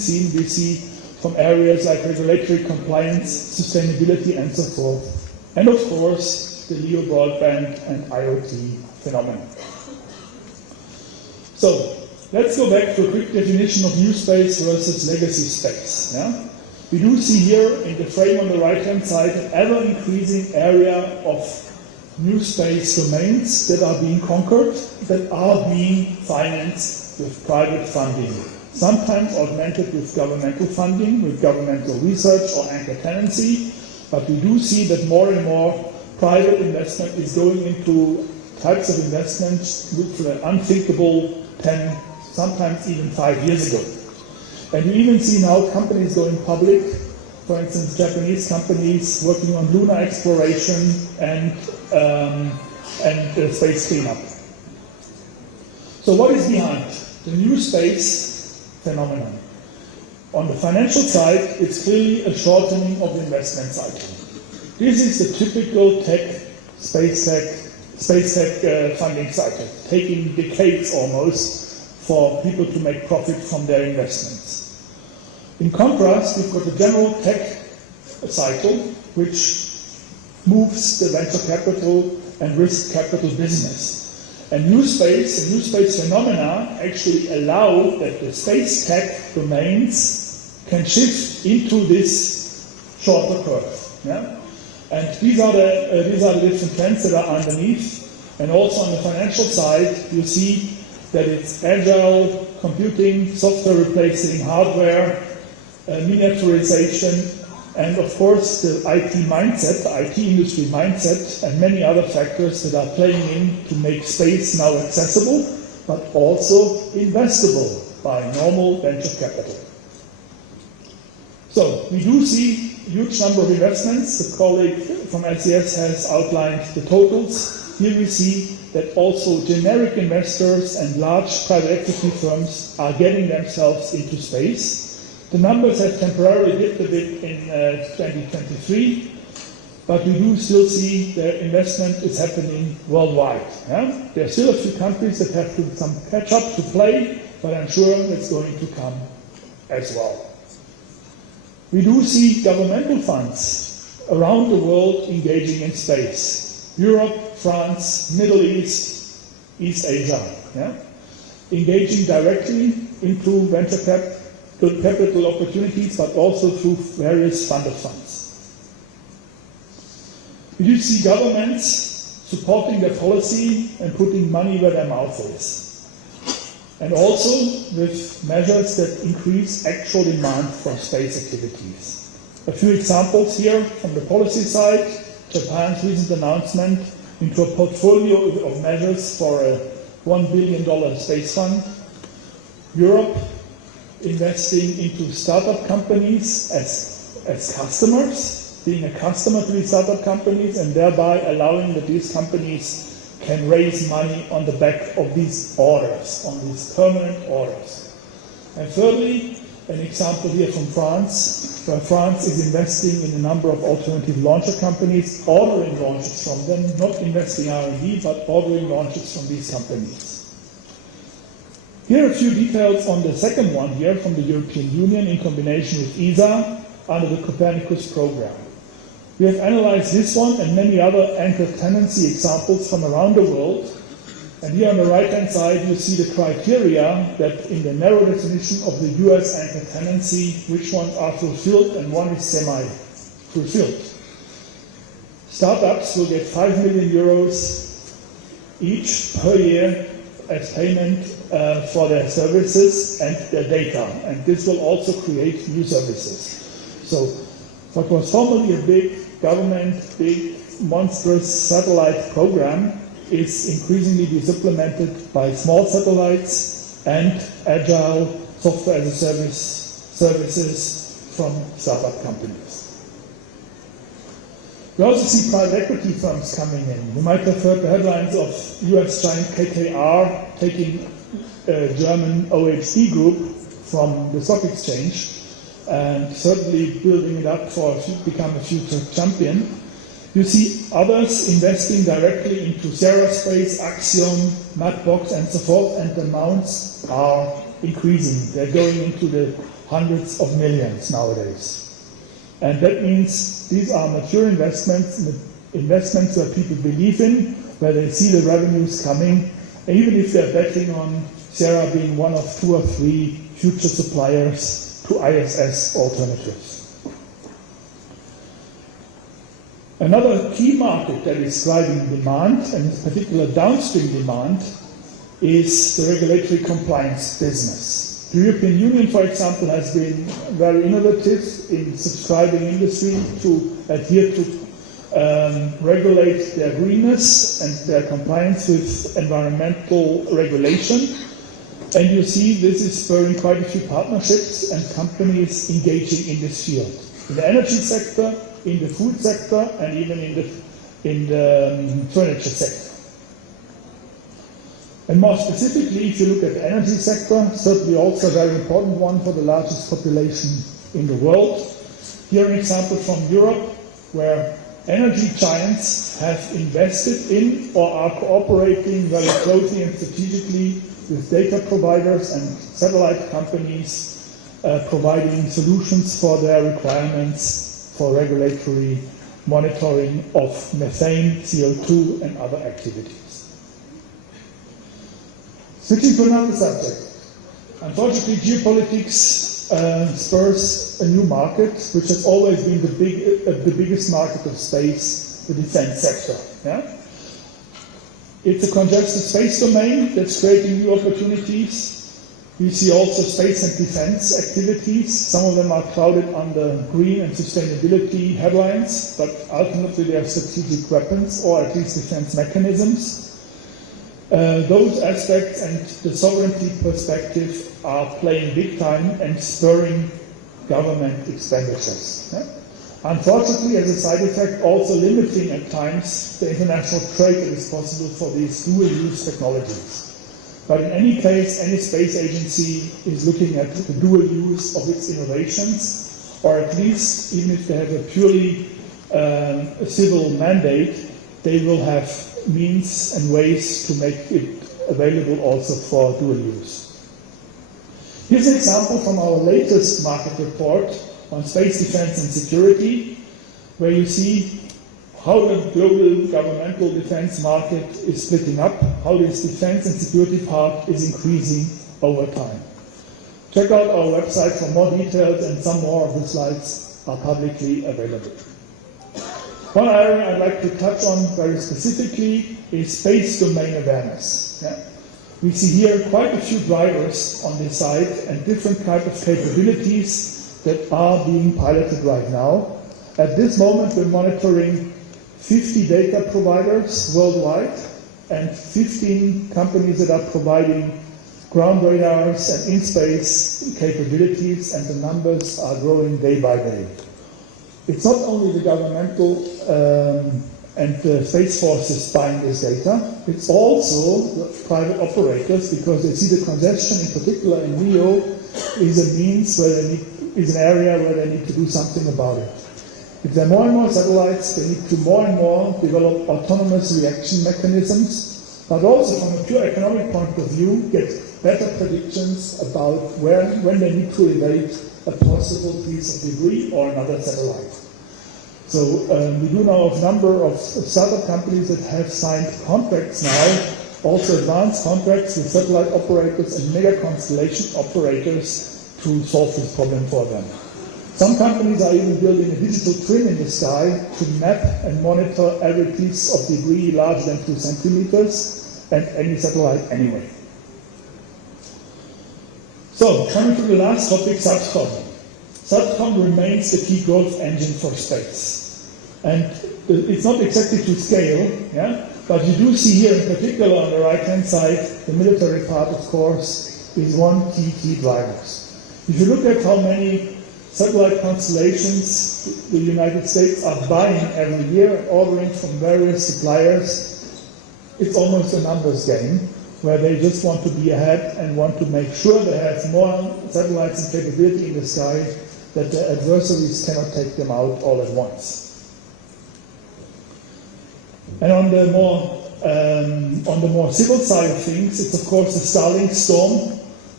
seen, we see from areas like regulatory compliance, sustainability, and so forth. And of course, the LEO broadband and IoT phenomenon. So, let's go back to a quick definition of new space versus legacy space. Yeah? We do see here in the frame on the right-hand side an ever-increasing area of new space domains that are being conquered, that are being financed with private funding, sometimes augmented with governmental funding, with governmental research or anchor tenancy, but we do see that more and more private investment is going into types of investments which were unthinkable 10, sometimes even 5 years ago. And you even see now companies going public, for instance, Japanese companies working on lunar exploration and space cleanup. So what is behind the new space phenomenon? On the financial side, it's clearly a shortening of the investment cycle. This is the typical space tech funding cycle, taking decades almost for people to make profit from their investments. In contrast, we've got the general tech cycle, which moves the venture capital and risk capital business. And new space phenomena actually allow that the space tech domains can shift into this shorter curve. Yeah? And these are the different trends that are underneath. And also on the financial side, you see that it's agile computing, software replacing hardware, miniaturization, and of course the IT mindset, the IT industry mindset, and many other factors that are playing in to make space now accessible, but also investable by normal venture capital. So we do see huge number of investments. The colleague from SES has outlined the totals. Here we see that also generic investors and large private equity firms are getting themselves into space. The numbers have temporarily dipped a bit in 2023, but we do still see the investment is happening worldwide. Yeah? There are still a few countries that have some catch up to play, but I'm sure it's going to come as well. We do see governmental funds around the world engaging in space. Europe, France, Middle East, East Asia. Yeah? Engaging directly into venture capital opportunities, but also through various funded funds. We do see governments supporting their policy and putting money where their mouth is. And also with measures that increase actual demand for space activities. A few examples here from the policy side: Japan's recent announcement into a portfolio of measures for a $1 billion space fund. Europe investing into startup companies as customers, being a customer to these startup companies, and thereby allowing that these companies can raise money on the back of these orders, on these permanent orders. And thirdly, an example here from France, where France is investing in a number of alternative launcher companies, ordering launches from them, not investing R&D, but ordering launches from these companies. Here are a few details on the second one here from the European Union in combination with ESA under the Copernicus program. We have analyzed this one and many other anchor tenancy examples from around the world. And here on the right-hand side, you see the criteria that in the narrow definition of the US anchor tenancy, which ones are fulfilled and one is semi-fulfilled. Startups will get 5 million euros each per year as payment for their services and their data. And this will also create new services. So what was formerly a big government, big monstrous satellite program is increasingly supplemented by small satellites and agile software as a service services from startup companies. We also see private equity firms coming in. You might have heard the headlines of US giant KKR taking a German OHD group from the stock exchange and certainly building it up for become a future champion. You see others investing directly into Space, Axiom, Mapbox, and so forth, and the amounts are increasing. They're going into the hundreds of millions nowadays. And that means these are mature investments where people believe in, where they see the revenues coming, even if they're betting on Sierra being one of 2 or 3 future suppliers to ISS alternatives. Another key market that is driving demand, and in particular downstream demand, is the regulatory compliance business. The European Union, for example, has been very innovative in subscribing industry to adhere to regulate their greenness and their compliance with environmental regulation. And you see this is spurring quite a few partnerships and companies engaging in this field. In the energy sector, in the food sector, and even in the furniture sector. And more specifically, if you look at the energy sector, certainly also a very important one for the largest population in the world. Here an example from Europe, where energy giants have invested in or are cooperating very closely and strategically with data providers and satellite companies, providing solutions for their requirements for regulatory monitoring of methane, CO2, and other activities. Switching to another subject. Unfortunately, geopolitics spurs a new market, which has always been the biggest market of space, the defense sector. Yeah? It's a congested space domain that's creating new opportunities. We see also space and defense activities. Some of them are clouded under green and sustainability headlines, but ultimately they are strategic weapons, or at least defense mechanisms. Those aspects and the sovereignty perspective are playing big time and spurring government expenditures. Yeah? Unfortunately, as a side effect, also limiting at times the international trade that is possible for these dual-use technologies. But in any case, any space agency is looking at the dual use of its innovations, or at least, even if they have a purely civil mandate, they will have means and ways to make it available also for dual use. Here's an example from our latest market report on space defense and security, where you see how the global governmental defense market is splitting up, how this defense and security part is increasing over time. Check out our website for more details, and some more of the slides are publicly available. One area I'd like to touch on very specifically is space domain awareness. Yeah? We see here quite a few drivers on this side and different types of capabilities that are being piloted right now. At this moment, we're monitoring 50 data providers worldwide and 15 companies that are providing ground radars and in-space capabilities, and the numbers are growing day by day. It's not only the governmental and the space forces buying this data, it's also the private operators, because they see the congestion, in particular in LEO, is a means where is an area where they need to do something about it. If there are more and more satellites, they need to more and more develop autonomous reaction mechanisms, but also from a pure economic point of view, get better predictions about when they need to evade a possible piece of debris or another satellite. So we do know of a number of startup companies that have signed contracts now, also advanced contracts with satellite operators and mega constellation operators to solve this problem for them. Some companies are even building a digital twin in the sky to map and monitor every piece of debris larger than 2 centimeters and any satellite anyway. So, coming to the last topic, SATCOM. SATCOM remains the key growth engine for space. And it's not exactly to scale, yeah? But you do see here in particular on the right-hand side, the military part, of course, is one key drivers. If you look at how many satellite constellations the United States are buying every year and ordering from various suppliers, it's almost a numbers game, where they just want to be ahead and want to make sure they have more satellites and capability in the sky that their adversaries cannot take them out all at once. And on the more civil side of things, it's of course the Starlink storm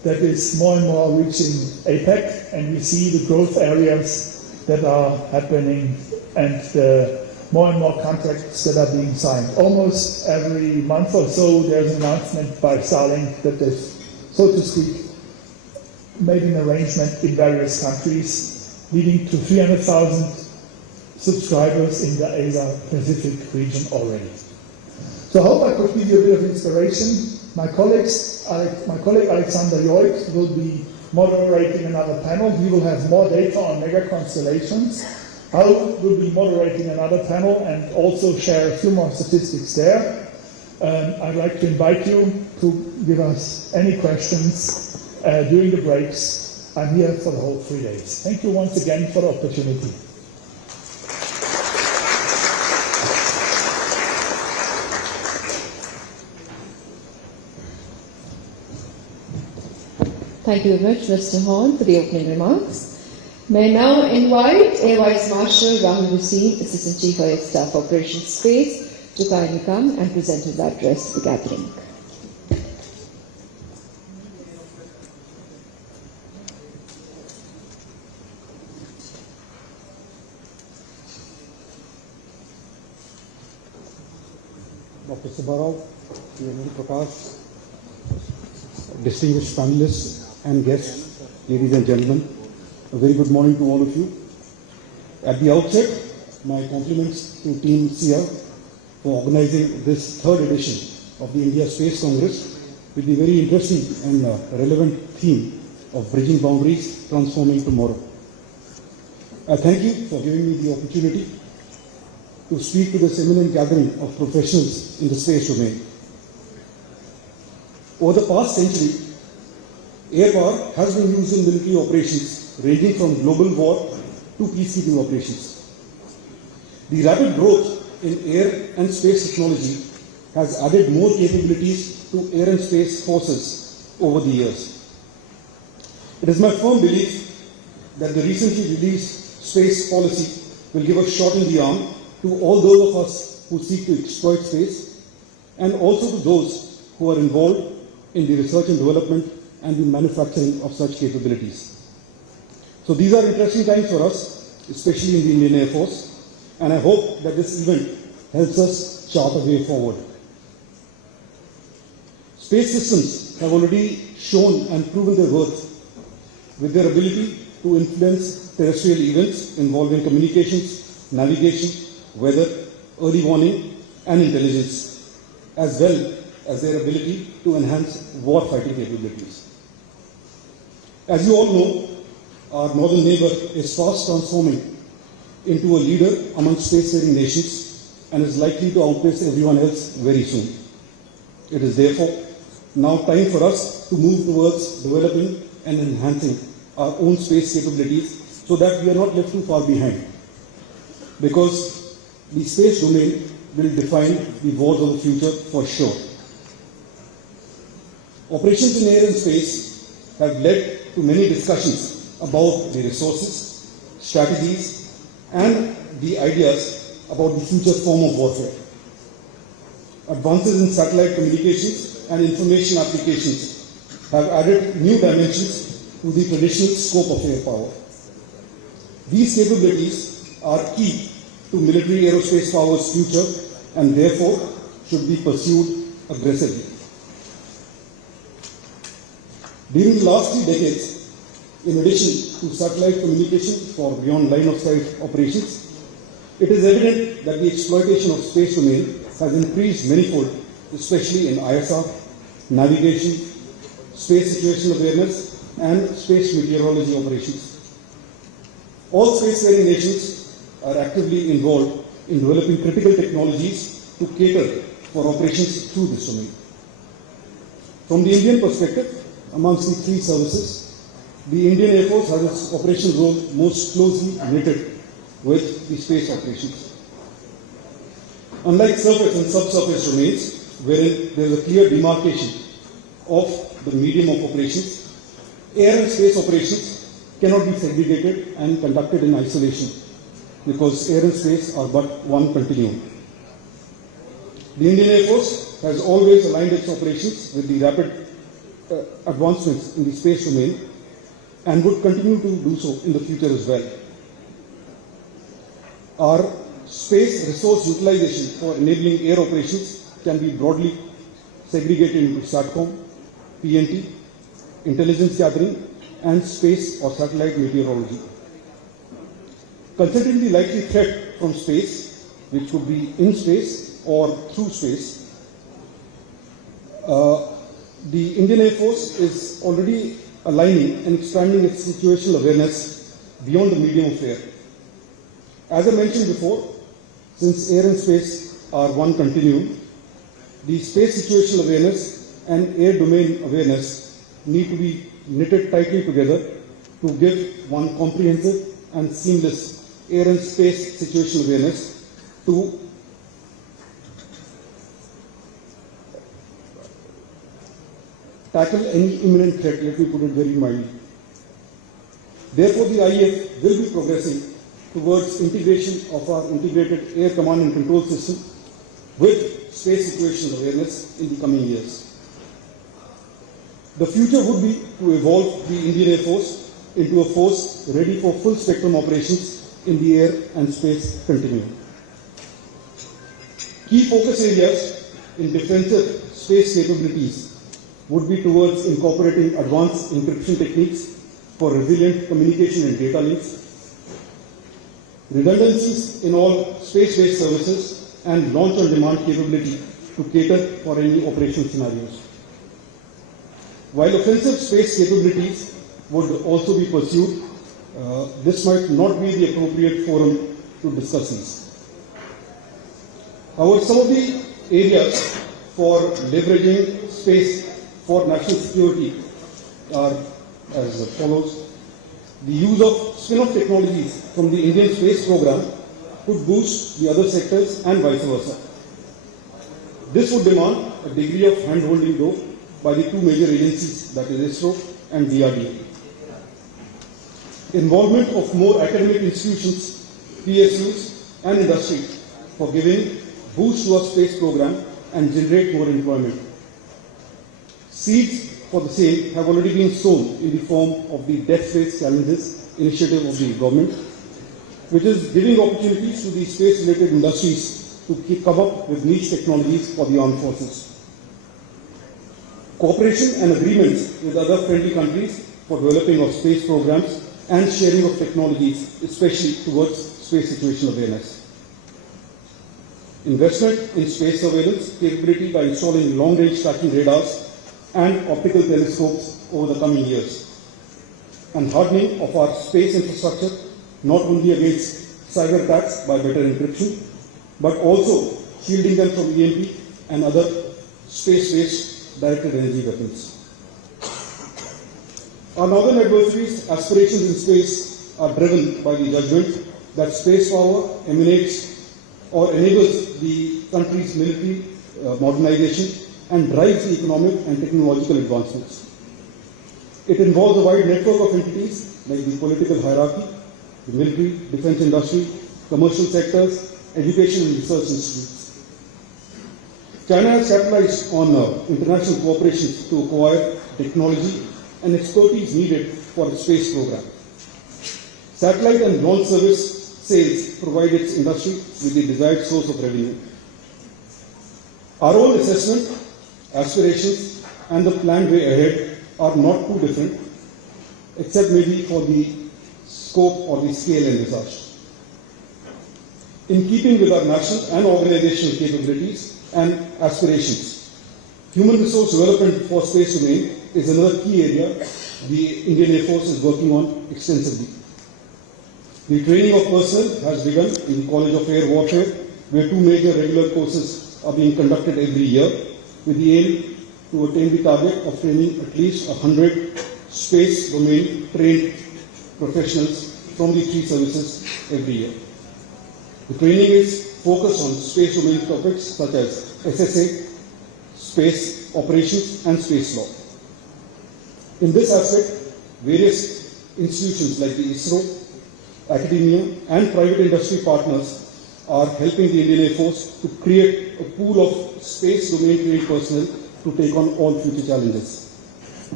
that is more and more reaching APEC, and we see the growth areas that are happening and the more and more contracts that are being signed. Almost every month or so, there's an announcement by Starlink that they've, so to speak, made an arrangement in various countries, leading to 300,000 subscribers in the Asia-Pacific region already. So I hope I could give you a bit of inspiration. My colleague Alexander Joik will be moderating another panel. He will have more data on mega constellations. I will be moderating another panel and also share a few more statistics there. I'd like to invite you to give us any questions during the breaks. I'm here for the whole 3 days. Thank you once again for the opportunity. Thank you very much, Mr. Horn, for the opening remarks. May I now invite Air Vice Marshal Rahul Hussain, Assistant Chief of Air Staff Operations Space, to kindly come and present his address to the gathering. Dr. Subbarao, P.M. Prakash, distinguished panelists and guests, ladies and gentlemen, a very good morning to all of you. At the outset, my compliments to Team SIA for organizing this third edition of the India Space Congress with the very interesting and relevant theme of bridging boundaries, transforming tomorrow. I thank you for giving me the opportunity to speak to this eminent gathering of professionals in the space domain. Over the past century, air power has been used in military operations ranging from global war to peacekeeping operations. The rapid growth in air and space technology has added more capabilities to air and space forces over the years. It is my firm belief that the recently released space policy will give a shot in the arm to all those of us who seek to exploit space, and also to those who are involved in the research and development and the manufacturing of such capabilities. So these are interesting times for us, especially in the Indian Air Force, and I hope that this event helps us chart a way forward. Space systems have already shown and proven their worth with their ability to influence terrestrial events involving communications, navigation, weather, early warning, and intelligence, as well as their ability to enhance war-fighting capabilities. As you all know, our northern neighbor is fast transforming into a leader among spacefaring nations and is likely to outpace everyone else very soon. It is therefore now time for us to move towards developing and enhancing our own space capabilities so that we are not left too far behind. Because the space domain will define the wars of the future for sure. Operations in air and space have led to many discussions about the resources, strategies, and the ideas about the future form of warfare. Advances in satellite communications and information applications have added new dimensions to the traditional scope of air power. These capabilities are key to military aerospace power's future and therefore should be pursued aggressively. During the last 3 decades, in addition to satellite communication for beyond line of sight operations, it is evident that the exploitation of space domain has increased manifold, especially in ISR, navigation, space situational awareness, and space meteorology operations. All spacefaring nations are actively involved in developing critical technologies to cater for operations through this domain. From the Indian perspective, amongst the 3 services, the Indian Air Force has its operational role most closely knitted with the space operations. Unlike surface and subsurface domains, wherein there is a clear demarcation of the medium of operations, air and space operations cannot be segregated and conducted in isolation, because air and space are but one continuum. The Indian Air Force has always aligned its operations with the rapid advancements in the space domain and would continue to do so in the future as well. Our space resource utilization for enabling air operations can be broadly segregated into SATCOM, PNT, intelligence gathering, and space or satellite meteorology. Considering the likely threat from space, which could be in space or through space, the Indian Air Force is already aligning and expanding its situational awareness beyond the medium of air. As I mentioned before, since air and space are one continuum, the space situational awareness and air domain awareness need to be knitted tightly together to give one comprehensive and seamless air and space situational awareness to tackle any imminent threat, let me put it very mildly. Therefore, the IEF will be progressing towards integration of our integrated air command and control system with space situational awareness in the coming years. The future would be to evolve the Indian Air Force into a force ready for full spectrum operations in the air and space continuum. Key focus areas in defensive space capabilities would be towards incorporating advanced encryption techniques for resilient communication and data links, redundancies in all space-based services, and launch-on-demand capability to cater for any operational scenarios. While offensive space capabilities would also be pursued, this might not be the appropriate forum to discuss these. However, some of the areas for leveraging space for national security are as follows. The use of spin-off technologies from the Indian space program could boost the other sectors and vice versa. This would demand a degree of hand-holding though by the two major agencies, that is ISRO and DRDO. Involvement of more academic institutions, PSUs and industry for giving boost to our space program and generate more employment. Seeds for the same have already been sown in the form of the Death Space Challenges initiative of the government, which is giving opportunities to the space-related industries to come up with niche technologies for the armed forces. Cooperation and agreements with other friendly countries for developing of space programs and sharing of technologies, especially towards space situational awareness. Investment in space surveillance capability by installing long-range tracking radars and optical telescopes over the coming years, and hardening of our space infrastructure not only against cyber attacks by better encryption, but also shielding them from EMP and other space-based directed energy weapons. Our northern adversaries' aspirations in space are driven by the judgment that space power emanates or enables the country's military modernization and drives the economic and technological advancements. It involves a wide network of entities like the political hierarchy, the military, defense industry, commercial sectors, education and research institutes. China has capitalized on international cooperation to acquire technology and expertise needed for its space program. Satellite and launch service sales provide its industry with the desired source of revenue. Our own assessment, aspirations, and the planned way ahead are not too different, except maybe for the scope or the scale envisaged. In keeping with our national and organizational capabilities and aspirations, human resource development for space domain is another key area the Indian Air Force is working on extensively. The training of personnel has begun in the College of Air Warfare, where two major regular courses are being conducted every year, with the aim to attain the target of training at least 100 space domain trained professionals from the three services every year. The training is focused on space domain topics such as SSA, space operations, and space law. In this aspect, various institutions like the ISRO, academia, and private industry partners are helping the Indian Air Force to create a pool of space domain trained personnel to take on all future challenges.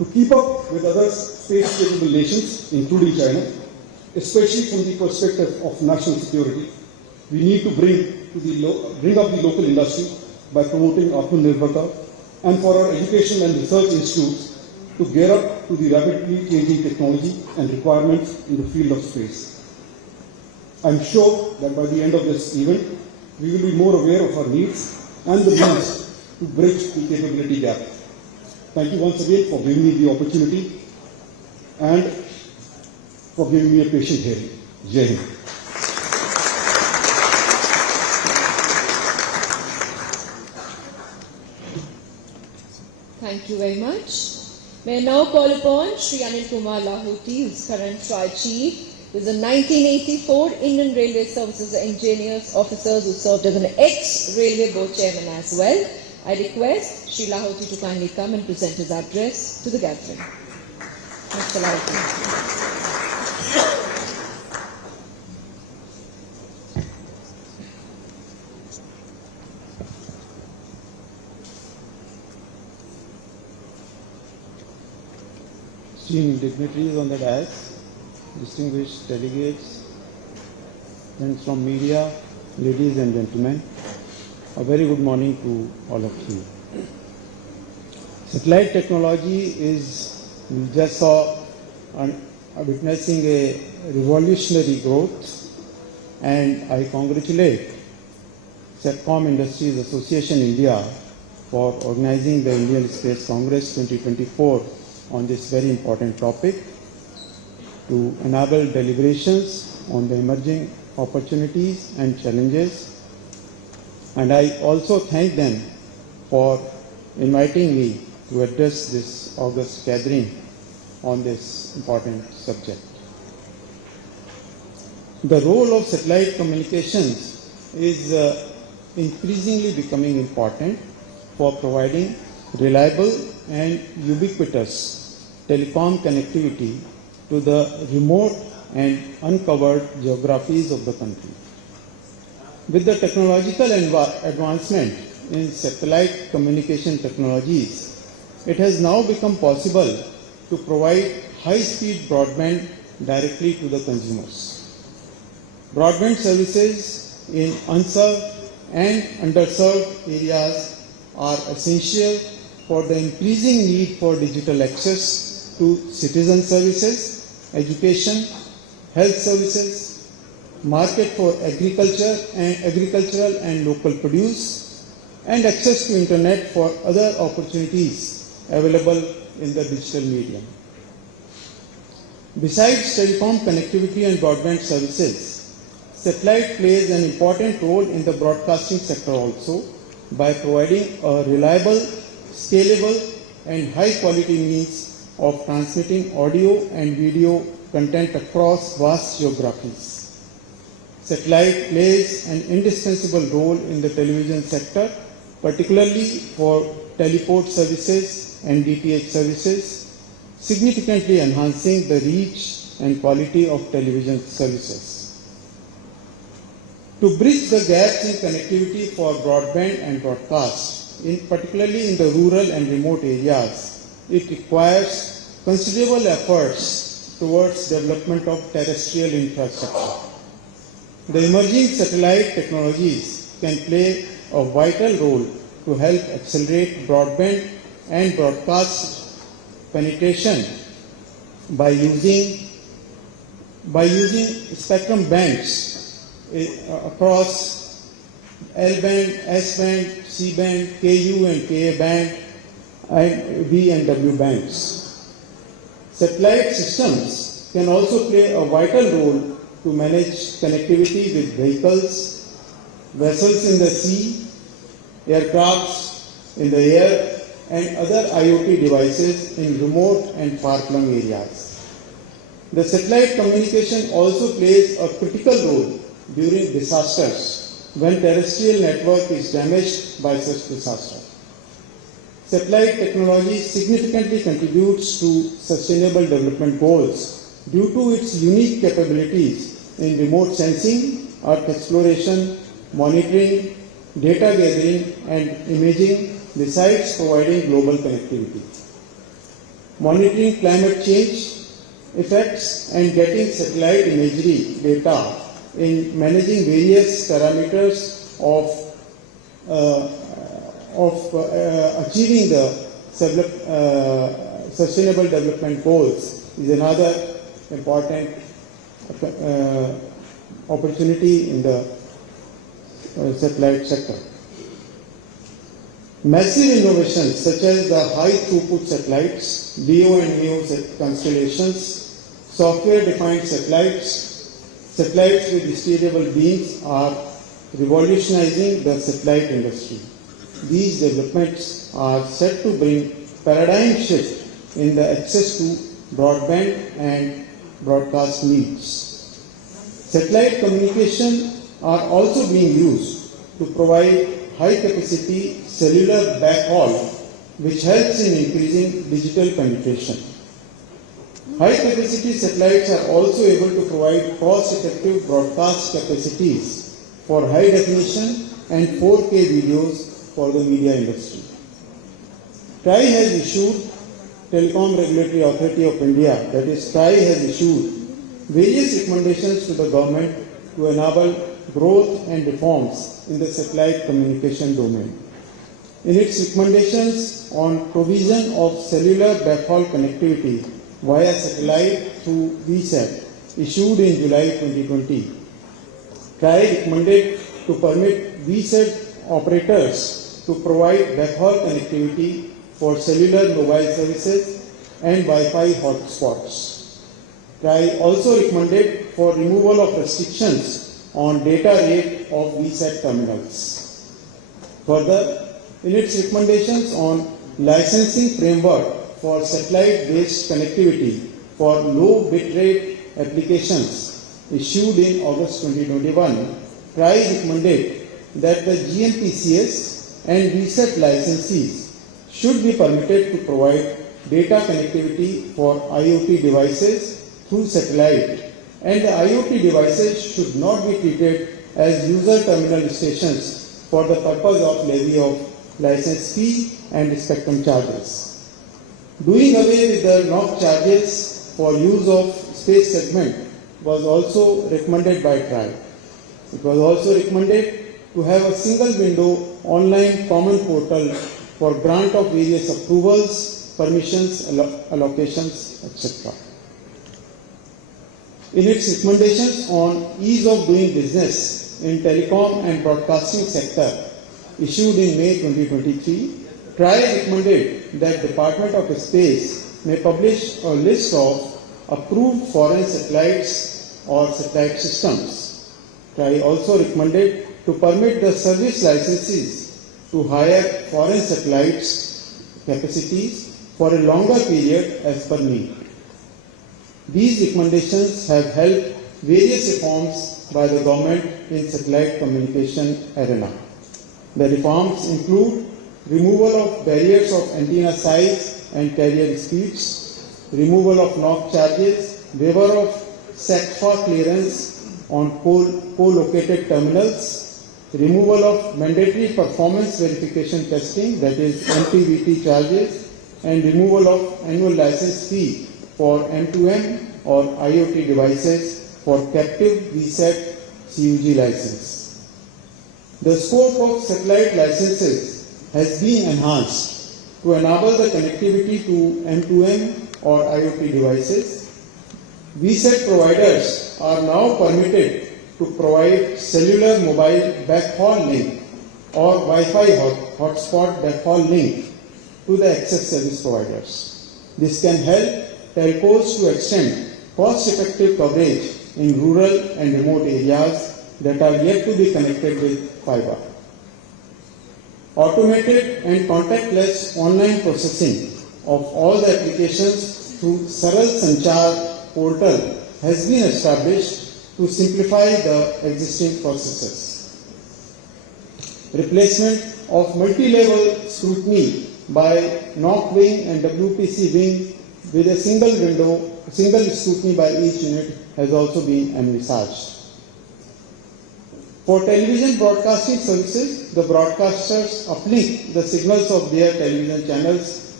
To keep up with other space-capable nations, including China, especially from the perspective of national security, we need to bring up the local industry by promoting Atmanirbharta, and for our education and research institutes to gear up to the rapidly changing technology and requirements in the field of space. I am sure that by the end of this event, we will be more aware of our needs and the means to bridge the capability gap. Thank you once again for giving me the opportunity and for giving me a patient hearing. Jai Hind. Thank you very much. May I now call upon Sri Anil Kumar Lahoti, who is current Tri-Chief, who is a 1984 Indian Railway Services Engineers Officers who served as an ex-Railway Board Chairman as well. I request Sri Lahoti to kindly come and present his address to the gathering. Mr. Lahoti. Esteemed dignitaries on the dais, distinguished delegates, friends from media, ladies and gentlemen, a very good morning to all of you. Satellite technology we just saw witnessing a revolutionary growth, and I congratulate Satcom Industries Association India for organizing the Indian Space Congress 2024 on this very important topic to enable deliberations on the emerging opportunities and challenges. And I also thank them for inviting me to address this August gathering on this important subject. The role of satellite communications is increasingly becoming important for providing reliable and ubiquitous telecom connectivity to the remote and uncovered geographies of the country. With the technological advancement in satellite communication technologies, it has now become possible to provide high-speed broadband directly to the consumers. Broadband services in unserved and underserved areas are essential for the increasing need for digital access to citizen services, education, health services, market for agricultural and local produce, and access to internet for other opportunities available in the digital medium. Besides telecom connectivity and broadband services, satellite plays an important role in the broadcasting sector also by providing a reliable, scalable, and high-quality means of transmitting audio and video content across vast geographies. Satellite plays an indispensable role in the television sector, particularly for teleport services and DTH services, significantly enhancing the reach and quality of television services. To bridge the gaps in connectivity for broadband and broadcast, particularly in the rural and remote areas, it requires considerable efforts towards development of terrestrial infrastructure. The emerging satellite technologies can play a vital role to help accelerate broadband and broadcast penetration by using spectrum bands across L-band, S-band, C-band, KU and KA band, and V and W bands. Satellite systems can also play a vital role to manage connectivity with vehicles, vessels in the sea, aircrafts in the air, and other IoT devices in remote and far-flung areas. The satellite communication also plays a critical role during disasters when terrestrial network is damaged by such disaster. Satellite technology significantly contributes to sustainable development goals due to its unique capabilities in remote sensing, earth exploration, monitoring, data gathering and imaging, besides providing global connectivity. monitoring climate change effects, and getting satellite imagery data in managing various parameters of achieving the sustainable development goals is another important opportunity in the satellite sector. Massive innovations such as the high throughput satellites, LEO and MEO constellations, software-defined satellites, satellites with steerable beams are revolutionizing the satellite industry. These developments are set to bring paradigm shift in the access to broadband and broadcast needs. Satellite communication are also being used to provide high-capacity cellular backhaul, which helps in increasing digital penetration. High-capacity satellites are also able to provide cost-effective broadcast capacities for high-definition and 4K videos for the media industry. TRAI has issued, Telecom Regulatory Authority of India, that is TRAI has issued various recommendations to the government to enable growth and reforms in the satellite communication domain. In its recommendations on provision of cellular backhaul connectivity via satellite through VSAT, issued in July 2020, TRAI recommended to permit VSAT operators to provide backhaul connectivity for cellular mobile services and Wi-Fi hotspots. TRAI also recommended for removal of restrictions on data rate of VSAT terminals. Further, in its recommendations on licensing framework for satellite-based connectivity for low bitrate applications issued in August 2021, TRAI recommended that the GNPCS and VSAT licensees should be permitted to provide data connectivity for IoT devices through satellite, and the IoT devices should not be treated as user terminal stations for the purpose of levy of license fee and spectrum charges. Doing away with the NOC charges for use of space segment was also recommended by TRAI. It was also recommended to have a single window online common portal for grant of various approvals, permissions, allocations, etc. In its recommendations on ease of doing business in telecom and broadcasting sector, issued in May 2023, TRAI recommended that Department of Space may publish a list of approved foreign satellites or satellite systems. TRAI also recommended to permit the service licensees to hire foreign satellites capacities for a longer period as per need. These recommendations have helped various reforms by the government in satellite communication arena. The reforms include removal of barriers of antenna size and carrier speeds, removal of NOC charges, waiver of SACFA clearance on co-located terminals, removal of mandatory performance verification testing, that is MPVT charges, and removal of annual license fee for M2M or IoT devices for captive VSAT CUG license. The scope of satellite licenses has been enhanced to enable the connectivity to M2M or IoT devices. VSAT providers are now permitted to provide cellular mobile backhaul link or Wi-Fi hotspot backhaul link to the access service providers. This can help telcos to extend cost-effective coverage in rural and remote areas that are yet to be connected with fiber. Automated and contactless online processing of all the applications through Saral Sanchar portal has been established to simplify the existing processes. Replacement of multi-level scrutiny by NOC wing and WPC wing with a single scrutiny by each unit has also been envisaged. For television broadcasting services, the broadcasters uplink the signals of their television channels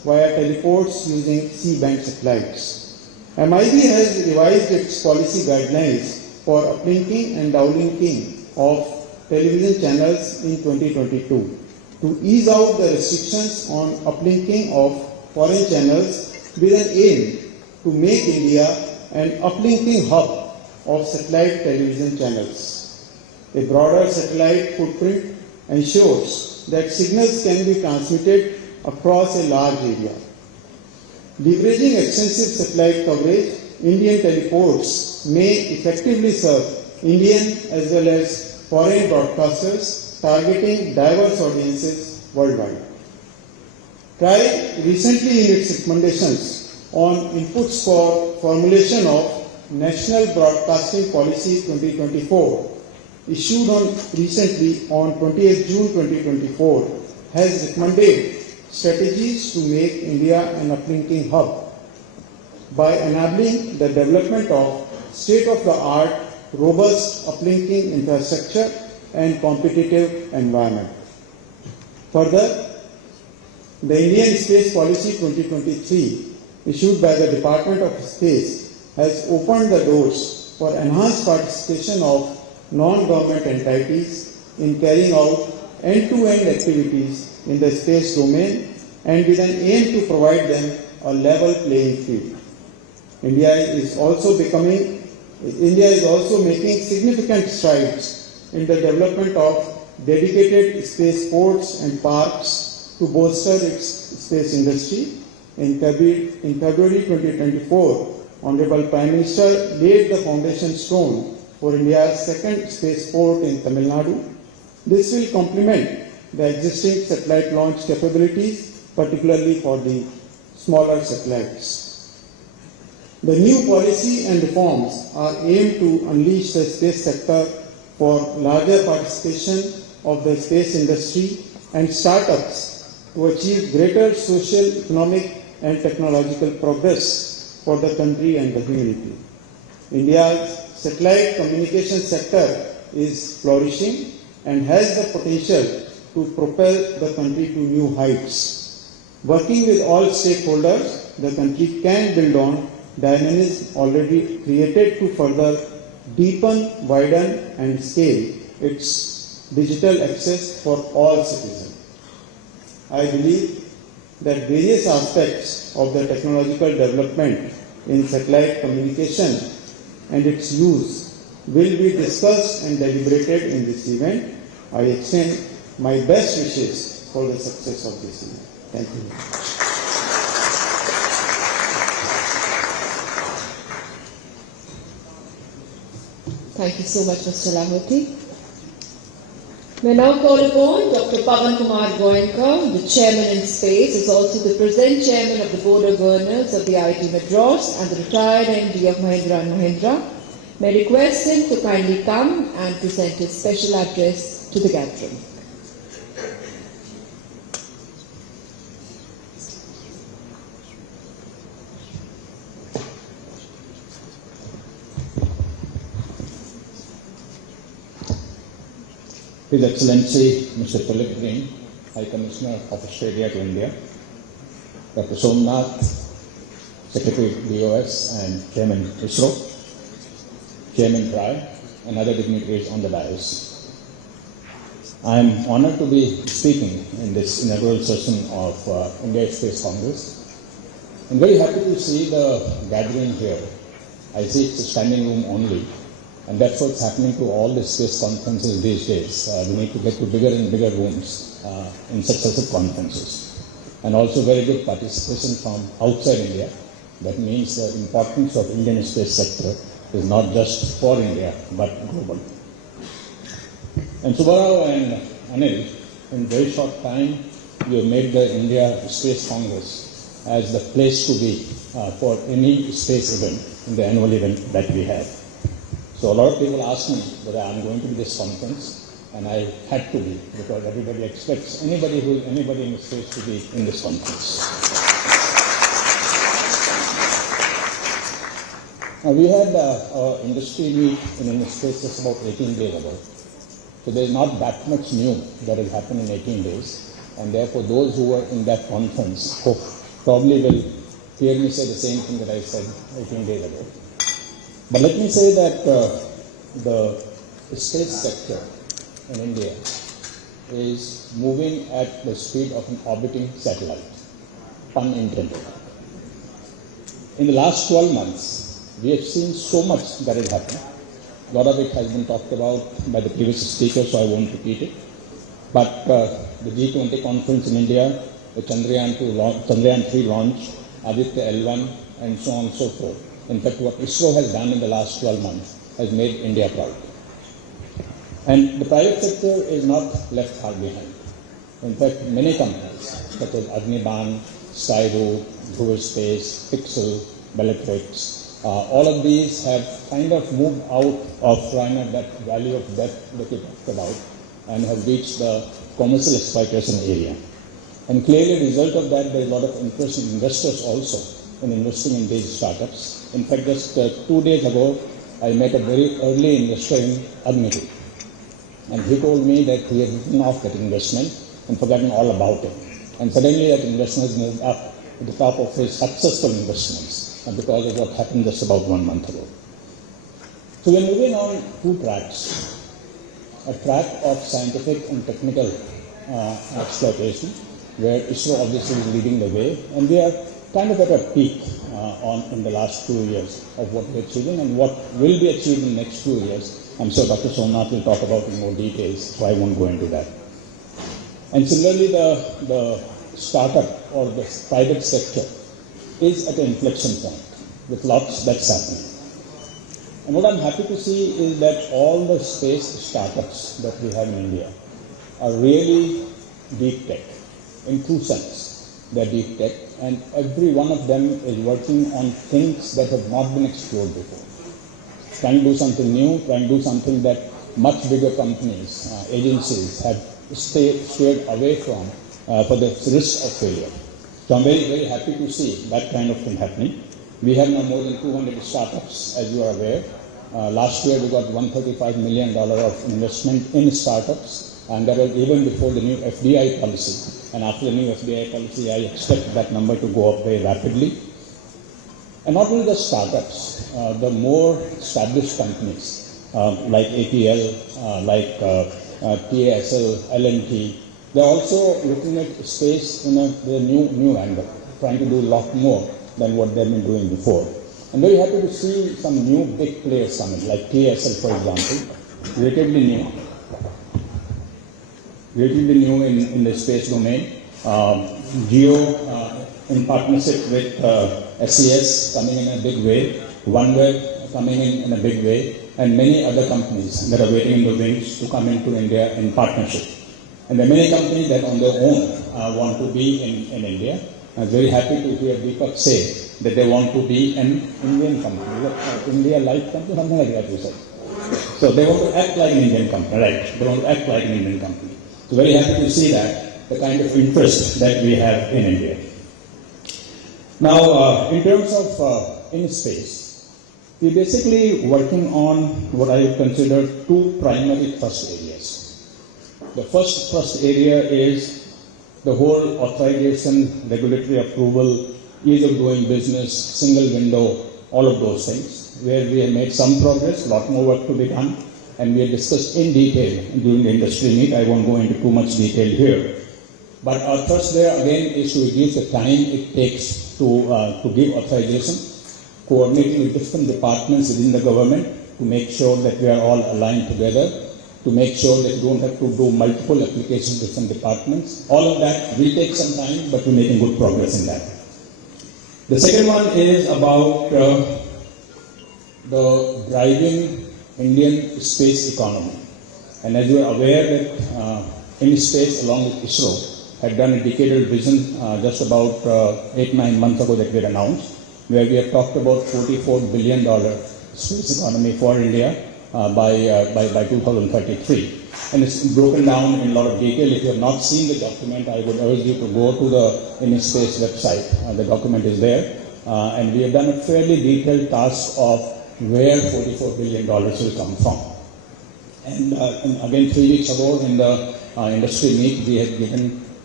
via teleports using C-band satellites. MIB has revised its policy guidelines for uplinking and downlinking of television channels in 2022 to ease out the restrictions on uplinking of foreign channels with an aim to make India an uplinking hub of satellite television channels. A broader satellite footprint ensures that signals can be transmitted across a large area. Leveraging extensive satellite coverage, Indian teleports may effectively serve Indian as well as foreign broadcasters targeting diverse audiences worldwide. TRAI recently in its recommendations on inputs for formulation of National Broadcasting Policy 2024 issued recently on 28 June 2024 has recommended strategies to make India an uplinking hub by enabling the development of state-of-the-art robust uplinking infrastructure and competitive environment. Further, the Indian Space Policy 2023 issued by the Department of Space has opened the doors for enhanced participation of non-government entities in carrying out end-to-end activities in the space domain and with an aim to provide them a level playing field. India is also making significant strides in the development of dedicated space ports and parks to bolster its space industry. In February 2024, Honorable Prime Minister laid the foundation stone for India's second spaceport in Tamil Nadu. This will complement the existing satellite launch capabilities, particularly for the smaller satellites. The new policy and reforms are aimed to unleash the space sector for larger participation of the space industry and startups to achieve greater social, economic and technological progress for the country and the humanity. India's satellite communication sector is flourishing and has the potential to propel the country to new heights. Working with all stakeholders, the country can build on dynamism already created to further deepen, widen and scale its digital access for all citizens. I believe that various aspects of the technological development in satellite communication and its use will be discussed and deliberated in this event. I extend my best wishes for the success of this event. Thank you. Thank you so much, Mr. Lahoti. We now call upon Dr. Pavan Kumar Goenka, the Chairman in Space, is also the present Chairman of the Board of Governors of the IIT Madras and the retired MD of Mahindra & Mahindra. May request him to kindly come and present his special address to the gathering. His Excellency Mr. Philip Green, High Commissioner of Australia to India, Dr. Somanath, Secretary DOS and Chairman ISRO, Chairman TRAI, and other dignitaries on the dais. I am honored to be speaking in this inaugural session of India Space Congress. I'm very happy to see the gathering here. I see it's a standing room only. And that's what's happening to all the space conferences these days. We need to get to bigger and bigger rooms in successive conferences. And also very good participation from outside India. That means the importance of Indian space sector is not just for India, but global. And Subbarao and Anil, in very short time, you have made the India Space Congress as the place to be for any space event in the annual event that we have. So a lot of people ask me whether I'm going to this conference, and I had to be, because everybody expects anybody in the space to be in this conference. Now we had our industry meet in Indian space just about 18 days ago. So there's not that much new that has happened in 18 days, and therefore those who were in that conference hope probably will hear me say the same thing that I said 18 days ago. But let me say that the space sector in India is moving at the speed of an orbiting satellite, pun intended. In the last 12 months, we have seen so much that has happened. A lot of it has been talked about by the previous speaker, so I won't repeat it. But the G20 conference in India, the Chandrayaan 3 launch, Aditya L1, and so on and so forth. In fact, what ISRO has done in the last 12 months has made India proud. And the private sector is not left far behind. In fact, many companies, such as Agniban, Skyroot, Dhruv Space, Pixel, Bellatrix, all of these have kind of moved out of trying at that value of depth that you talked about and have reached the commercial exploitation area. And clearly, the result of that, there is a lot of interest in investors also in investing in these startups. In fact, just 2 days ago, I met a very early investor in Agniban. And he told me that he had written off that investment and forgotten all about it. And suddenly that investment has moved up to the top of his successful investments because of what happened just about 1 month ago. So we're moving on 2 tracks. A track of scientific and technical exploitation, where ISRO obviously is leading the way, and we are kind of at a peak in the last 2 years of what we're achieving and what will be achieved in the next 2 years. I'm sure Dr. Somanath will talk about in more details, so I won't go into that. And similarly, the startup or the private sector is at an inflection point with lots that's happening. And what I'm happy to see is that all the space startups that we have in India are really deep tech, in true sense. They're deep tech, and every one of them is working on things that have not been explored before. Trying to do something new, trying to do something that much bigger companies, agencies have stayed away from for the risk of failure. So I'm very, very happy to see that kind of thing happening. We have now more than 200 startups, as you are aware. Last year we got $135 million of investment in startups, and that was even before the new FDI policy. And after the new FDI policy, I expect that number to go up very rapidly. And not only the startups, the more established companies like APL, like TASL, L&T, they're also looking at space in a new angle, trying to do a lot more than what they've been doing before. I'm very happy to see some new big players coming, like TASL, for example, relatively new in the space domain. Geo, in partnership with SES, coming in a big way. OneWeb coming in a big way, and many other companies that are waiting in the wings to come into India in partnership. And there are many companies that on their own want to be in India. I'm very happy to hear Deepak say that they want to be an Indian company, India-like company, something like that you said. So they want to act like an Indian company, right? They want to act like an Indian company. So very happy to see that, the kind of interest that we have in India. Now, in terms of in space, we're basically working on what I would consider 2 primary thrust areas. The first thrust area is the whole authorization, regulatory approval, ease of doing business, single window, all of those things, where we have made some progress, a lot more work to be done, and we have discussed in detail during the industry meet. I won't go into too much detail here. But our thrust there again is to reduce the time it takes to give authorization, coordinating with different departments within the government to make sure that we are all aligned together, to make sure that you don't have to do multiple applications to different departments. All of that will take some time, but we're making good progress in that. The second one is about the driving Indian space economy. And as you are aware that InSpace along with ISRO had done a decadal vision just about 8-9 months ago that we had announced, where we have talked about $44 billion space economy for India by 2033. And it's broken down in a lot of detail. If you have not seen the document, I would urge you to go to the InSpace website. The document is there. And we have done a fairly detailed task of where $44 billion will come from. And again, 3 weeks ago in the industry meet, we had given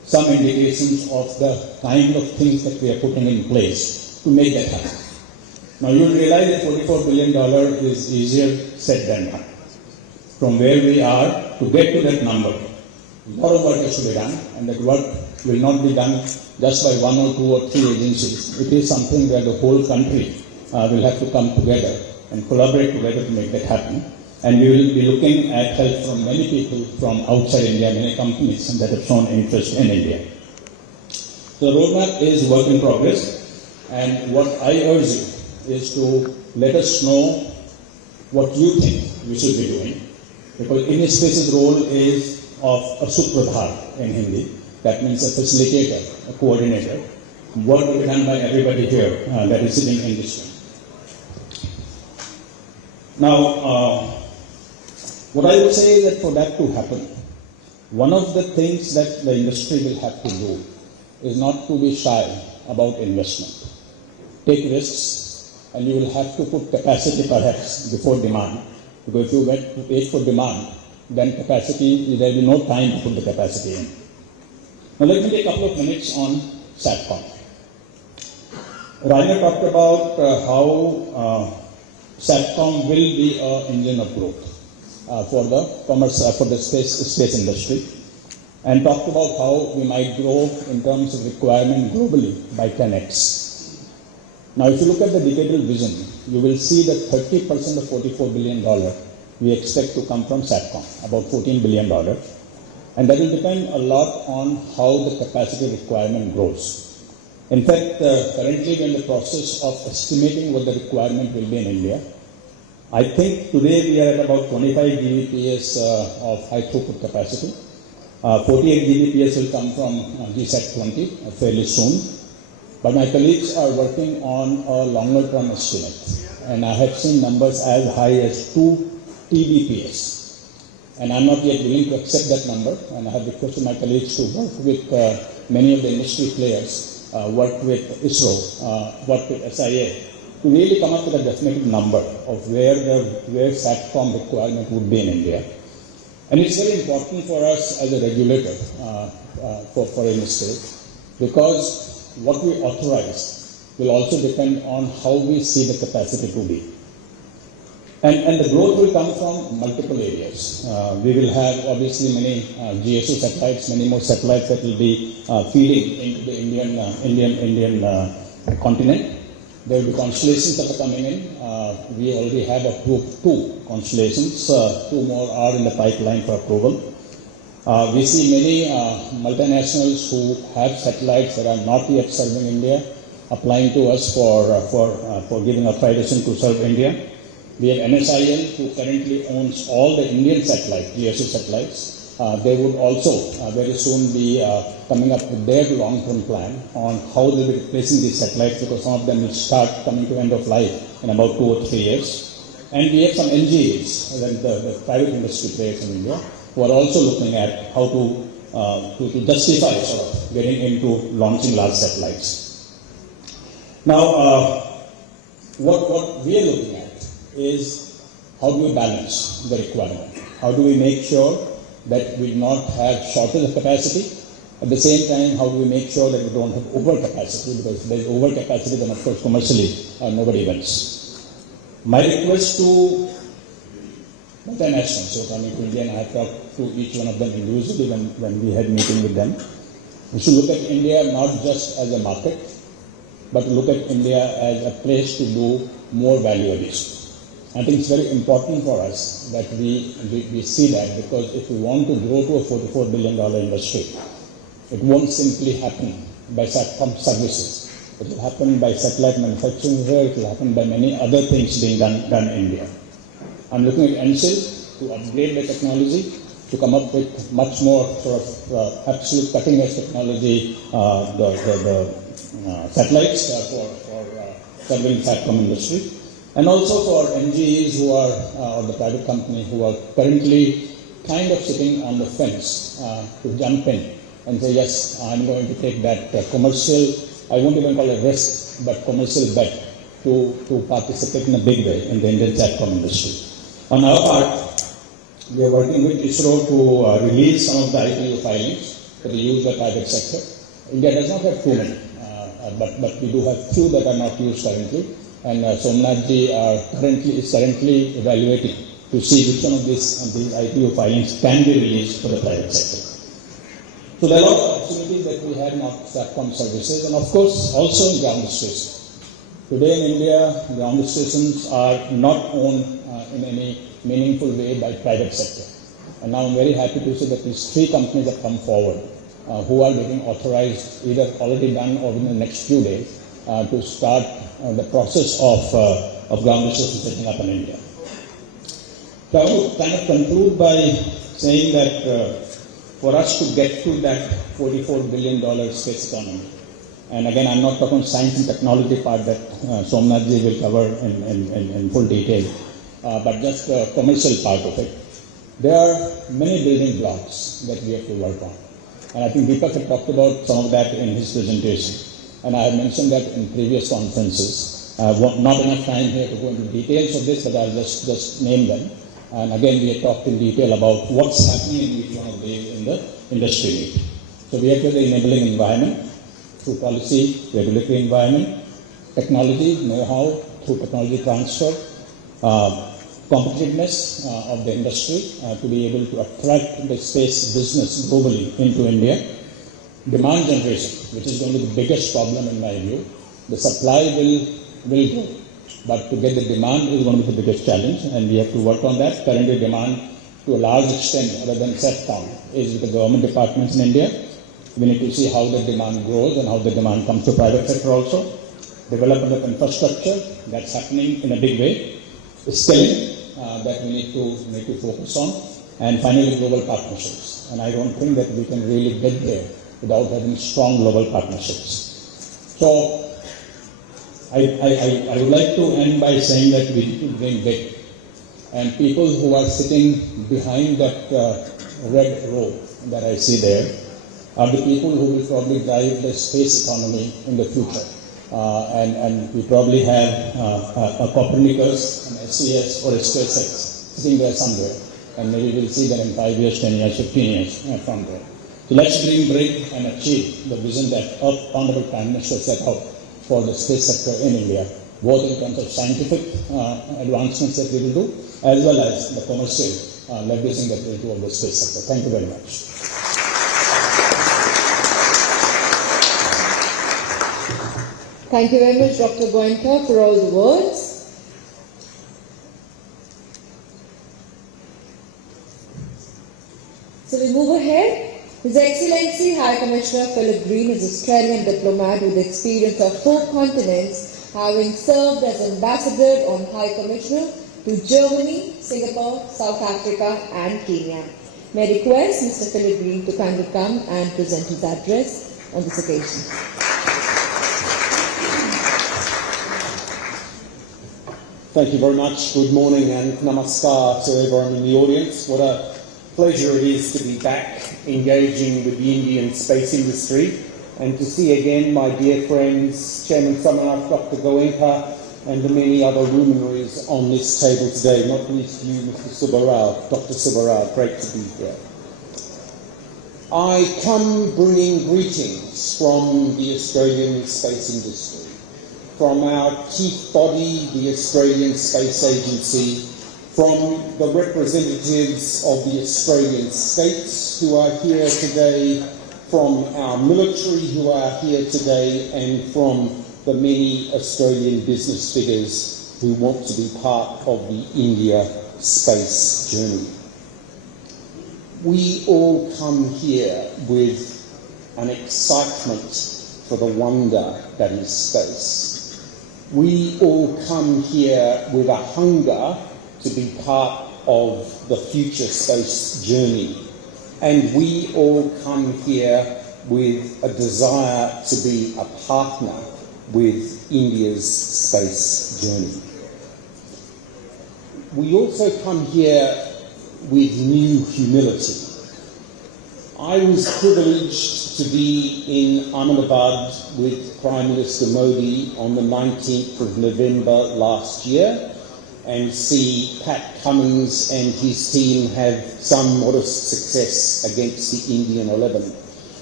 some indications of the kind of things that we are putting in place to make that happen. Now you'll realize that $44 billion is easier said than done. From where we are to get to that number, a lot of work has to be done, and that work will not be done just by one or two or three agencies. It is something where the whole country will have to come together and collaborate together to make that happen. And we will be looking at help from many people from outside India, many companies that have shown interest in India. The roadmap is work in progress, and what I urge you is to let us know what you think we should be doing. Because InSpace's role is of a supradhar in Hindi. That means a facilitator, a coordinator. Work will be done by everybody here that is sitting in this room. Now, what I would say is that for that to happen, one of the things that the industry will have to do is not to be shy about investment. Take risks, and you will have to put capacity perhaps before demand. Because if you wait for demand, then capacity, there will be no time to put the capacity in. Now let me take a couple of minutes on SATCOM. Rainer talked about how SATCOM will be an engine of growth for the space industry, and talked about how we might grow in terms of requirement globally by 10x. Now, if you look at the decadal vision, you will see that 30% of $44 billion we expect to come from SATCOM, about $14 billion. And that will depend a lot on how the capacity requirement grows. In fact, currently we are in the process of estimating what the requirement will be in India. I think today we are at about 25 Gbps of high throughput capacity. 48 Gbps will come from GSAT-20 fairly soon. But my colleagues are working on a longer term estimate. And I have seen numbers as high as 2 Tbps. And I'm not yet willing to accept that number. And I have requested my colleagues to work with many of the industry players, work with ISRO, work with SIA, to really come up with a definite number of where SATCOM requirement would be in India. And it's very important for us as a regulator for industry, because what we authorize will also depend on how we see the capacity to be. And the growth will come from multiple areas. We will have obviously many GSO satellites, many more satellites that will be feeding into the Indian continent. There will be constellations that are coming in. We already have approved 2 constellations. 2 more are in the pipeline for approval. We see many multinationals who have satellites that are not yet serving India, applying to us for giving authorization to serve India. We have NSIL, who currently owns all the Indian satellites, GSO satellites. They would also very soon be coming up with their long-term plan on how they will be replacing these satellites, because some of them will start coming to end of life in about 2 or 3 years. And we have some NGOs, the private industry players in India, who are also looking at how to justify sort of getting into launching large satellites. Now, what we are looking at is how do we balance the requirement? How do we make sure that we not have shortage of capacity? At the same time, how do we make sure that we don't have overcapacity? Because if there is overcapacity, then of course commercially nobody wins. My request to multinationals who are coming to India, and I have talked to each one of them individually when we had meeting with them, we should look at India not just as a market, but look at India as a place to do more value addition. I think it's very important for us that we see that, because if we want to grow to a $44 billion industry, it won't simply happen by SATCOM services. It will happen by satellite manufacturing here, it will happen by many other things being done in India. I'm looking at NSIL to upgrade the technology, to come up with much more sort of absolute cutting-edge technology, the satellites for serving SATCOM industry. And also for NGOs who are, or the private company who are currently kind of sitting on the fence to jump in and say, yes, I'm going to take that commercial, I won't even call it risk, but commercial bet to participate in a big way in the Indian SATCOM industry. On our part, we are working with ISRO to release some of the IPO filings. for the use of the private sector. India does not have too many, but we do have few that are not used currently. And Somanath ji is currently evaluating to see which one of these IPO filings can be released for the private sector. So there are a lot of opportunities that we have in our platform services, and of course also in ground stations. Today in India, ground stations are not owned in any meaningful way by private sector. And now I'm very happy to say that these 3 companies have come forward who are getting authorized, either already done or within the next few days, to start the process of ground stations setting up in India. So I want to kind of conclude by saying that for us to get to that $44 billion space economy, and again I'm not talking science and technology part that Somanath ji will cover in full detail, but just the commercial part of it, there are many building blocks that we have to work on. And I think Deepak had talked about some of that in his presentation. And I have mentioned that in previous conferences. Not enough time here to go into details of this, but I'll just name them. And again, we have talked in detail about what's happening in each one of these in the industry meet. So we have to have the enabling environment through policy, regulatory environment, technology, know-how through technology transfer, competitiveness of the industry to be able to attract the space business globally into India. Demand generation, which is going to be the biggest problem in my view. The supply will grow, but to get the demand is going to be the biggest challenge, and we have to work on that. Currently demand to a large extent, other than set down, is with the government departments in India. We need to see how the demand grows and how the demand comes to private sector also. Development of infrastructure, that's happening in a big way. Skilling, that we need to focus on. And finally, global partnerships. And I don't think that we can really get there without having strong global partnerships. So I would like to end by saying that we need to dream big. And people who are sitting behind that red row that I see there are the people who will probably drive the space economy in the future. And we probably have a Copernicus, an SES or a SpaceX sitting there somewhere. And maybe we'll see them in 5 years, 10 years, 15 years from there. So let's dream big and achieve the vision that Honorable Prime Minister set out for the space sector in India, both in terms of scientific advancements that we will do, as well as the commercial leveraging that we will do of the space sector. Thank you very much. Thank you very much, Dr. Goenka, for all the words. So we move ahead. His Excellency High Commissioner Philip Green is an Australian diplomat with experience of 4 continents, having served as ambassador on High Commissioner to Germany, Singapore, South Africa and Kenya. May I request Mr. Philip Green to kindly come and present his address on this occasion. Thank you very much. Good morning and namaskar to everyone in the audience. What a pleasure it is to be back engaging with the Indian space industry and to see again my dear friends, Chairman Somanath, Dr. Goenka and the many other luminaries on this table today, not least you, Mr. Subbarao, Dr. Subbarao, great to be here. I come bringing greetings from the Australian space industry, from our chief body, the Australian Space Agency, from the representatives of the Australian states who are here today, from our military who are here today, and from the many Australian business figures who want to be part of the India space journey. We all come here with an excitement for the wonder that is space. We all come here with a hunger to be part of the future space journey. And we all come here with a desire to be a partner with India's space journey. We also come here with new humility. I was privileged to be in Ahmedabad with Prime Minister Modi on the 19th of November last year and see Pat Cummins and his team have some modest success against the Indian 11.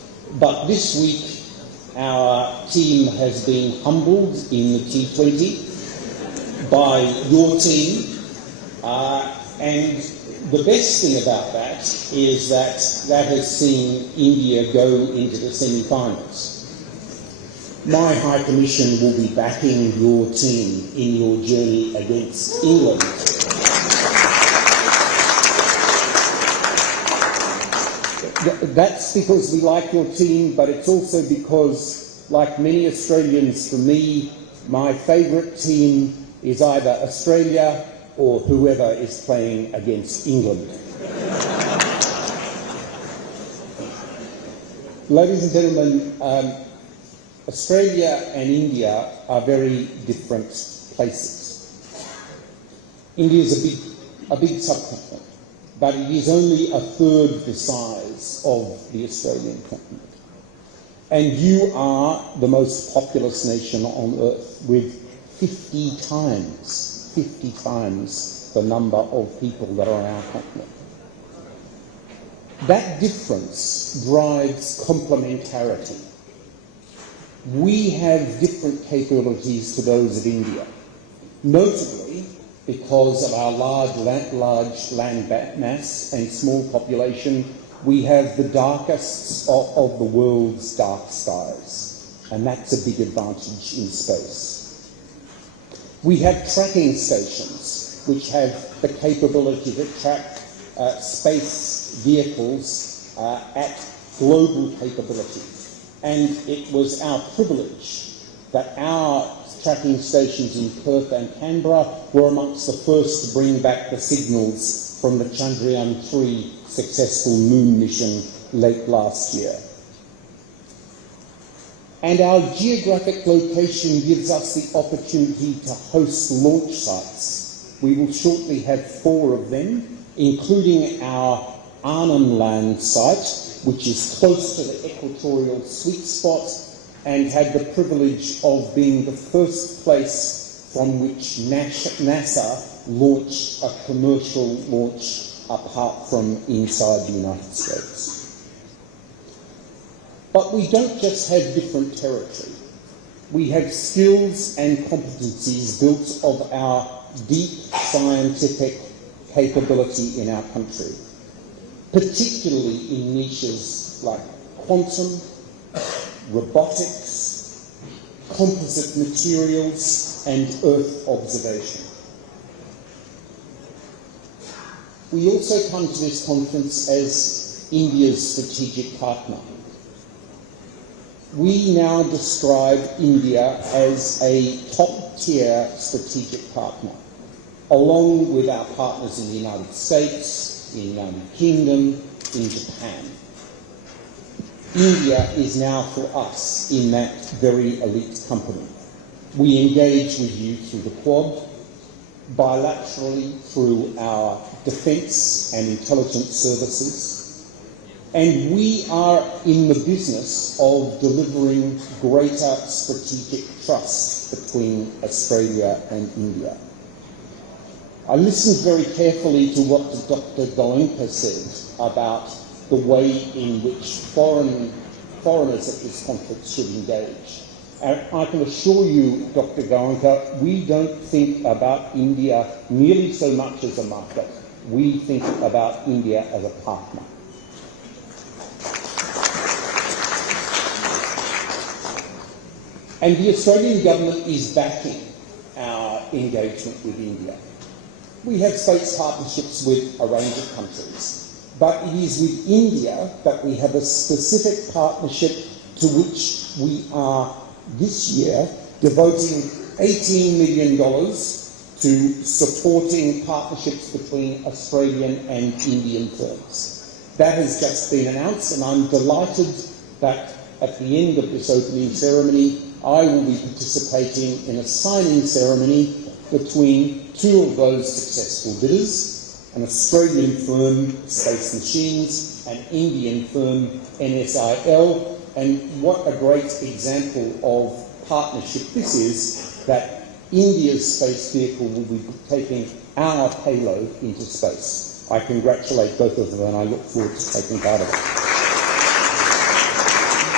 But this week, our team has been humbled in the T20 by your team, and the best thing about that is that has seen India go into the semi-finals. My High Commission will be backing your team in your journey against England. That's because we like your team, but it's also because, like many Australians, for me, my favourite team is either Australia or whoever is playing against England. Ladies and gentlemen, Australia and India are very different places. India is a big subcontinent, but it is only a third the size of the Australian continent. And you are the most populous nation on earth, with 50 times the number of people that are on our continent. That difference drives complementarity. We have different capabilities to those of India, notably because of our large land mass and small population. We have the darkest of the world's dark skies, and that's a big advantage in space. We have tracking stations which have the capability to track space vehicles at global capability. And it was our privilege that our tracking stations in Perth and Canberra were amongst the first to bring back the signals from the Chandrayaan-3 successful moon mission late last year. And our geographic location gives us the opportunity to host launch sites. We will shortly have 4 of them, including our Arnhem Land site, which is close to the equatorial sweet spot and had the privilege of being the first place from which NASA launched a commercial launch apart from inside the United States. But we don't just have different territory. We have skills and competencies built of our deep scientific capability in our country, particularly in niches like quantum, robotics, composite materials, and Earth observation. We also come to this conference as India's strategic partner. We now describe India as a top-tier strategic partner, along with our partners in the United States, in the United Kingdom, in Japan. India is now for us in that very elite company. We engage with you through the Quad, bilaterally through our defence and intelligence services, and we are in the business of delivering greater strategic trust between Australia and India. I listened very carefully to what Dr. Goenka said about the way in which foreigners at this conference should engage. And I can assure you, Dr. Goenka, we don't think about India nearly so much as a market. We think about India as a partner. And the Australian government is backing our engagement with India. We have space partnerships with a range of countries, but it is with India that we have a specific partnership to which we are this year devoting $18 million to supporting partnerships between Australian and Indian firms. That has just been announced, and I'm delighted that at the end of this opening ceremony, I will be participating in a signing ceremony between 2 of those successful bidders, an Australian firm, Space Machines, an Indian firm, NSIL, and what a great example of partnership this is, that India's space vehicle will be taking our payload into space. I congratulate both of them and I look forward to taking part of it.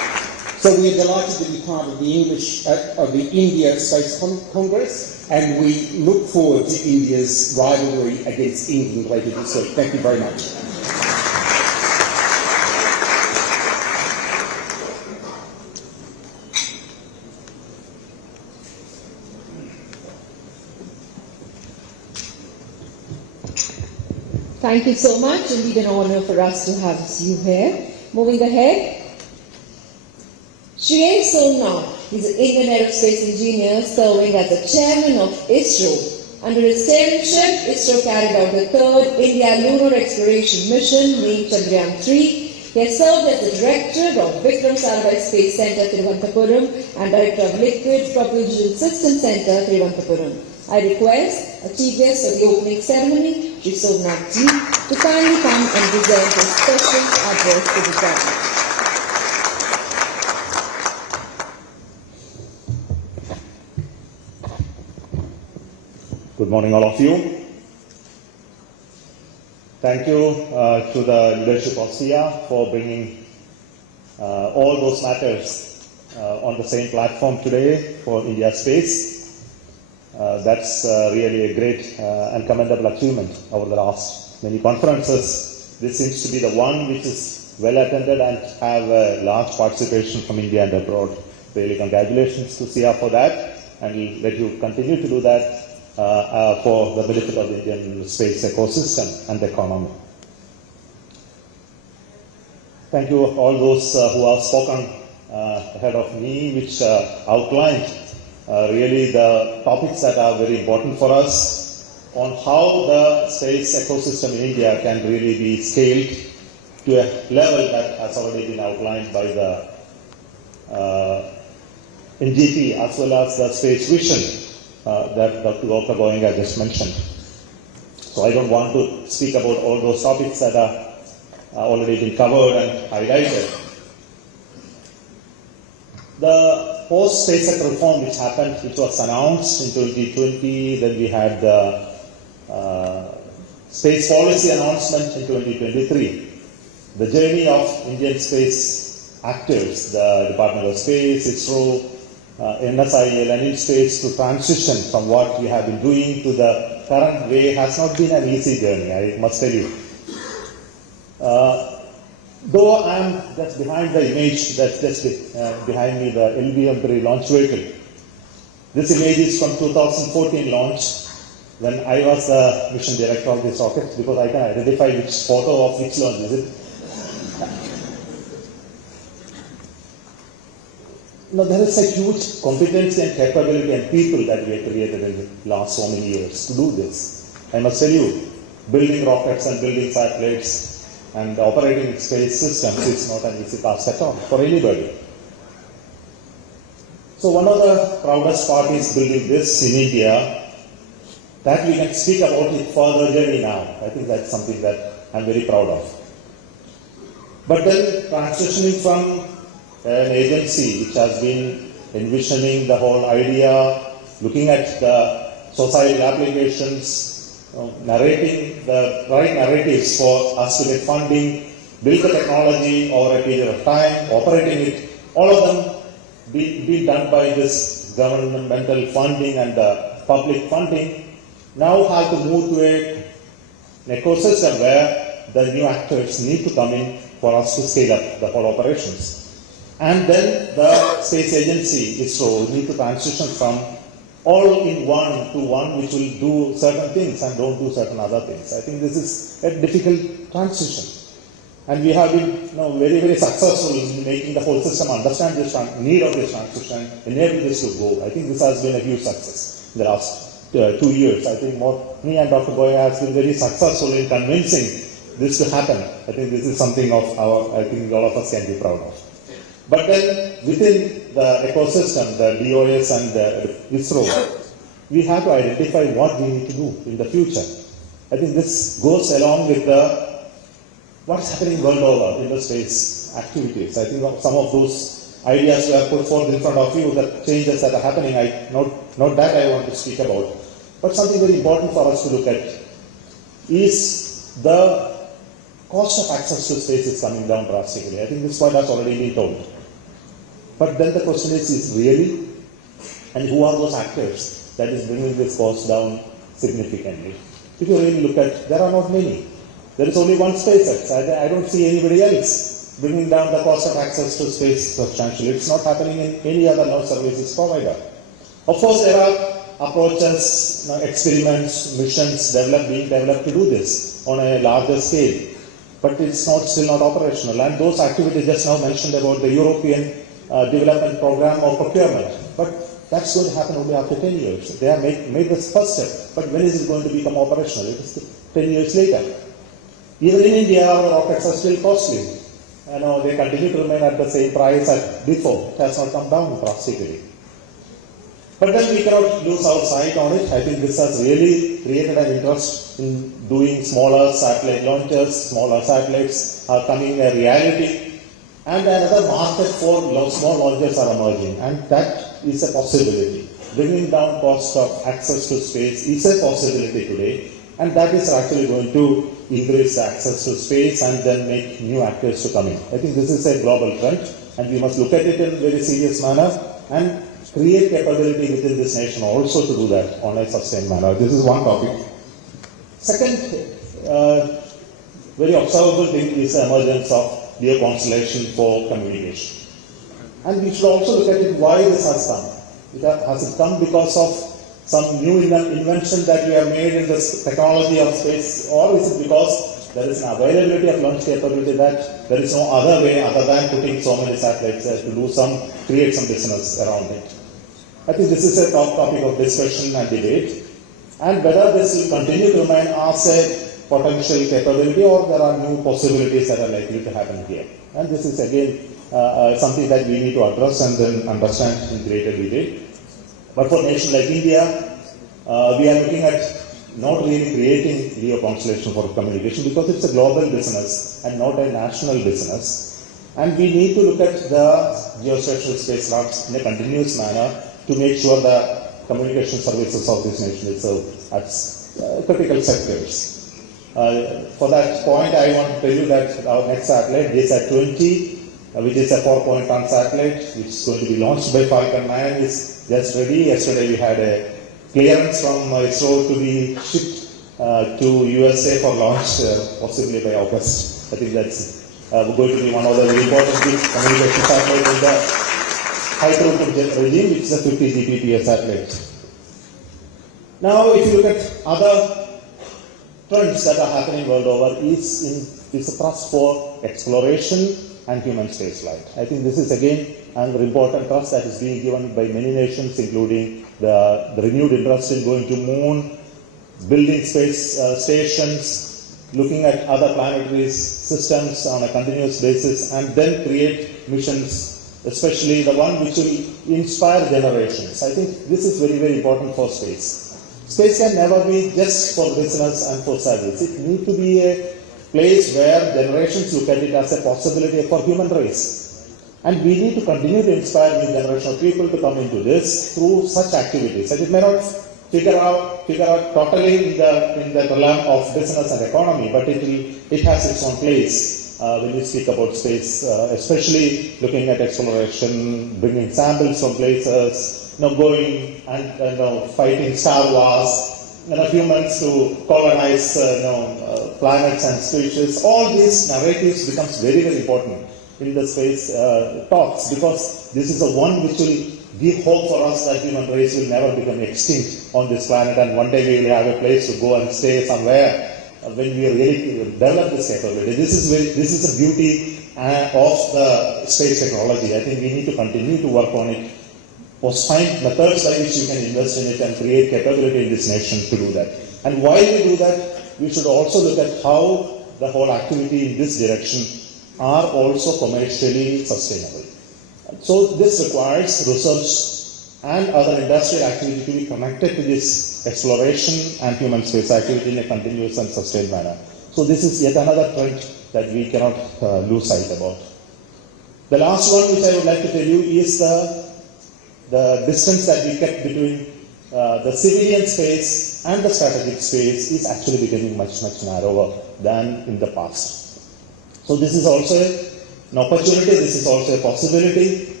So we are delighted to be part of the India Space Congress, and we look forward to India's rivalry against England later this week. Thank you very much. Thank you so much. Indeed, an honor for us to have you here. Moving ahead, Somanath is an Indian aerospace engineer serving as the chairman of ISRO. Under his chairmanship, ISRO carried out the third India lunar exploration mission named Chandrayaan-3. He has served as the director of Vikram Sarabhai Space Center, Thiruvananthapuram, and director of Liquid Propulsion System Center, Thiruvananthapuram. I request a chief guest for the opening ceremony, Shri Somanath Ji, to kindly come and present a special address to the crowd. Good morning, all of you. Thank you to the leadership of SIA for bringing all those matters on the same platform today for India Space. That's really a great and commendable achievement over the last many conferences. This seems to be the one which is well attended and have a large participation from India and abroad. Really congratulations to SIA for that, and we'll let you continue to do that for the benefit of the Indian space ecosystem and the economy. Thank you all those who have spoken ahead of me, which outlined really the topics that are very important for us on how the space ecosystem in India can really be scaled to a level that has already been outlined by the NGP as well as the space vision that Dr. Gopal Goenka has just mentioned. So I don't want to speak about all those topics that are already been covered and highlighted. The post-space sector reform which happened, which was announced in 2020, then we had the space policy announcement in 2023. The journey of Indian space actors, the Department of Space, ISRO, SIA and in space to transition from what we have been doing to the current way has not been an easy journey, I must tell you. Though I am just behind the image that's just behind me, the LBM-3 launch vehicle. This image is from 2014 launch when I was the mission director of this rocket, because I can identify which photo of which launch is it. Now, there is a huge competency and capability and people that we have created in the last so many years to do this. I must tell you, building rockets and building satellites and operating space systems is not an easy task at all for anybody. So one of the proudest part is building this in India, that we can speak about it further journey now. I think that's something that I'm very proud of. But then transitioning from an agency which has been envisioning the whole idea, looking at the societal applications, narrating the right narratives for us to get funding, build the technology over a period of time, operating it, all of them be done by this governmental funding and public funding, now have to move to an ecosystem where the new actors need to come in for us to scale up the whole operations. And then the space agency, ISRO, will need to transition from all in one to one which will do certain things and don't do certain other things. I think this is a difficult transition. And we have been very, very successful in making the whole system understand this need of this transition, enable this to go. I think this has been a huge success in the last 2 years. I think me and Dr. Goya has been very successful in convincing this to happen. I think this is something of I think all of us can be proud of. But then within the ecosystem, the DOS and the ISRO, we have to identify what we need to do in the future. I think this goes along with what's happening world over in the space activities. I think some of those ideas were put forth in front of you, the changes that are happening, not that I want to speak about. But something very important for us to look at is the cost of access to space is coming down drastically. I think this point has already been told. But then the question is really, and who are those actors that is bringing this cost down significantly? If you really look at, there are not many. There is only one SpaceX. I don't see anybody else bringing down the cost of access to space substantially. It's not happening in any other launch services provider. Of course, there are approaches, experiments, missions being developed to do this on a larger scale. But it's still not operational. And those activities just now mentioned about the European development program or procurement. But that's going to happen only after 10 years. They have made this first step. But when is it going to become operational? It is 10 years later. Even in India, our rockets are still costly. They continue to remain at the same price as before. It has not come down drastically. But then we cannot lose our sight on it. I think this has really created an interest in doing smaller satellite launches. Smaller satellites are coming a reality. And another market for small launches are emerging. And that is a possibility. Bringing down cost of access to space is a possibility today. And that is actually going to increase the access to space and then make new actors to come in. I think this is a global trend. And we must look at it in a very serious manner and create capability within this nation also to do that on a sustained manner. This is one topic. Second, very observable thing is the emergence of LEO constellation for communication. And we should also look at it why this has come. Has it come because of some new invention that we have made in this technology of space, or is it because there is an availability of launch capability that there is no other way other than putting so many satellites there to create some business around it? I think this is a top topic of discussion and debate, and whether this will continue to remain as a potential capability or there are new possibilities that are likely to happen here. And this is again something that we need to address and then understand in greater detail. But for a nation like India, we are looking at not really creating LEO constellation for communication because it's a global business and not a national business. And we need to look at the geospatial space routes in a continuous manner to make sure the communication services of this nation is served at critical sectors. For that point, I want to tell you that our next satellite, JSAT-20, which is a 4-ton satellite, which is going to be launched by Falcon 9, is just ready. Yesterday we had a clearance from ISRO to be shipped to USA for launch, possibly by August. I think that's going to be one of the very important communication satellites in the high throughput regime, which is a 50 Gbps satellite. Now, if you look at other trends that are happening world over, is a thrust for exploration and human spaceflight. I think this is again another important thrust that is being given by many nations, including the renewed interest in going to moon, building space stations, looking at other planetary systems on a continuous basis, and then create missions, especially the one which will inspire generations. I think this is very, very important for space. Space can never be just for business and for service. It needs to be a place where generations look at it as a possibility for human race. And we need to continue to inspire new generation of people to come into this through such activities. And it may not figure out totally in the realm of business and economy, but it has its own place when we speak about space, especially looking at exploration, bringing samples from places, going and fighting Star Wars, humans to colonize planets and species. All these narratives becomes very, very important in the space talks, because this is the one which will give hope for us that human race will never become extinct on this planet, and one day we will have a place to go and stay somewhere when we really develop this capability. This is the beauty of the space technology. I think we need to continue to work on it, or find methods by which you can invest in it and create capability in this nation to do that. And while we do that, we should also look at how the whole activity in this direction are also commercially sustainable. So this requires research and other industrial activity to be connected to this exploration and human space activity in a continuous and sustained manner. So this is yet another trend that we cannot lose sight about. The last one which I would like to tell you is the distance that we kept between the civilian space and the strategic space is actually becoming much, much narrower than in the past. So this is also an opportunity, this is also a possibility.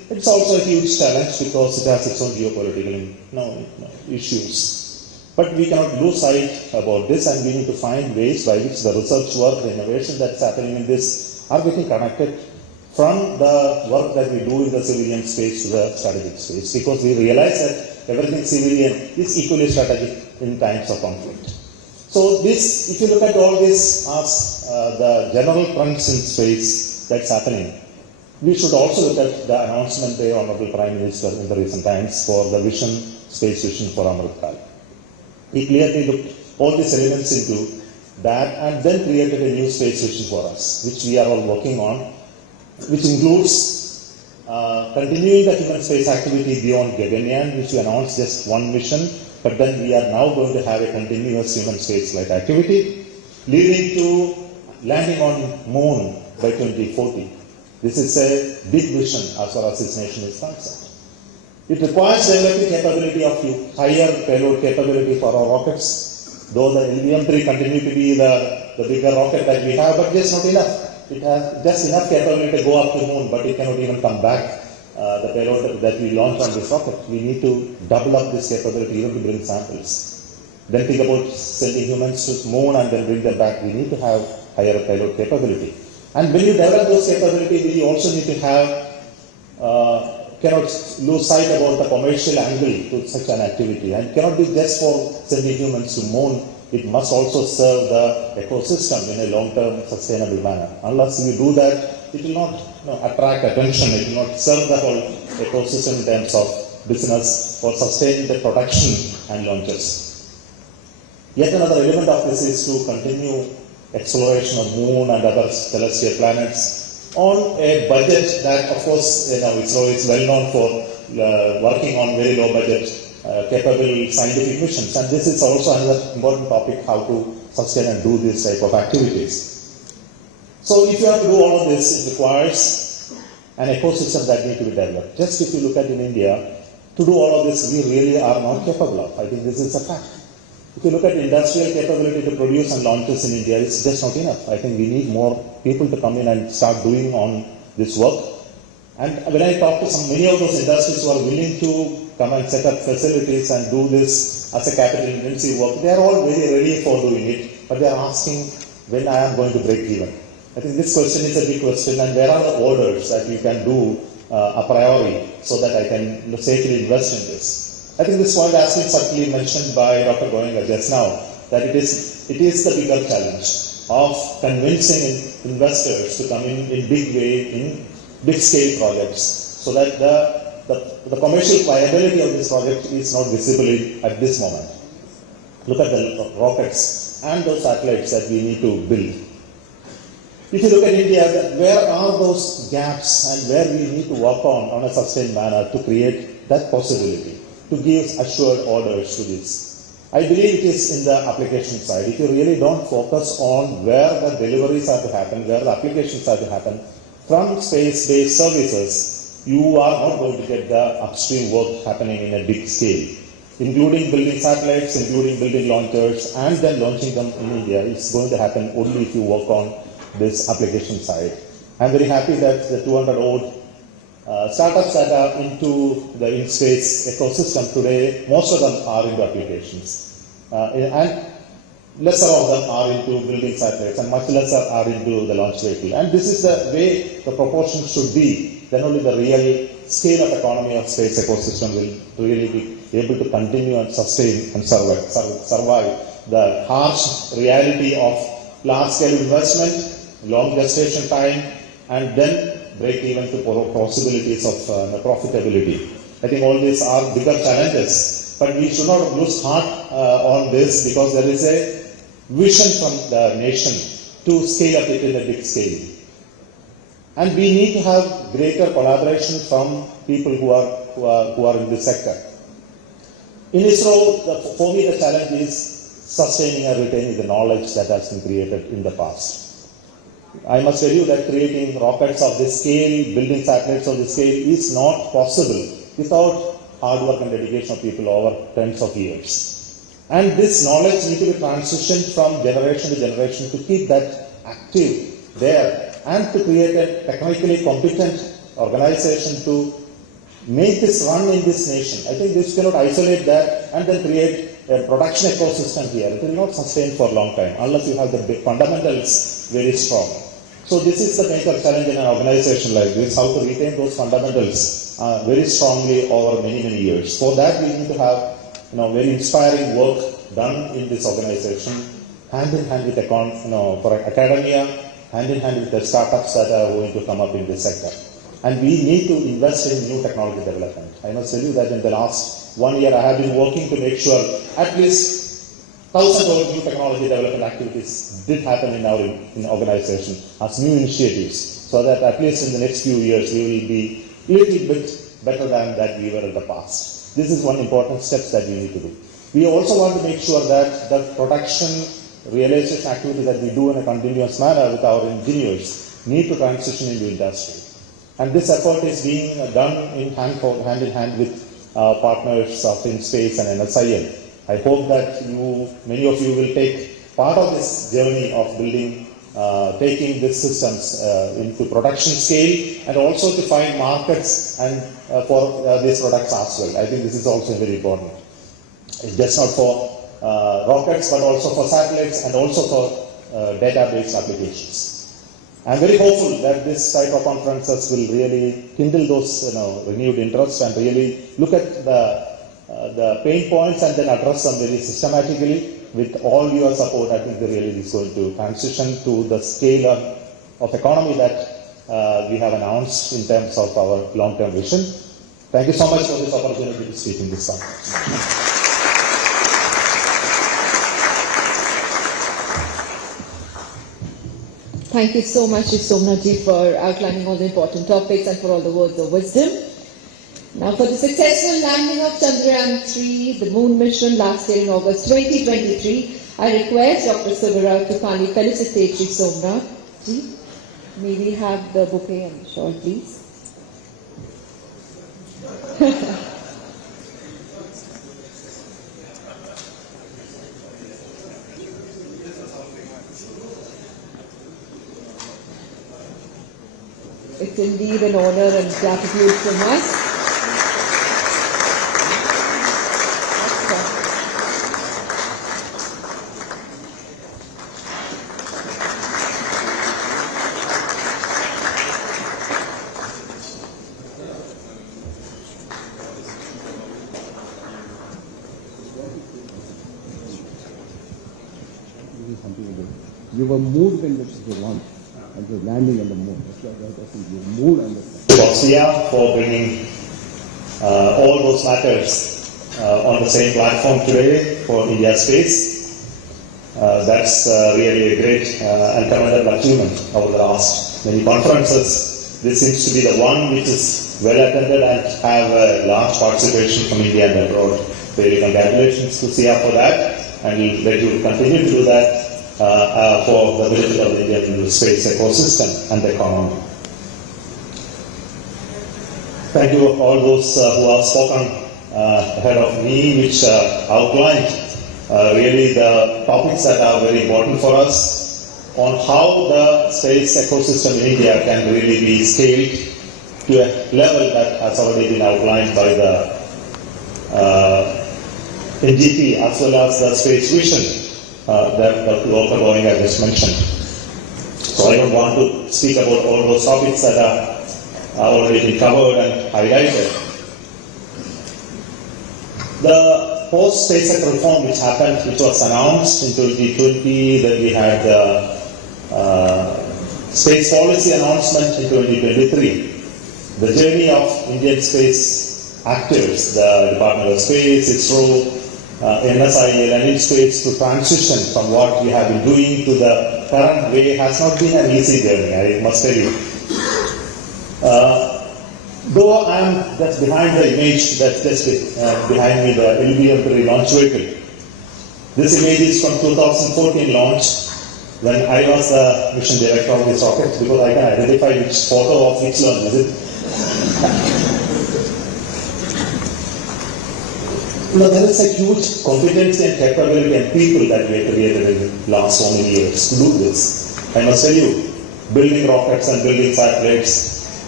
It's also a huge challenge because it has its own geopolitical issues. But we cannot lose sight about this, and we need to find ways by which the research work, the innovation that's happening in this are getting connected from the work that we do in the civilian space to the strategic space, because we realize that everything civilian is equally strategic in times of conflict. So this, if you look at all this as the general trends in space that's happening, we should also look at the announcement by Honorable Prime Minister in the recent times for the vision, space vision for Amritkal. He clearly looked all these elements into that and then created a new space vision for us, which we are all working on, which includes continuing the human space activity beyond Gaganyaan, which we announced just one mission, but then we are now going to have a continuous human space flight activity, leading to landing on Moon by 2040. This is a big vision as far as this nation is concerned. It requires developing capability of higher payload capability for our rockets, though the LVM-3 continue to be the bigger rocket that we have, but just not enough. It has just enough capability to go up to Moon, but it cannot even come back. The payload that we launch on this rocket, we need to double up this capability even to bring samples. Then think about sending humans to Moon and then bring them back. We need to have higher payload capability. And when you develop those capabilities, we also need to have cannot lose sight about the commercial angle to such an activity, and cannot be just for sending humans to Moon. It must also serve the ecosystem in a long-term sustainable manner. Unless we do that, it will not attract attention, it will not serve the whole ecosystem in terms of business or sustain the production and launches. Yet another element of this is to continue exploration of Moon and other celestial planets on a budget that, of course, ISRO is well known for working on very low budget, capable scientific missions. And this is also another important topic, how to sustain and do this type of activities. So if you have to do all of this, it requires an ecosystem that needs to be developed. Just if you look at in India, to do all of this, we really are not capable of. I think this is a fact. If you look at industrial capability to produce and launches in India, it's just not enough. I think we need more people to come in and start doing on this work. And when I talk to many of those industries who are willing to come and set up facilities and do this as a capital intensive work, they are all very ready for doing it, but they are asking when I am going to break even. I think this question is a big question, and where are the orders that you can do a priori so that I can safely invest in this. I think this point has been subtly mentioned by Dr. Goenka just now, that it is the bigger challenge of convincing investors to come in big way, in big scale projects, so that the commercial viability of this project is not visible at this moment. Look at the rockets and those satellites that we need to build. If you look at India, where are those gaps and where we need to work on a sustained manner to create that possibility, to give assured orders to this? I believe it is in the application side. If you really don't focus on where the deliveries are to happen, where the applications are to happen, from space-based services, you are not going to get the upstream work happening in a big scale, including building satellites, including building launchers, and then launching them in India. It's going to happen only if you work on this application side. I'm very happy that the 200-odd startups that are into the in-space ecosystem today, most of them are into applications. And lesser of them are into building satellites, and much lesser are into the launch vehicle. And this is the way the proportion should be. Then only the real scale of economy of space ecosystem will really be able to continue and sustain and survive the harsh reality of large-scale investment, long gestation time, and then break even to possibilities of profitability. I think all these are bigger challenges, but we should not lose heart on this, because there is a vision from the nation to scale up it in a big scale. And we need to have greater collaboration from people who are in this sector. In ISRO, for me the challenge is sustaining and retaining the knowledge that has been created in the past. I must tell you that creating rockets of this scale, building satellites of this scale is not possible without hard work and dedication of people over tens of years. And this knowledge needs to be transitioned from generation to generation to keep that active there, and to create a technically competent organization to make this run in this nation. I think this cannot isolate that and then create a production ecosystem here. It will not sustain for a long time unless you have the fundamentals very strong. So this is the major challenge in an organization like this, how to retain those fundamentals very strongly over many, many years. For that, we need to have very inspiring work done in this organization, hand in hand with for academia, hand in hand with the startups that are going to come up in this sector. And we need to invest in new technology development. I must tell you that in the last 1 year, I have been working to make sure at least 1,000 new technology development activities did happen in our organization as new initiatives, so that at least in the next few years, we will be a little bit better than that we were in the past. This is one important step that we need to do. We also want to make sure that the production realization activity that we do in a continuous manner with our engineers need to transition into industry. And this effort is being done in hand in hand with partners of InSpace and NSIL. I hope that many of you will take part of this journey of building, taking these systems into production scale, and also to find markets and for these products as well. I think this is also very important. It's just not for rockets, but also for satellites and also for database applications. I'm very hopeful that this type of conferences will really kindle those renewed interest and really look at the pain points and then address them very systematically. With all your support, I think the really is going to transition to the scale of economy that we have announced in terms of our long-term vision. Thank you so much for this opportunity to speak in this time. Thank you so much, Somanath, for outlining all the important topics and for all the words of wisdom. Now, for the successful landing of Chandrayaan-3, the moon mission last year in August 2023, I request Dr. Subarao to kindly felicitate Somanath. May we have the bouquet and the shawl, please? It's indeed an honor and gratitude from us. You were moved when you want. And the landing on the moon. That's why you moved on the SIA for bringing all those matters on the same platform today for India Space. That's really a great and commendable achievement over the last many conferences. This seems to be the one which is well attended and have a large participation from India and abroad. Very congratulations to SIA for that, and we'll let you continue to do that for the benefit of the Indian space ecosystem and the economy. Thank you all those who have spoken ahead of me, which outlined really the topics that are very important for us on how the space ecosystem in India can really be scaled to a level that has already been outlined by the NGP as well as the space vision that Dr. Going has just mentioned. So I don't want to speak about all those topics that are already been covered and highlighted. The post-space sector reform which happened, which was announced in 2020, then we had the space policy announcement in 2023. The journey of Indian space actors, the Department of Space, ISRO, NSIL and InSpace to transition from what we have been doing to the current way has not been an easy journey, I must tell you. Though I am just behind the image that's just behind me, the LBM-3 launch vehicle. This image is from 2014 launch when I was the mission director of this rocket, because I can identify which photo of which launch is it. There is a huge competency and capability and people that we have created in the last so many years to do this. I must tell you, building rockets and building satellites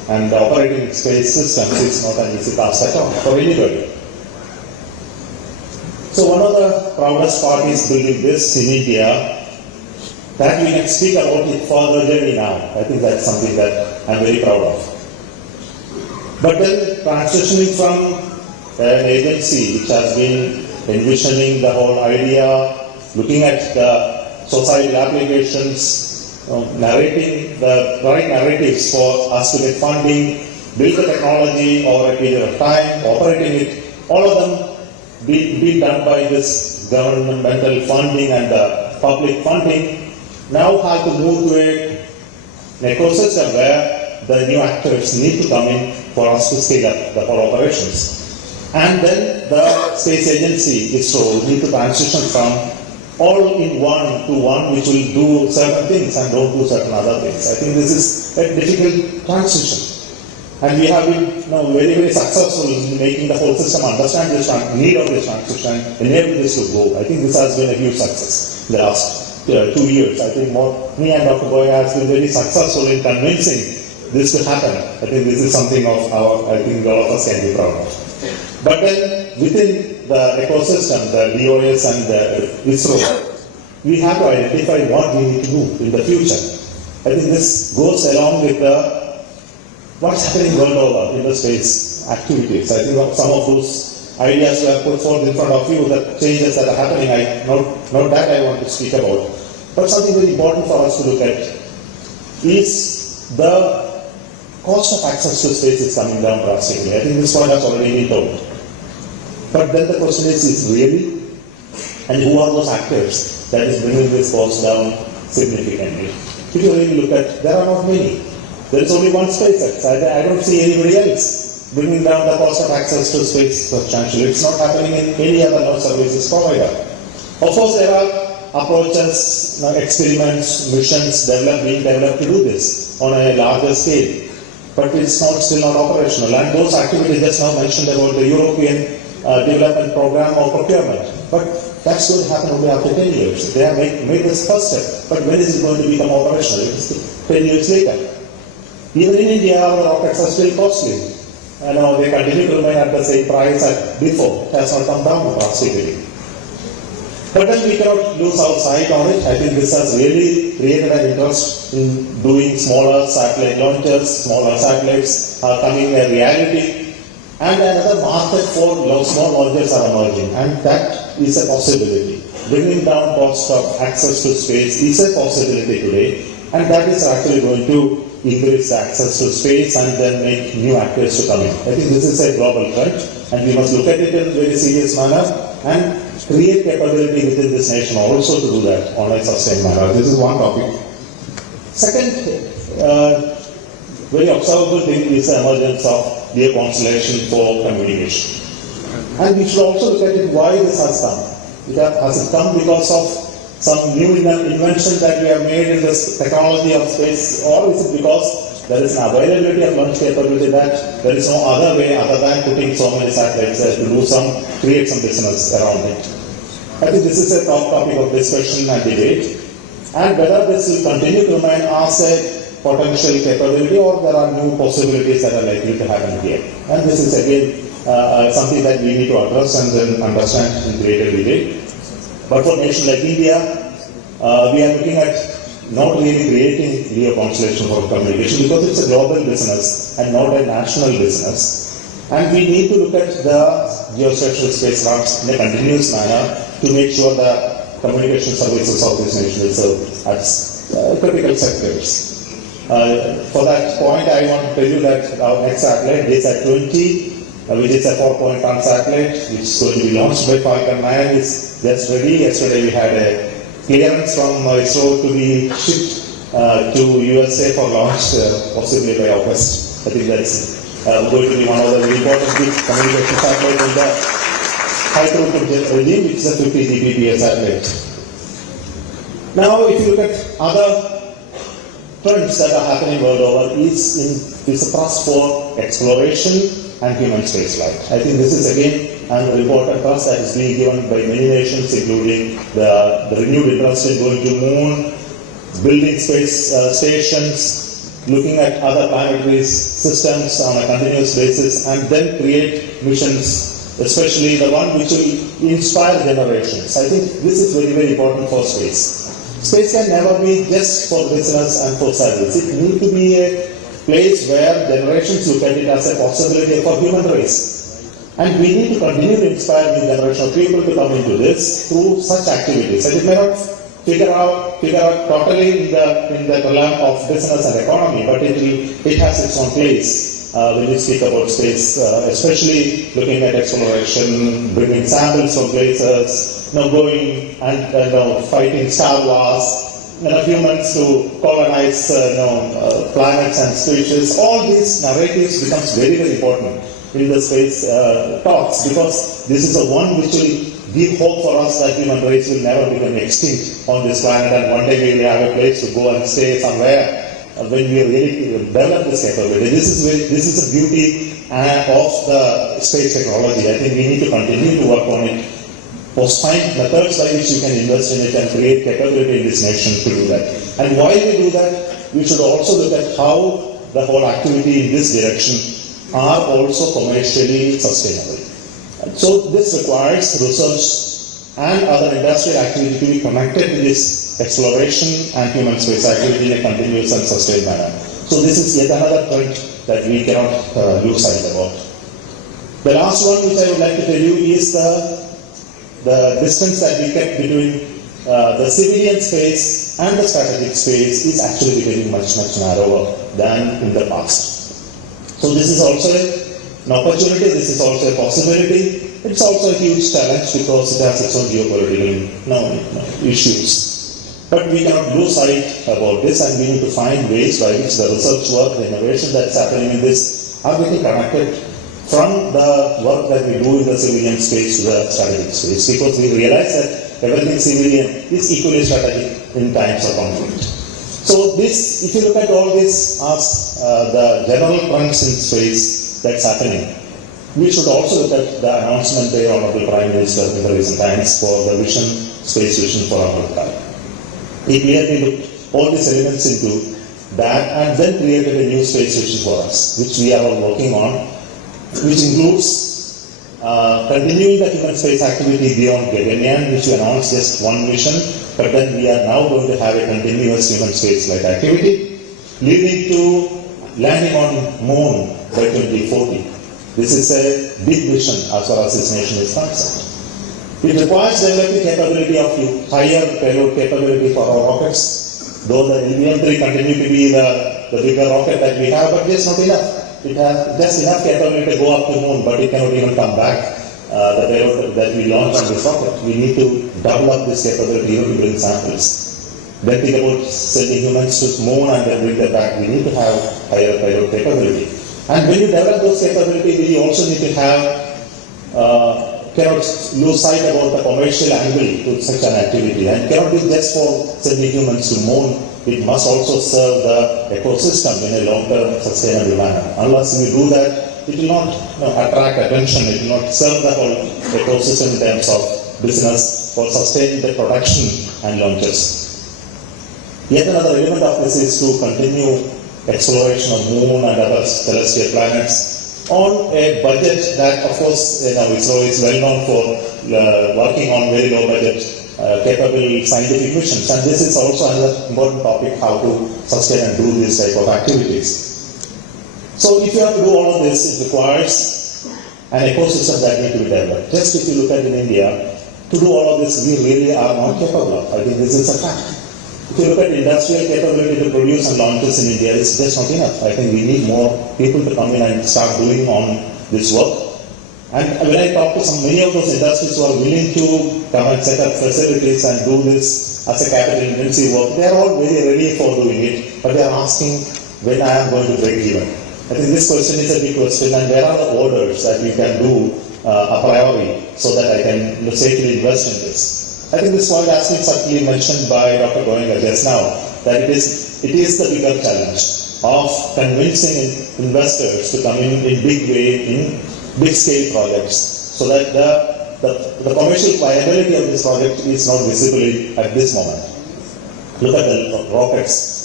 and operating space systems is not an easy task at all for anybody. So one of the proudest parties building this in India, that we can speak about it further journey now. I think that's something that I'm very proud of. But then transitioning from an agency which has been envisioning the whole idea, looking at the societal applications, narrating the right narratives for us to get funding, build the technology over a period of time, operating it, all of them being done by this governmental funding and the public funding, now have to move to an ecosystem where the new actors need to come in for us to scale up the whole operations. And then the space agency, ISRO, need to transition from all in one to one which will do certain things and don't do certain other things. I think this is a difficult transition. And we have been very, very successful in making the whole system understand this need of this transition, enable this to go. I think this has been a huge success in the last 2 years. I think me and Dr. Goya has been very successful in convincing this to happen. I think this is something of I think all of us can be proud of. But then within the ecosystem, the DOS and the ISRO, we have to identify what we need to do in the future. I think this goes along with what's happening world over in the space activities. I think some of those ideas were put forth in front of you, the changes that are happening, not that I want to speak about. But something very important for us to look at is the cost of access to space is coming down drastically. I think this point has already been told. But then the question is really, and who are those actors that is bringing this cost down significantly? If you really look at, there are not many. There is only one SpaceX. I don't see anybody else bringing down the cost of access to space substantially. It's not happening in any other launch services provider. Of course, there are approaches, experiments, missions being developed to do this on a larger scale. But it's still not operational. And those activities just now mentioned about the European development program or procurement. But that's going to happen only after 10 years. They have made this first step. But when is it going to become operational? It's 10 years later. Even in India, our rockets are still costly. They continue to remain at the same price as before. It has not come down drastically. But then we cannot lose our sight on it. I think this has really created an interest in doing smaller satellite launches. Smaller satellites are coming a reality. And another market for small launches are emerging. And that is a possibility. Bringing down cost of access to space is a possibility today. And that is actually going to increase the access to space and then make new actors to come in. I think this is a global trend. And we must look at it in a very serious manner and create capability within this nation also to do that on a sustained manner. This is one topic. Second, very observable thing is the emergence of the constellation for communication. And we should also look at it why this has come. Has it come because of some new invention that we have made in this technology of space, or is it because there is an availability of launch capability that there is no other way other than putting so many satellites there to create some business around it? I think this is a top topic of discussion and debate, and whether this will continue to remain as a potential capability or there are new possibilities that are likely to happen here. And this is again something that we need to address and then understand in greater detail. But for a nation like India, we are looking at not really creating LEO constellation for communication because it's a global business and not a national business. And we need to look at the geospatial space routes in a continuous manner to make sure the communication services of this nation will serve as critical sectors. For that point, I want to tell you that our next satellite, DSAT-20, which is a 4-ton satellite, which is going to be launched by Falcon 9, is just ready. Yesterday we had a clearance from ISRO to be shipped to USA for launch, possibly by August. I think that's going to be one of the very important big communication satellites in the high throughput regime, which is a 50 Gbps satellite. Now, if you look at other trends that are happening world over, is a thrust for exploration and human spaceflight. I think this is again an important thrust that is being given by many nations, including the renewed interest in going to moon, building space stations, looking at other planetary systems on a continuous basis, and then create missions, especially the one which will inspire generations. I think this is very, very important for space. Space can never be just for business and for service. It needs to be a place where generations look at it as a possibility for human race. And we need to continue to inspire the generation of people to come into this through such activities. And it may not figure out totally in the realm of business and economy, but it has its own place when we speak about space, especially looking at exploration, bringing samples from places, going and fighting star wars, humans to colonize planets and species. All these narratives becomes very, very important in the space talks, because this is the one which will give hope for us that human race will never become extinct on this planet, and one day we will have a place to go and stay somewhere when we really develop this capability. This is the beauty of the space technology. I think we need to continue to work on it, find methods by which we can invest in it and create capability in this nation to do that. And while we do that, we should also look at how the whole activity in this direction are also commercially sustainable. So this requires research and other industrial activity to be connected to this exploration and human space activity in a continuous and sustained manner. So this is yet another trend that we cannot lose sight about. The last one which I would like to tell you is the distance that we kept between the civilian space and the strategic space is actually becoming much, much narrower than in the past. So this is also an opportunity, this is also a possibility. It's also a huge challenge because it has its own geopolitical issues. But we cannot lose sight about this, and we need to find ways by which the research work, the innovation that's happening in this are getting connected from the work that we do in the civilian space to the strategic space, because we realize that everything civilian is equally strategic in times of conflict. So this, if you look at all this as the general trends in space that's happening, we should also look at the announcement by Honorable Prime Minister in the recent times for the vision, space vision for our time. He clearly looked all these elements into that and then created a new space vision for us, which we are all working on, which includes continuing the human space activity beyond Gaganyaan, which we announced just one mission, but then we are now going to have a continuous human space-like activity, leading to landing on Moon by 2040. This is a big vision as far as this nation is concerned. It requires developing capability of higher payload capability for our rockets, though the LVM-3 continue to be the bigger rocket that we have, but just not enough. It has just enough capability to go up to Moon, but it cannot even come back. The payload that we launch on this rocket, we need to double up this capability to bring samples. Then think about sending humans to Moon and then bring them back. We need to have higher payload capability. And when you develop those capabilities, we also need to have, cannot lose sight about the commercial angle to such an activity. And cannot be just for sending humans to Moon. It must also serve the ecosystem in a long-term sustainable manner. Unless we do that, it will not attract attention, it will not serve the whole ecosystem in terms of business for sustaining the production and launches. Yet another element of this is to continue exploration of Moon and other celestial planets on a budget that, of course, ISRO is well known for working on very low budget capable scientific missions, and this is also another important topic, how to sustain and do this type of activities. So if you have to do all of this, it requires an ecosystem that needs to be developed. Just if you look at in India, to do all of this, we really are not capable of. I think this is a fact. If you look at industrial capability to produce and launches in India, it's just not enough. I think we need more people to come in and start doing on this work. And when I talk to many of those industries who are willing to come and set up facilities and do this as a capital intensive work, they are all very ready for doing it, but they are asking when I am going to break even. I think this question is a big question, and where are the orders that we can do a priori so that I can safely invest in this. I think this point has been certainly mentioned by Dr. Goenka just now, that it is the bigger challenge of convincing investors to come in big way in big scale projects, so that the commercial viability of this project is not visible at this moment. Look at the rockets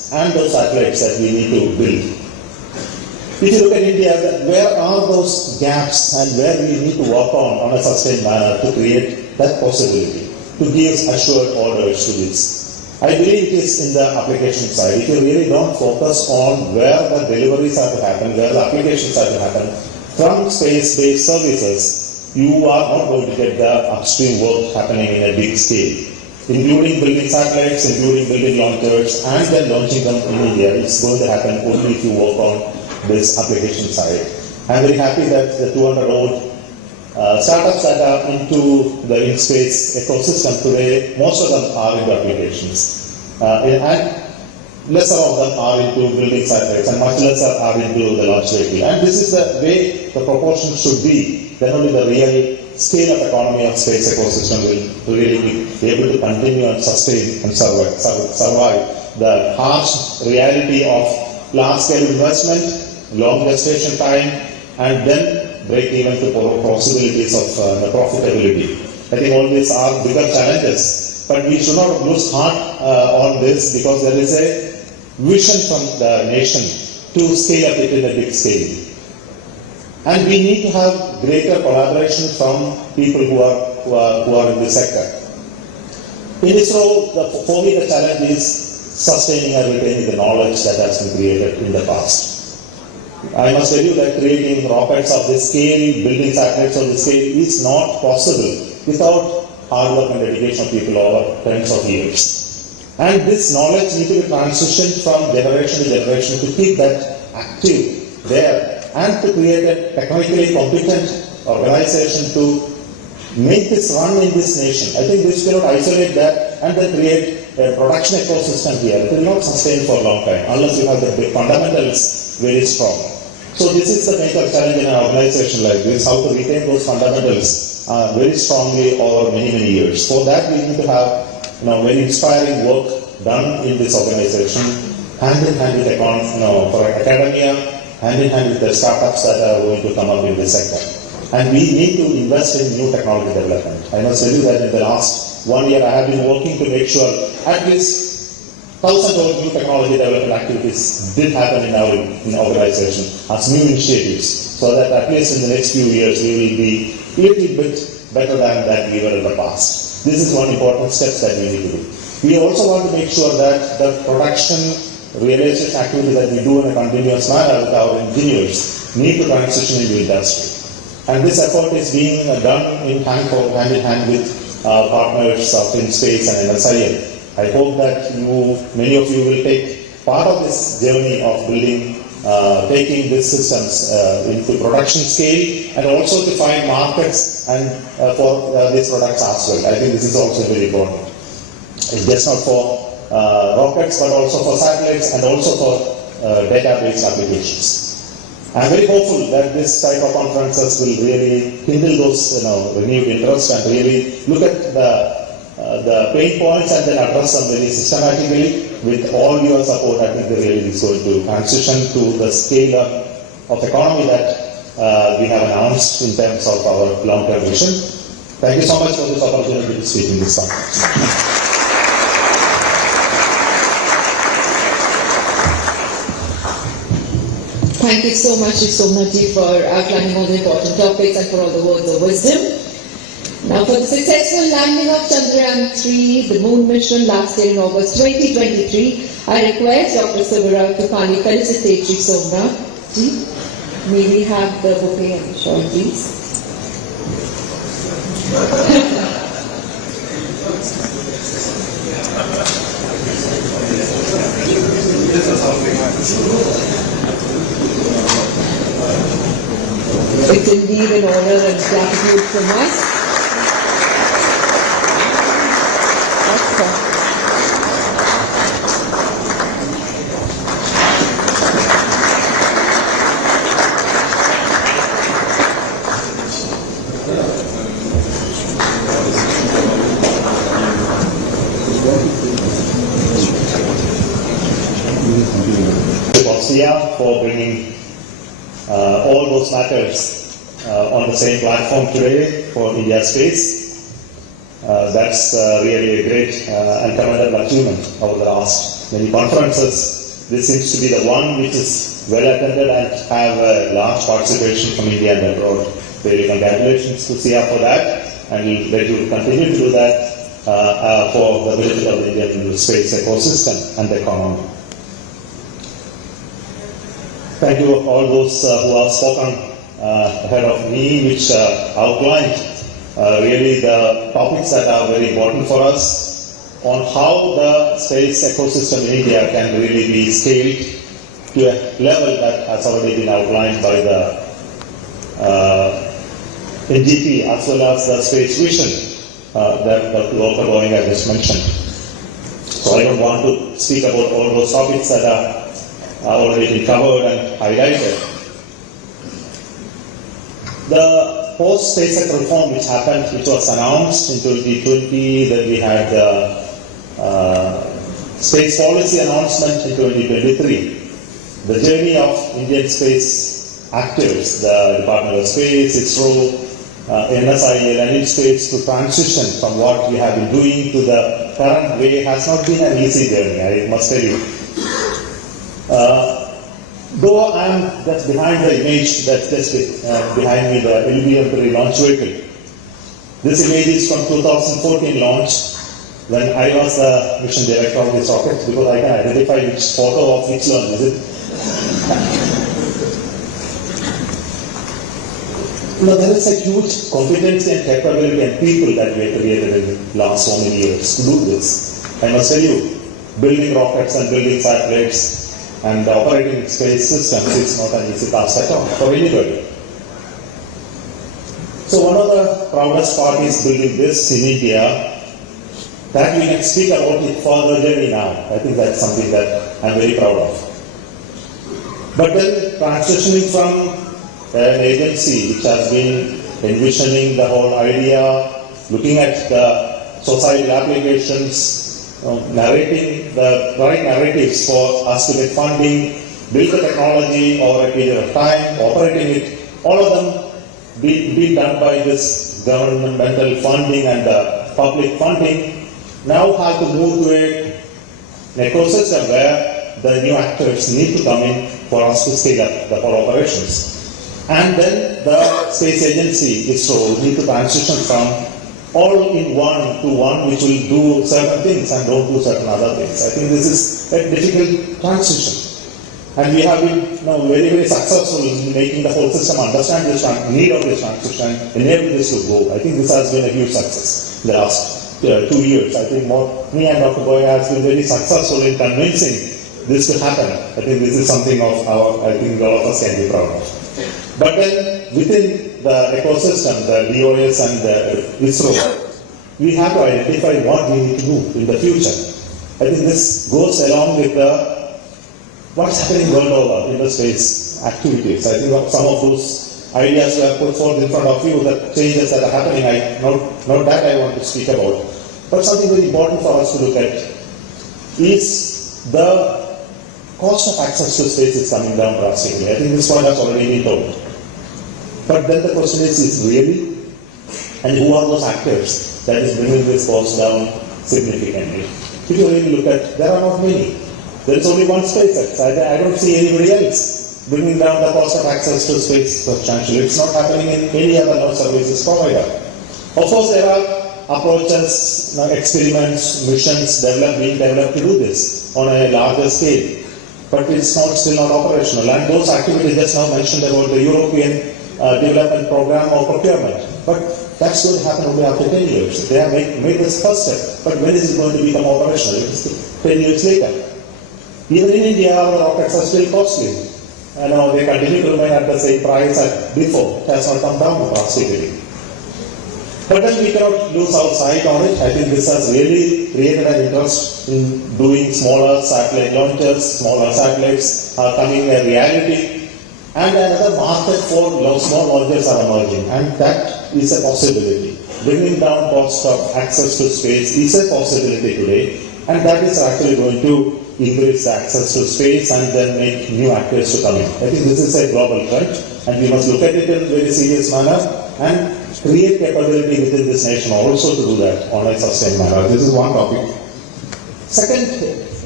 and those satellites that we need to build. If you look at India, where are those gaps and where we need to work on a sustained manner to create that possibility, to give assured orders to this? I believe it is in the application side. If you really don't focus on where the deliveries are to happen, where the applications are to happen, from space-based services, you are not going to get the upstream work happening in a big scale. Including building satellites, including building launchers, and then launching them in India. It's going to happen only if you work on this application side. I'm very happy that the 200-odd startups that are into the in-space ecosystem today, most of them are into applications. And lesser of them are into building satellites, and much lesser are into the launch vehicle. And this is the way the proportion should be. Then only the real scale of economy of space ecosystem will really be able to continue and sustain and survive the harsh reality of large-scale investment, long gestation time, and then break even to possibilities of the profitability. I think all these are bigger challenges, but we should not lose heart on this, because there is a vision from the nation to scale up it in a big scale. And we need to have greater collaboration from people who are in this sector. In ISRO, for me the challenge is sustaining and retaining the knowledge that has been created in the past. I must tell you that creating rockets of this scale, building satellites of this scale is not possible without hard work and dedication of people over tens of years. And this knowledge needs to be transitioned from generation to generation to keep that active there, and to create a technically competent organization to make this run in this nation. I think we cannot isolate that and then create a production ecosystem here. It will not sustain for a long time unless you have the fundamentals very strong. So this is the major challenge in an organization like this, how to retain those fundamentals very strongly over many, many years. For that we need to have very inspiring work done in this organization, hand in hand with for academia, hand in hand with the startups that are going to come up in this sector. And we need to invest in new technology development. I must tell you that in the last 1 year I have been working to make sure at least 1,000 of new technology development activities did happen in our organization as new initiatives, so that at least in the next few years we will be a little bit better than that we were in the past. This is one important step that we need to do. We also want to make sure that the production realization activity that we do in a continuous manner with our engineers need to transition in the industry. And this effort is being done in hand in hand with partners of InSpace and SIA. I hope that many of you will take part of this journey of building, taking these systems into production scale, and also to find markets and for these products as well. I think this is also very important. It's just not for rockets, but also for satellites and also for database applications. I'm very hopeful that this type of conferences will really kindle those renewed interest and really look at the pain points and then address them very systematically. With all your support, I think the really is going to transition to the scale of economy that we have announced in terms of our long-term vision. Thank you so much for this opportunity to speak in this conference. Thank you so much, Somanath, for outlining all the important topics and for all the words of wisdom. Now, for the successful landing of Chandrayaan-3, the moon mission last year in August 2023, I request Dr. Sivarao to kindly felicitate Sri Somanath. May we have the bouquet and shawl, please? It's indeed an honor and gratitude from us. SIA for bringing all those matters on the same platform today for India Space. That's really a great and commendable achievement over the last many conferences, this seems to be the one which is well attended and have a large participation from India and abroad. Very congratulations to SIA for that, and we'll let you continue to do that for the benefit of the Indian space ecosystem and the economy. Thank you all those who have spoken ahead of me, which outlined really the topics that are very important for us on how the space ecosystem in India can really be scaled to a level that has already been outlined by the NDP as well as the space vision that Dr. Boeing has just mentioned. So I don't want to speak about all those topics that are already been covered and highlighted. The post-space sector reform which happened, which was announced in 2020, then we had the space policy announcement in 2023. The journey of Indian space actors, the Department of Space, ISRO, SIA and States to transition from what we have been doing to the current way has not been an easy journey, I must tell you. Though I am just behind the image that's just behind me, the LBM-3 launch vehicle. This image is from 2014 launch when I was the mission director of this rocket, because I can identify which photo of which launch is it. Now, there is a huge competency and capability and people that we have created in the last so many years to do this. I must tell you, building rockets and building satellites and operating space systems is not an easy task at all for anybody. So one of the proudest parties building this in India, that we can speak about it for the journey now. I think that's something that I'm very proud of. But then transitioning from an agency which has been envisioning the whole idea, looking at the societal applications, narrating the right narratives for us to get funding, build the technology over a period of time, operating it, all of them be done by this governmental funding and public funding, now have to move to an ecosystem where the new actors need to come in for us to scale up the whole operations. And then the space agency, ISRO, will need to transition from all in one to one which will do certain things and don't do certain other things. I think this is a difficult transition. And we have been very, very successful in making the whole system understand the need of this transition, enable this to go. I think this has been a huge success in the last 2 years. I think me and Dr. Boy has been very successful in convincing this to happen. I think this is something of I think all of us can be proud of. But then within the ecosystem, the DOS and the ISRO, we have to identify what we need to do in the future. I think this goes along with what's happening world over in the space activities. I think some of those ideas were put forth in front of you, the changes that are happening, not that I want to speak about. But something very important for us to look at is the cost of access to space is coming down drastically. I think this point has already been told. But then the question is really, and who are those actors that is bringing this cost down significantly? If you really look at, there are not many. There is only one SpaceX. I don't see anybody else bringing down the cost of access to space substantially. It's not happening in any other non services provider. Of course, there are approaches, experiments, missions being developed to do this on a larger scale. But it's still not operational. And those activities just now mentioned about the European development program or procurement. But that's going to happen only after 10 years. They have made this first step. But when is it going to become operational? It's 10 years later. Even in India, our rockets are still costly. They continue to remain at the same price as before. It has not come down drastically. But then we cannot lose our sight on it. I think this has really created an interest in doing smaller satellite launches. Smaller satellites are coming a reality. And another market for small launches are emerging. And that is a possibility. Bringing down cost of access to space is a possibility today. And that is actually going to increase the access to space and then make new actors to come in. I think this is a global trend. And we must look at it in a very serious manner and create capability within this nation also to do that on a sustained manner. This is one topic. Second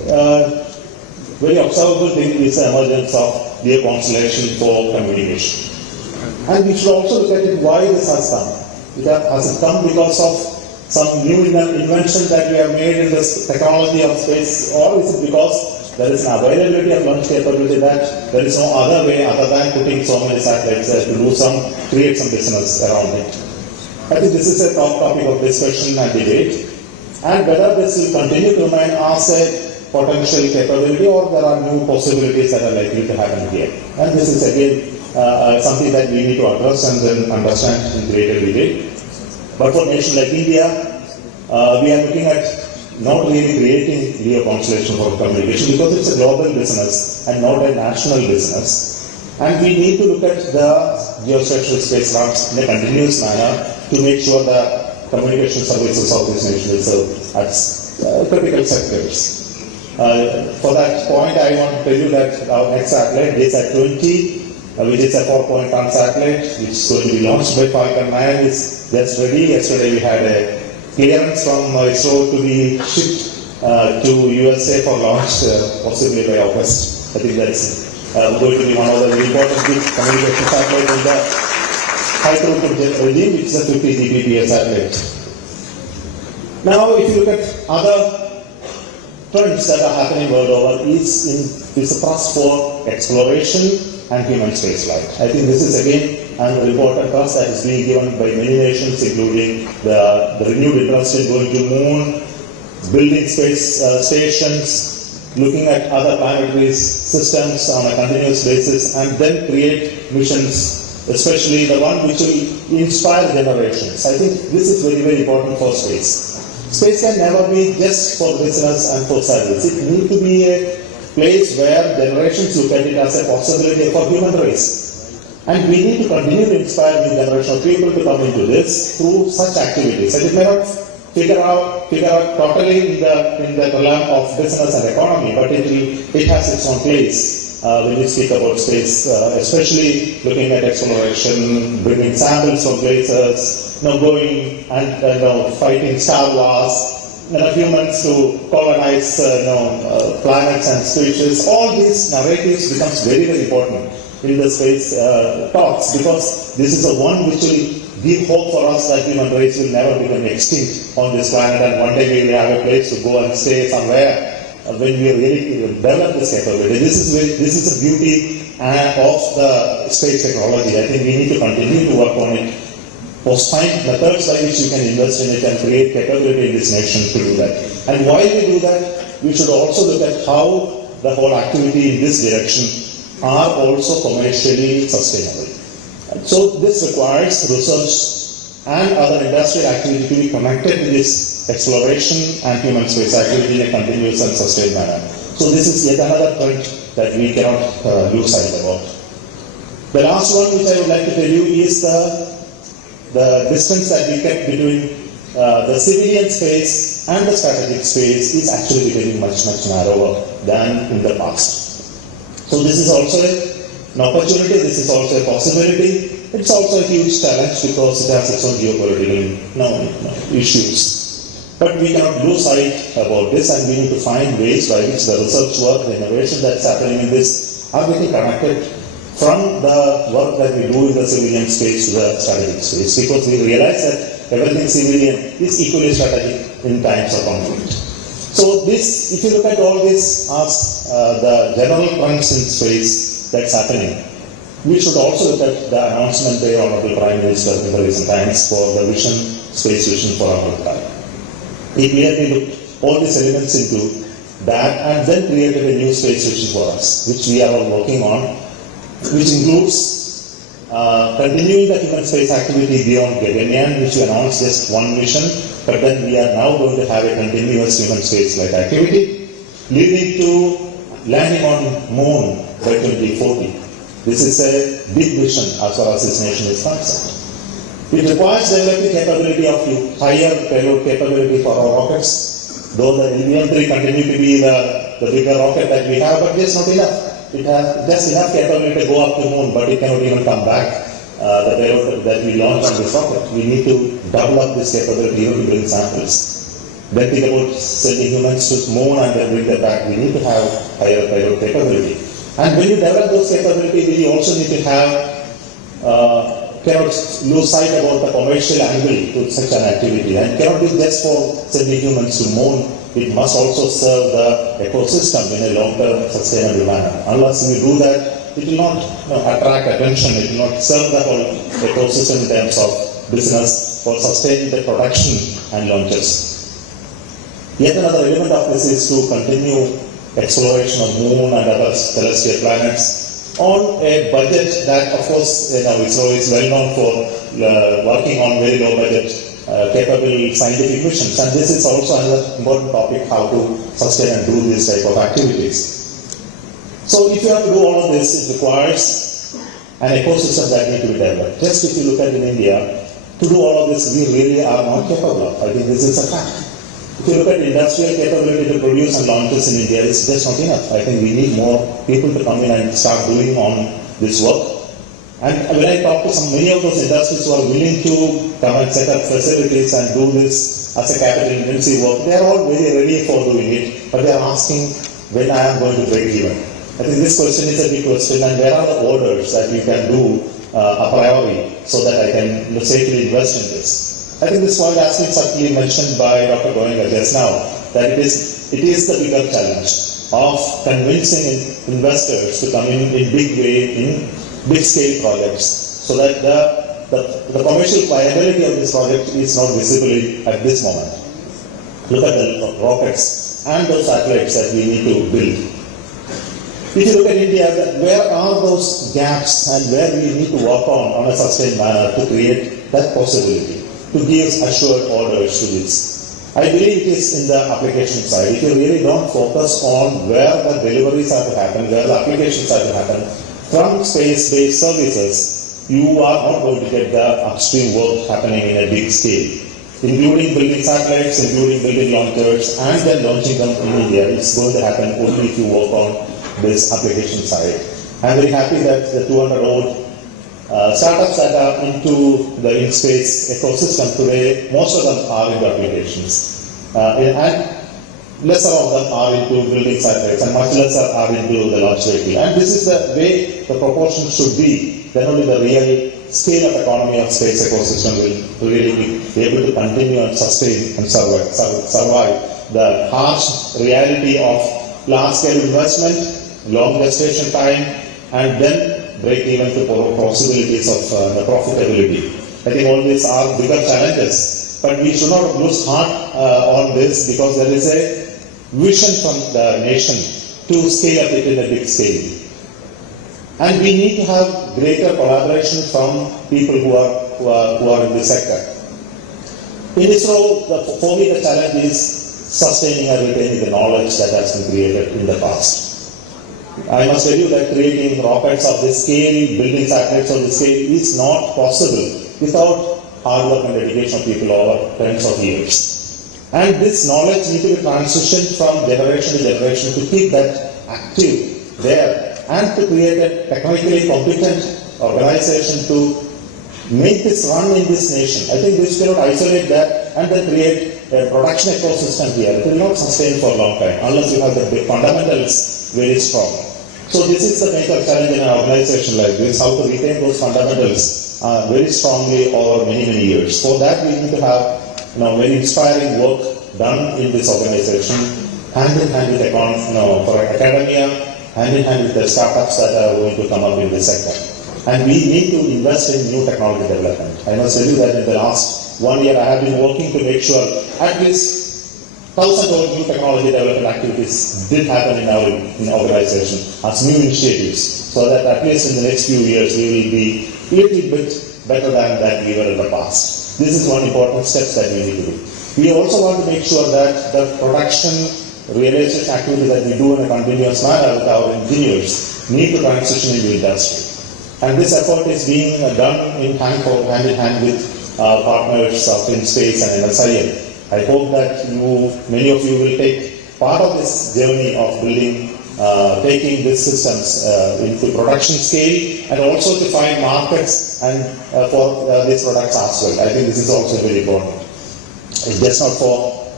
very observable thing is the emergence of the constellation for communication. And we should also look at it why this has come. Has it come because of some new invention that we have made in this technology of space, or is it because there is an availability of launch capability that there is no other way other than putting so many satellites there to create some business around it? I think this is a top topic of discussion and debate, and whether this will continue to remain as a potential capability or there are new possibilities that are likely to happen here. And this is again something that we need to address and then understand in greater detail. But for a nation like India, we are looking at not really creating LEO constellation for communication because it's a global business and not a national business. And we need to look at the geospatial space routes in a continuous manner to make sure the communication services of this nation is served as critical sectors. For that point, I want to tell you that our next satellite, DSAT-20, which is a 4-point-ton satellite, which is going to be launched by Falcon 9, is just ready. Yesterday we had a clearance from ISRO to be shipped to USA for launch, possibly by August. I think that's going to be one of the very important communication satellites in the high-throughput regime, which is a 50 Gbps satellite. Now, if you look at other trends that are happening world over, is a thrust for exploration and human spaceflight. I think this is again an important thrust that is being given by many nations, including the renewed interest in going to moon, building space stations, looking at other planetary systems on a continuous basis, and then create missions, especially the one which will inspire generations. I think this is very, very important for space. Space can never be just for business and for service. It needs to be a place where generations look at it as a possibility for human race. And we need to continue to inspire the generation of people to come into this through such activities. And it may not figure out totally in the realm of business and economy, but it has its own place when we speak about space, especially looking at exploration, bringing samples from places, going and fighting star wars, humans to colonize planets and species. All these narratives becomes very, very important in the space talks, because this is the one which will give hope for us that human race will never become extinct on this planet, and one day we will have a place to go and stay somewhere when we really develop this capability. This is the beauty of the space technology. I think we need to continue to work on it, find methods by which we can invest in it and create capability in this nation to do that. And while we do that, we should also look at how the whole activity in this direction are also commercially sustainable. So this requires research and other industrial activity to be connected to this exploration and human space activity in a continuous and sustained manner. So this is yet another trend that we cannot lose sight about. The last one which I would like to tell you is the distance that we kept between the civilian space and the strategic space is actually becoming much, much narrower than in the past. So this is also an opportunity, this is also a possibility. It's also a huge challenge because it has its own geopolitical issues. But we cannot lose sight about this, and we need to find ways by which the research work, the innovation that's happening in this are getting connected from the work that we do in the civilian space to the strategic space, because we realize that everything civilian is equally strategic in times of conflict. So this, if you look at all this as the general trends in space that's happening, we should also look at the announcement by Honorable Prime Minister in the recent times for the vision, space vision for our time. He clearly looked all these elements into that and then created a new space vision for us, which we are all working on, which includes continuing the human space activity beyond Gaganyaan, which we announced just one mission, but then we are now going to have a continuous human space flight activity, leading to landing on moon by 2040. This is a big vision as far as this nation is concerned. It requires developing capability of higher payload capability for our rockets, though the LVM-3 continue to be the bigger rocket that we have, but just not enough. It has just enough capability to go up to the moon, but it cannot even come back. The payload that we launch on this rocket, we need to double up this capability even to bring samples. then think about sending humans to moon and then bring them back. We need to have higher capability. And when you develop those capabilities, we also need to have, cannot lose sight about the commercial angle to such an activity. And cannot be just for sending humans to moon. It must also serve the ecosystem in a long-term sustainable manner. Unless we do that, it will not attract attention. It will not serve the whole ecosystem in terms of business for sustaining the production and launches. Yet another element of this is to continue exploration of moon and other celestial planets on a budget that, of course, ISRO is well known for working on very low budget capable scientific missions, and this is also another important topic, how to sustain and do this type of activities. So if you have to do all of this, it requires an ecosystem that needs to be developed. Just if you look at in India, to do all of this, we really are not capable of. I think this is a fact. If you look at industrial capability to produce and launches in India, it's just not enough. I think we need more people to come in and start doing on this work. And when I talk to many of those industries who are willing to come and set up facilities and do this as a capital intensive work, they are all very ready for doing it, but they are asking when I am going to break even. I think this question is a big question, and where are the orders that we can do a priori so that I can safely invest in this. I think this point has been certainly mentioned by Dr. Goenka just now, that it is the bigger challenge of convincing investors to come in big way in big scale projects, so that the commercial viability of this project is not visible at this moment. Look at the rockets and those satellites that we need to build. If you look at India, where are those gaps and where we need to work on a sustained manner to create that possibility, to give assured orders to this? I believe it is in the application side. If you really don't focus on where the deliveries are to happen, where the applications are to happen, from space-based services, you are not going to get the upstream work happening in a big scale, including building satellites, including building launchers, and then launching them in India. It's going to happen only if you work on this application side. I'm very happy that the 200-odd startups that are into the in-space ecosystem today, most of them are into applications. And lesser of them are into building satellites, and much lesser are into the launch vehicle. And this is the way the proportion should be. Then only the real scale of economy of space ecosystem will really be able to continue and sustain and survive the harsh reality of large-scale investment, long gestation time, and then break even to possibilities of the profitability. I think all these are bigger challenges, but we should not lose heart on this, because there is a vision from the nation to scale up it in a big scale. And we need to have greater collaboration from people who are in this sector. In ISRO, for me the challenge is sustaining and retaining the knowledge that has been created in the past. I must tell you that creating rockets of this scale, building satellites of this scale is not possible without hard work and dedication of people over tens of years. And this knowledge needs to be transitioned from generation to generation to keep that active there, and to create a technically competent organization to make this run in this nation. I think we cannot isolate that and then create a production ecosystem here. It will not sustain for a long time unless you have the fundamentals very strong. So this is the major challenge in an organization like this, how to retain those fundamentals very strongly over many, many years. For that we need to have very inspiring work done in this organization, hand in hand with for academia, hand in hand with the startups that are going to come up in this sector. And we need to invest in new technology development. I must tell you that in the last 1 year I have been working to make sure at least 1,000 new technology development activities did happen in our organization as new initiatives, so that at least in the next few years we will be a little bit better than that we were in the past. This is one important step that we need to do. We also want to make sure that the production realization activity that we do in a continuous manner with our engineers need to transition in the industry. And this effort is being done hand in hand with our partners of InSpace and SIA. I hope that many of you will take part of this journey of building, taking these systems into production scale, and also to find markets and for these products as well. I think this is also very important. It's just not for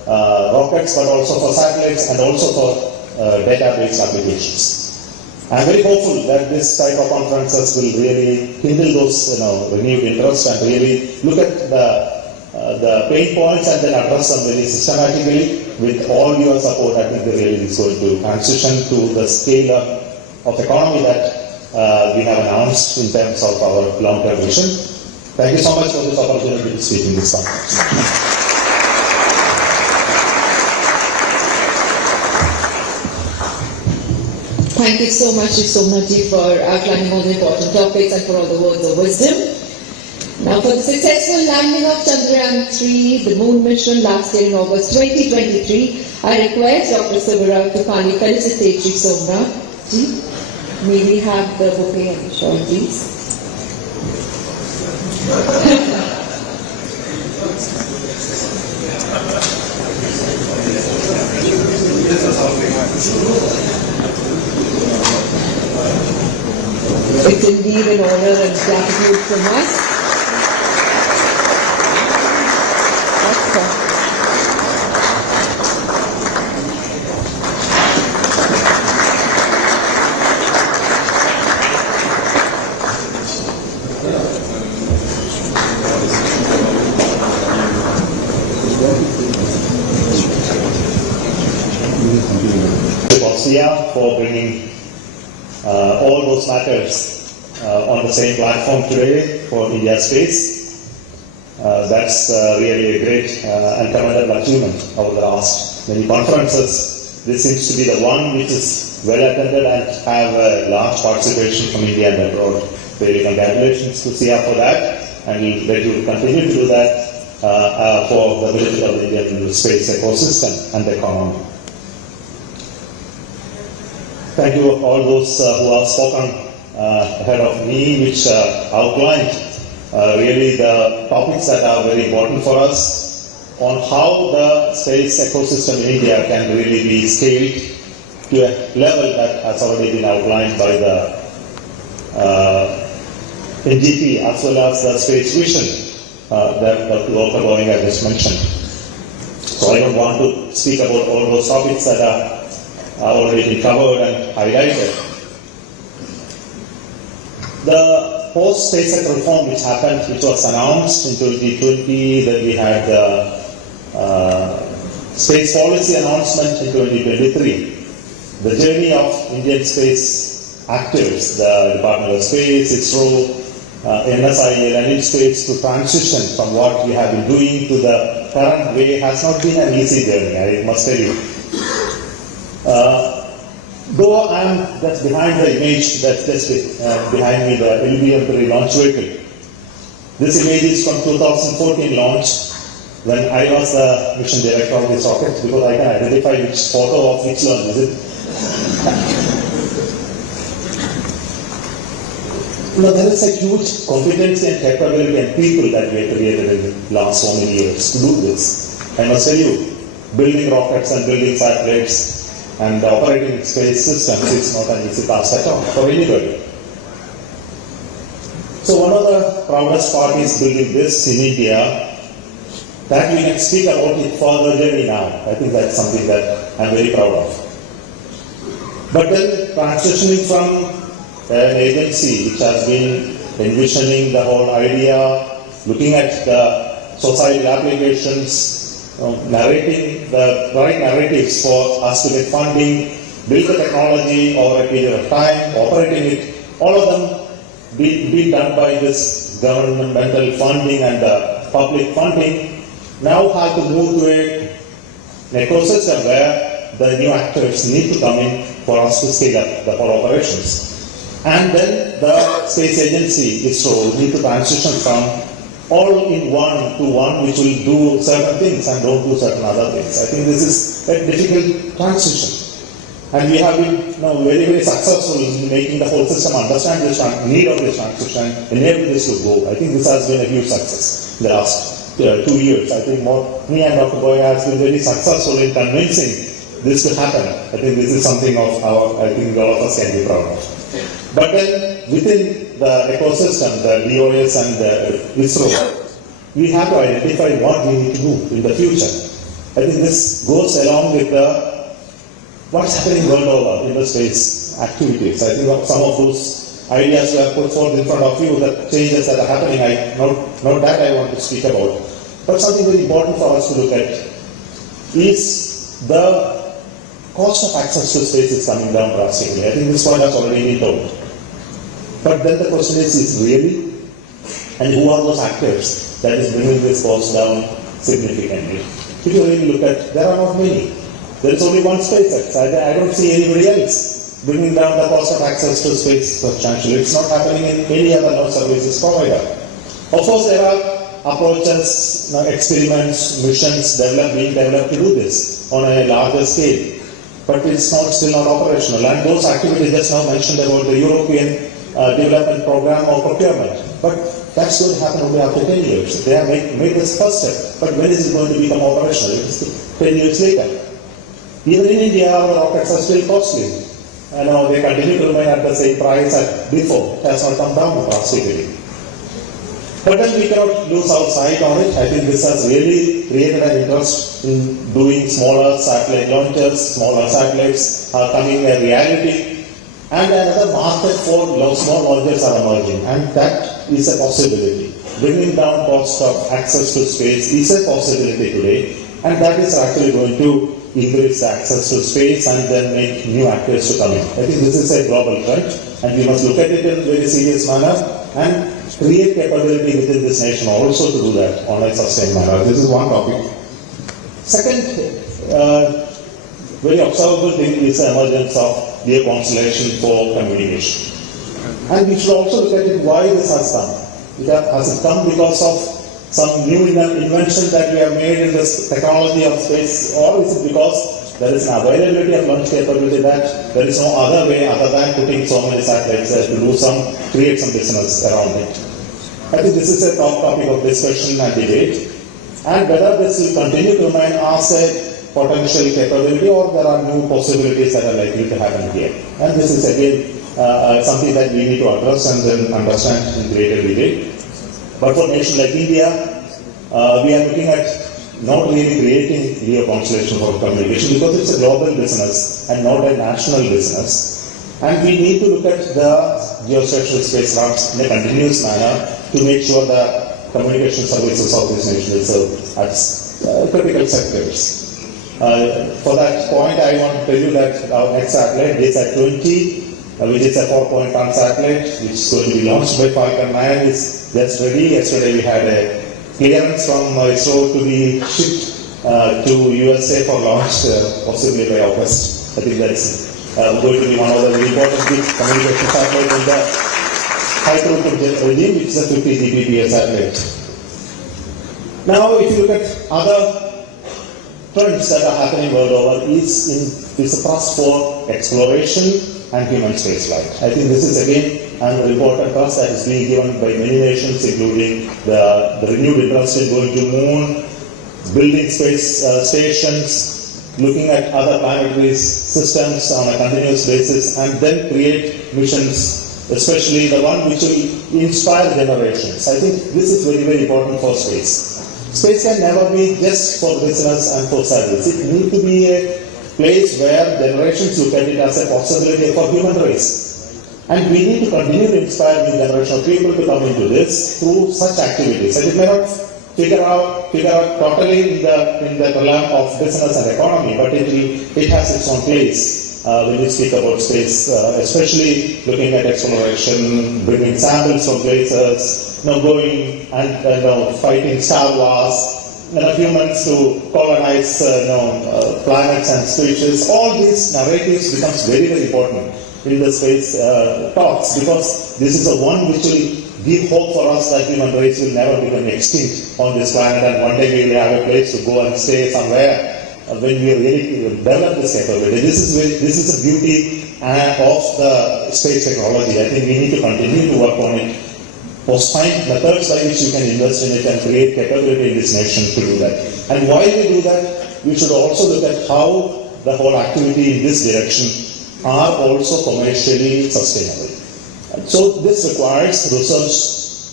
rockets, but also for satellites and also for database applications. I'm very hopeful that this type of conferences will really kindle those renewed interest and really look at the pain points and then address them very systematically. With all your support, I think the really is going to transition to the scale of economy that we have announced in terms of our long-term vision. Thank you so much for this opportunity to speak in this conference. Thank you so much, Somanath, for outlining all the important topics and for all the words of wisdom. Now, for the successful landing of Chandrayaan-3, the moon mission last year in August 2023, I request Dr. Subbarao to kindly felicitate Sri Somanath. May we have the bouquet and the shawl, please? It's indeed an honor and gratitude from us. SIA for bringing all those matters on the same platform today for India Space. That's really a great and commendable achievement over the last many conferences. This seems to be the one which is well attended and have a large participation from India and abroad. Very congratulations to SIA for that, and we will continue to do that for the benefit of the Indian space ecosystem and the economy. Thank you all those who have spoken ahead of me, which outlined really the topics that are very important for us on how the space ecosystem in India can really be scaled to a level that has already been outlined by the NGP as well as the space vision that Dr. Boeing has just mentioned. So I don't want to speak about all those topics that are already been covered and highlighted. The post-space sector reform which happened, which was announced in 2020, then we had the space policy announcement in 2023. The journey of Indian space actors, the Department of Space, ISRO, NSIA, and in space to transition from what we have been doing to the current way has not been an easy journey, I must tell you. Though I am just behind the image that's just behind me, the LBM-3 launch vehicle. This image is from 2014 launch, when I was the mission director of this rocket, because I can identify which photo of which launch is it. Now, there is a huge competency and capability and people that we have created in the last so many years to do this. I must tell you, building rockets and building satellites and operating space systems is not an easy task at all for anybody. So one of the proudest parties building this in India, that we can speak about it further journey now. I think that's something that I'm very proud of. But then transitioning from an agency which has been envisioning the whole idea, looking at the societal applications, narrating the right narratives for us to get funding, build the technology over a period of time, operating it, all of them being done by this governmental funding and public funding, now have to move to an ecosystem where the new actors need to come in for us to scale up the whole operations. And then the space agency, ISRO, need to transition from all in one to one which will do certain things and don't do certain other things. I think this is a difficult transition. And we have been very, very successful in making the whole system understand the need of this transition, enable this to go. I think this has been a huge success in the last 2 years. I think me and Dr. Boy has been very successful in convincing this to happen. I think this is something of I think all of us can be proud of. But then within the ecosystem, the DOS and the ISRO, we have to identify what we need to do in the future. I think this goes along with what's happening world over in the space activities. I think some of those ideas were put forth in front of you, the changes that are happening, not that I want to speak about. But something very important for us to look at is the cost of access to space is coming down drastically. I think this point has already been told. But then the question is really? And who are those actors that is bringing this cost down significantly? If you really look at, there are not many. There is only one SpaceX. I don't see anybody else bringing down the cost of access to space substantially. It's not happening in any other launch services provider. Of course, there are approaches, experiments, missions being developed to do this on a larger scale. But it's still not operational. And those activities just now mentioned about the European development program or procurement. But that's going to happen only after 10 years. They have made this first step. But when is it going to become operational? It's 10 years later. Even in India, our rockets are still costly. They continue to remain at the same price as before. It has not come down drastically. But then we cannot lose our sight on it. I think this has really created an interest in doing smaller satellite launches. Smaller satellites are coming a reality. And another market for small launches are emerging. And that is a possibility. Bringing down cost of access to space is a possibility today. And that is actually going to increase the access to space and then make new actors to come in. I think this is a global trend. And we must look at it in a very serious manner and create capability within this nation also to do that on a sustained manner. This is one topic. Second, very observable thing is the emergence of the constellation for communication. And we should also look at it why this has come. Has it come because of some new invention that we have made in this technology of space, or is it because there is an availability of launch capability that there is no other way other than putting so many satellites there to create some business around it? I think this is a top topic of discussion and debate, and whether this will continue to remain as a potential capability or there are new possibilities that are likely to happen here. And this is again something that we need to address and then understand in greater detail. But for a nation like India, we are looking at not really creating LEO constellation for communication because it's a global business and not a national business. And we need to look at the geospatial space routes in a continuous manner to make sure the communication services of this nation is served as critical sectors. For that point, I want to tell you that our next satellite, DSAT-20, which is a 4-point-ton satellite, which is going to be launched by Falcon 9, is just ready. Yesterday we had a clearance from ISRO to be shipped to USA for launch, possibly by August. I think that's going to be one of the very important big communication satellites in the high throughput regime, which is a 50 Gbps satellite. Now, if you look at other trends that are happening world over, is a thrust for exploration and human spaceflight. I think this is again an important thrust that is being given by many nations, including the renewed interest in going to moon, building space stations, looking at other planetary systems on a continuous basis, and then create missions, especially the one which will inspire generations. I think this is very, very important for space. Space can never be just for business and for service. It needs to be a place where generations look at it as a possibility for human race. And we need to continue to inspire the generation of people to come into this through such activities. And it may not figure out totally in the realm of business and economy, but it has its own place when we speak about space, especially looking at exploration, bringing samples from places, going and fighting Star Wars, humans to colonize planets and species. All these narratives becomes very, very important in the space talks, because this is the one which will give hope for us that human race will never become extinct on this planet, and one day we will have a place to go and stay somewhere when we really develop this capability. This is the beauty of the space technology. I think we need to continue to work on it. Find methods by which you can invest in it and create capability in this nation to do that. And while we do that, we should also look at how the whole activity in this direction are also commercially sustainable. And so this requires research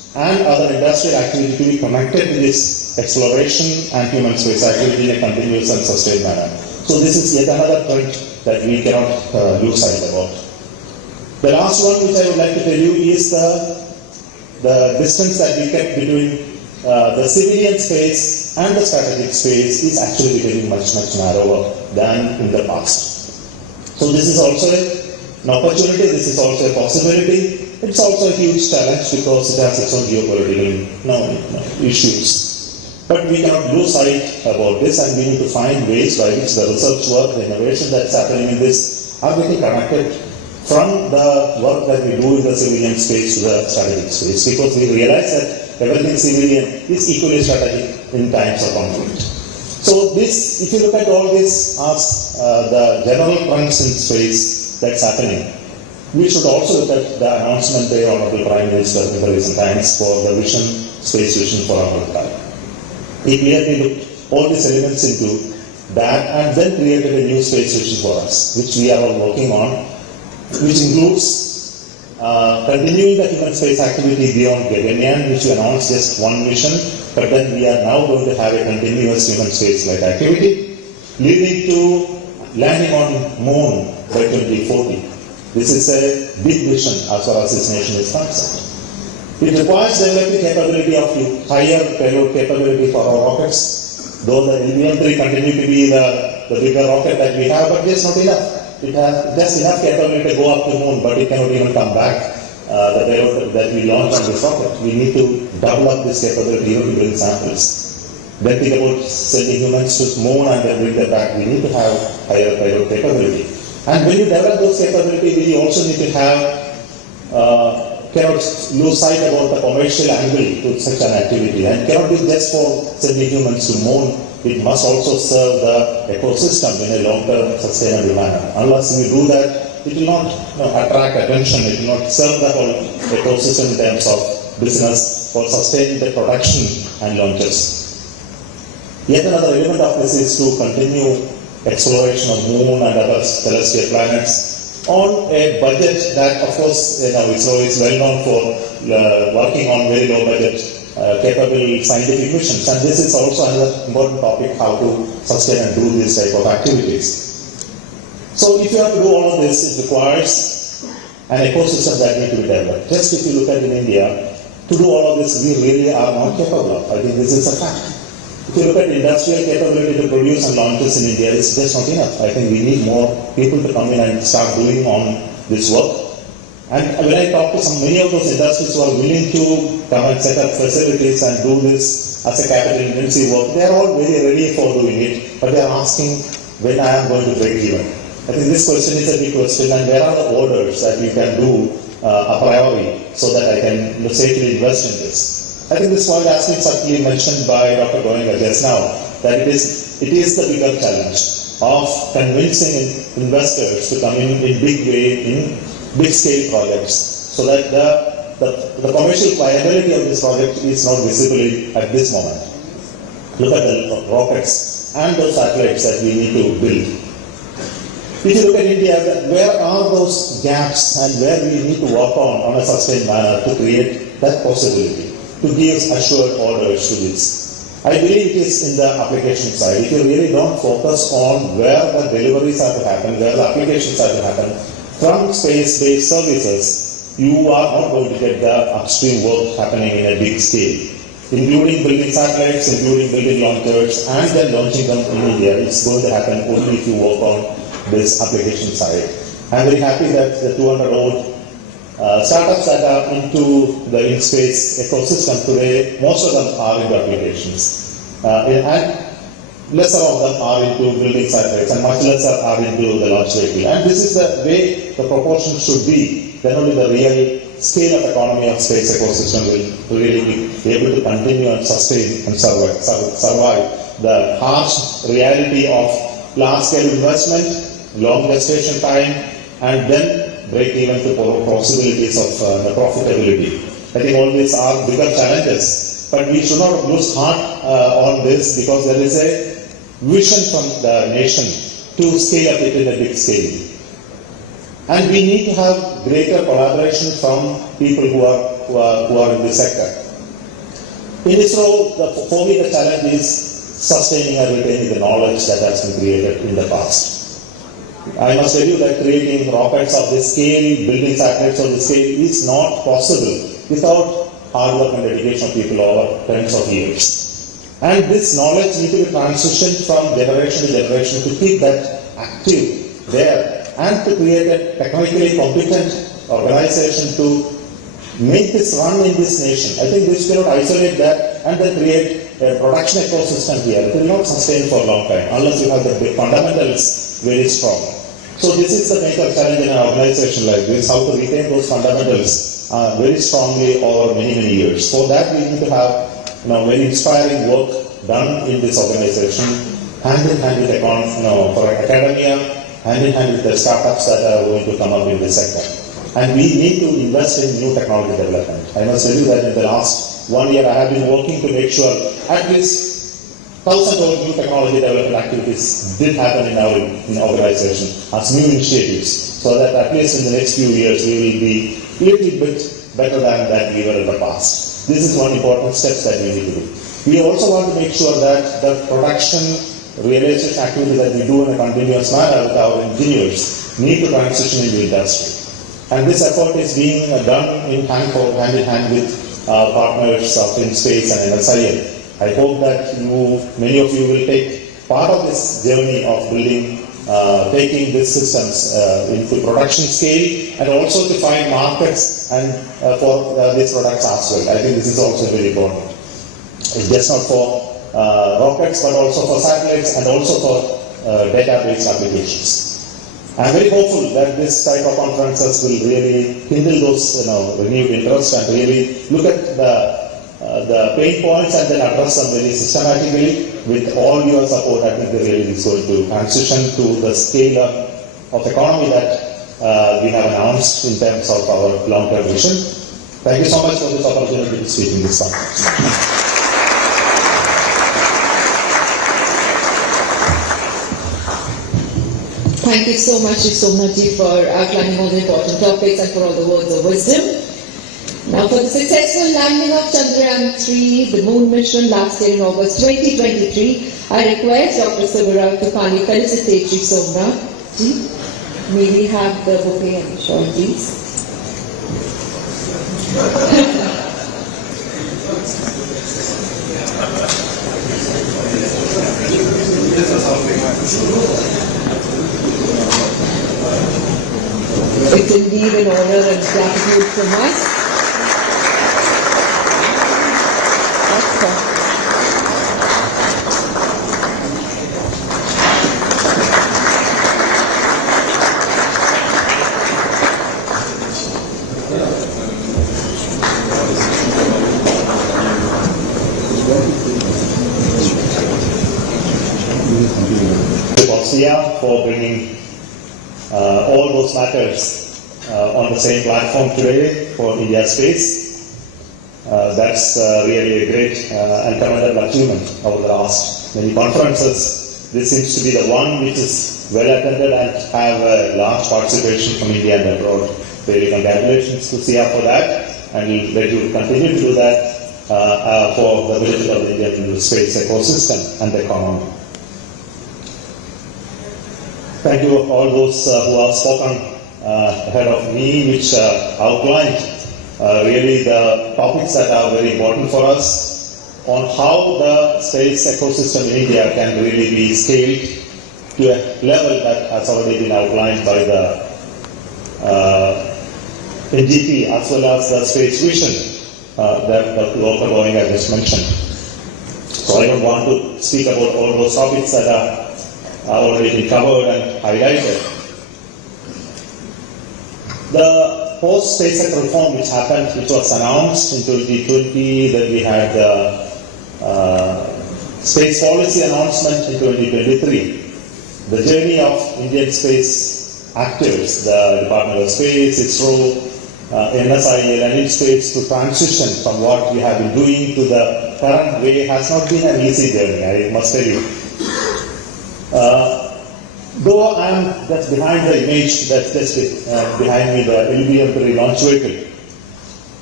and other industrial activity to be connected to this exploration and human space activity in a continuous and sustained manner. So this is yet another trend that we cannot lose sight about. The last one which I would like to tell you is the distance that we kept between the civilian space and the strategic space is actually becoming much narrower than in the past. So this is also an opportunity, this is also a possibility. It's also a huge challenge because it has its own geopolitical issues. But we cannot lose sight about this, and we need to find ways by which the research work, the innovation that's happening in this are getting connected from the work that we do in the civilian space to the strategic space, because we realize that everything civilian is equally strategic in times of conflict. So this, if you look at all this as the general trends in space that's happening, we should also look at the announcement by Honorable Prime Minister in the recent times for the vision, space vision for our time. He clearly looked all these elements into that and then created a new space vision for us, which we are all working on, which includes continuing the human space activity beyond Gaganyaan, which we announced just one mission, but then we are now going to have a continuous human space-like activity, leading to landing on Moon by 2040. This is a big vision as far as this nation is concerned. It requires developing capability of higher payload capability for our rockets, though the LVM-3 continue to be the bigger rocket that we have, but it's not enough. It has just enough capability to go up to Moon, but it cannot even come back. The payload that we launch on this rocket, we need to double up this capability even to bring samples. Then think about sending humans to Moon and then bring them back. We need to have higher payload capability. And when you develop those capabilities, we also need to have, cannot lose sight about the commercial angle to such an activity. And cannot be just for sending humans to Moon. It must also serve the ecosystem in a long-term sustainable manner. Unless we do that, it will not attract attention, it will not serve the whole ecosystem in terms of business for sustaining the production and launches. Yet another element of this is to continue exploration of Moon and other celestial planets on a budget that, of course, ISRO is well known for working on very low budget capable scientific missions, and this is also another important topic, how to sustain and do this type of activities. So if you have to do all of this, it requires an ecosystem that needs to be developed. Just if you look at in India, to do all of this, we really are not capable of. I think this is a fact. If you look at industrial capability to produce and launches in India, it's just not enough. I think we need more people to come in and start doing on this work. And when I talk to many of those industries who are willing to come and set up facilities and do this as a capital intensive work, they are all very ready for doing it, but they are asking when I am going to break even. I think this question is a big question, and where are the orders that we can do a priori so that I can safely invest in this. I think this point has been certainly mentioned by Dr. Goenka just now, that it is the bigger challenge of convincing investors to come in big way in big scale projects, so that the commercial viability of this project is not visible at this moment. Look at the rockets and those satellites that we need to build. If you look at India, where are those gaps and where we need to work on a sustained manner to create that possibility, to give assured orders to this? I believe it is in the application side. If you really don't focus on where the deliveries are to happen, where the applications are to happen, from space-based services, you are not going to get the upstream work happening in a big scale, including building satellites, including building launchers, and then launching them in India. It's going to happen only if you work on this application side. I'm very happy that the 200-odd startups that are into the in-space ecosystem today, most of them are into applications. And lesser of them are into building satellites, and much lesser are into the launch vehicle. And this is the way the proportion should be. Then only the real scale of economy of space ecosystem will really be able to continue and sustain and survive the harsh reality of large-scale investment, long gestation time, and then break even to possibilities of the profitability. I think all these are bigger challenges, but we should not lose heart on this, because there is a vision from the nation to scale up it in a big scale. And we need to have greater collaboration from people who are who are in this sector. In ISRO, for me the challenge is sustaining and retaining the knowledge that has been created in the past. I must tell you that creating rockets of this scale, building satellites of this scale is not possible without hard work and dedication of people over tens of years. And this knowledge needs to be transitioned from generation to generation to keep that active there and to create a technically competent organization to make this run in this nation. I think we cannot isolate that and then create a production ecosystem here. It will not sustain for a long time unless you have the fundamentals very strong. So this is the major challenge in an organization like this, how to retain those fundamentals very strongly over many, many years. For that we need to have very inspiring work done in this organization, hand in hand with for academia, hand in hand with the startups that are going to come up in this sector. And we need to invest in new technology development. I must tell you that in the last 1 year I have been working to make sure at least 1,000 of new technology development activities did happen in our organization as new initiatives, so that at least in the next few years we will be a little bit better than that we were in the past. This is one important step that we need to do. We also want to make sure that the production realization activity that we do in a continuous manner with our engineers need to transition in the industry. And this effort is being done hand in hand with our partners in space and SIA. I hope that many of you will take part of this journey of building, taking these systems into production scale and also to find markets and for these products as well. I think this is also very important. It's just not for rockets but also for satellites and also for database applications. I'm very hopeful that this type of conferences will really kindle those renewed interest and really look at the pain points and then address them very systematically. With all your support, I think the really is going to transition to the scale of economy that we have announced in terms of our long-term vision. Thank you so much for this opportunity to speak in this conference. Thank you so much, Somanath, for outlining all the important topics and for all the words of wisdom. Now, for the successful landing of Chandrayaan-3, the moon mission last year in August 2023, I request Dr. Sivarao to kindly felicitate Sri Somanath. May we have the bouquet and shawl, please? It's indeed an honor and gratitude from us. SIA for bringing all those matters on the same platform today for India Space. That's really a great and commendable achievement over the last many conferences. This seems to be the one which is well attended and have a large participation from India and abroad. Really congratulations to SIA for that, and we'll let you continue to do that for the benefit of the Indian space ecosystem and the economy. Thank you all those who have spoken ahead of me, which outlined really the topics that are very important for us on how the space ecosystem in India can really be scaled to a level that has already been outlined by the NGP as well as the space vision that Dr. Boeing has just mentioned. So I don't want to speak about all those topics that are already been covered and highlighted. The post-space sector reform which happened, which was announced in 2020, then we had the space policy announcement in 2023. The journey of Indian space actors, the Department of Space, ISRO, NSIA, and in space to transition from what we have been doing to the current way has not been an easy journey, I must tell you. Though I am just behind the image that's just behind me, the LBM-3 launch vehicle,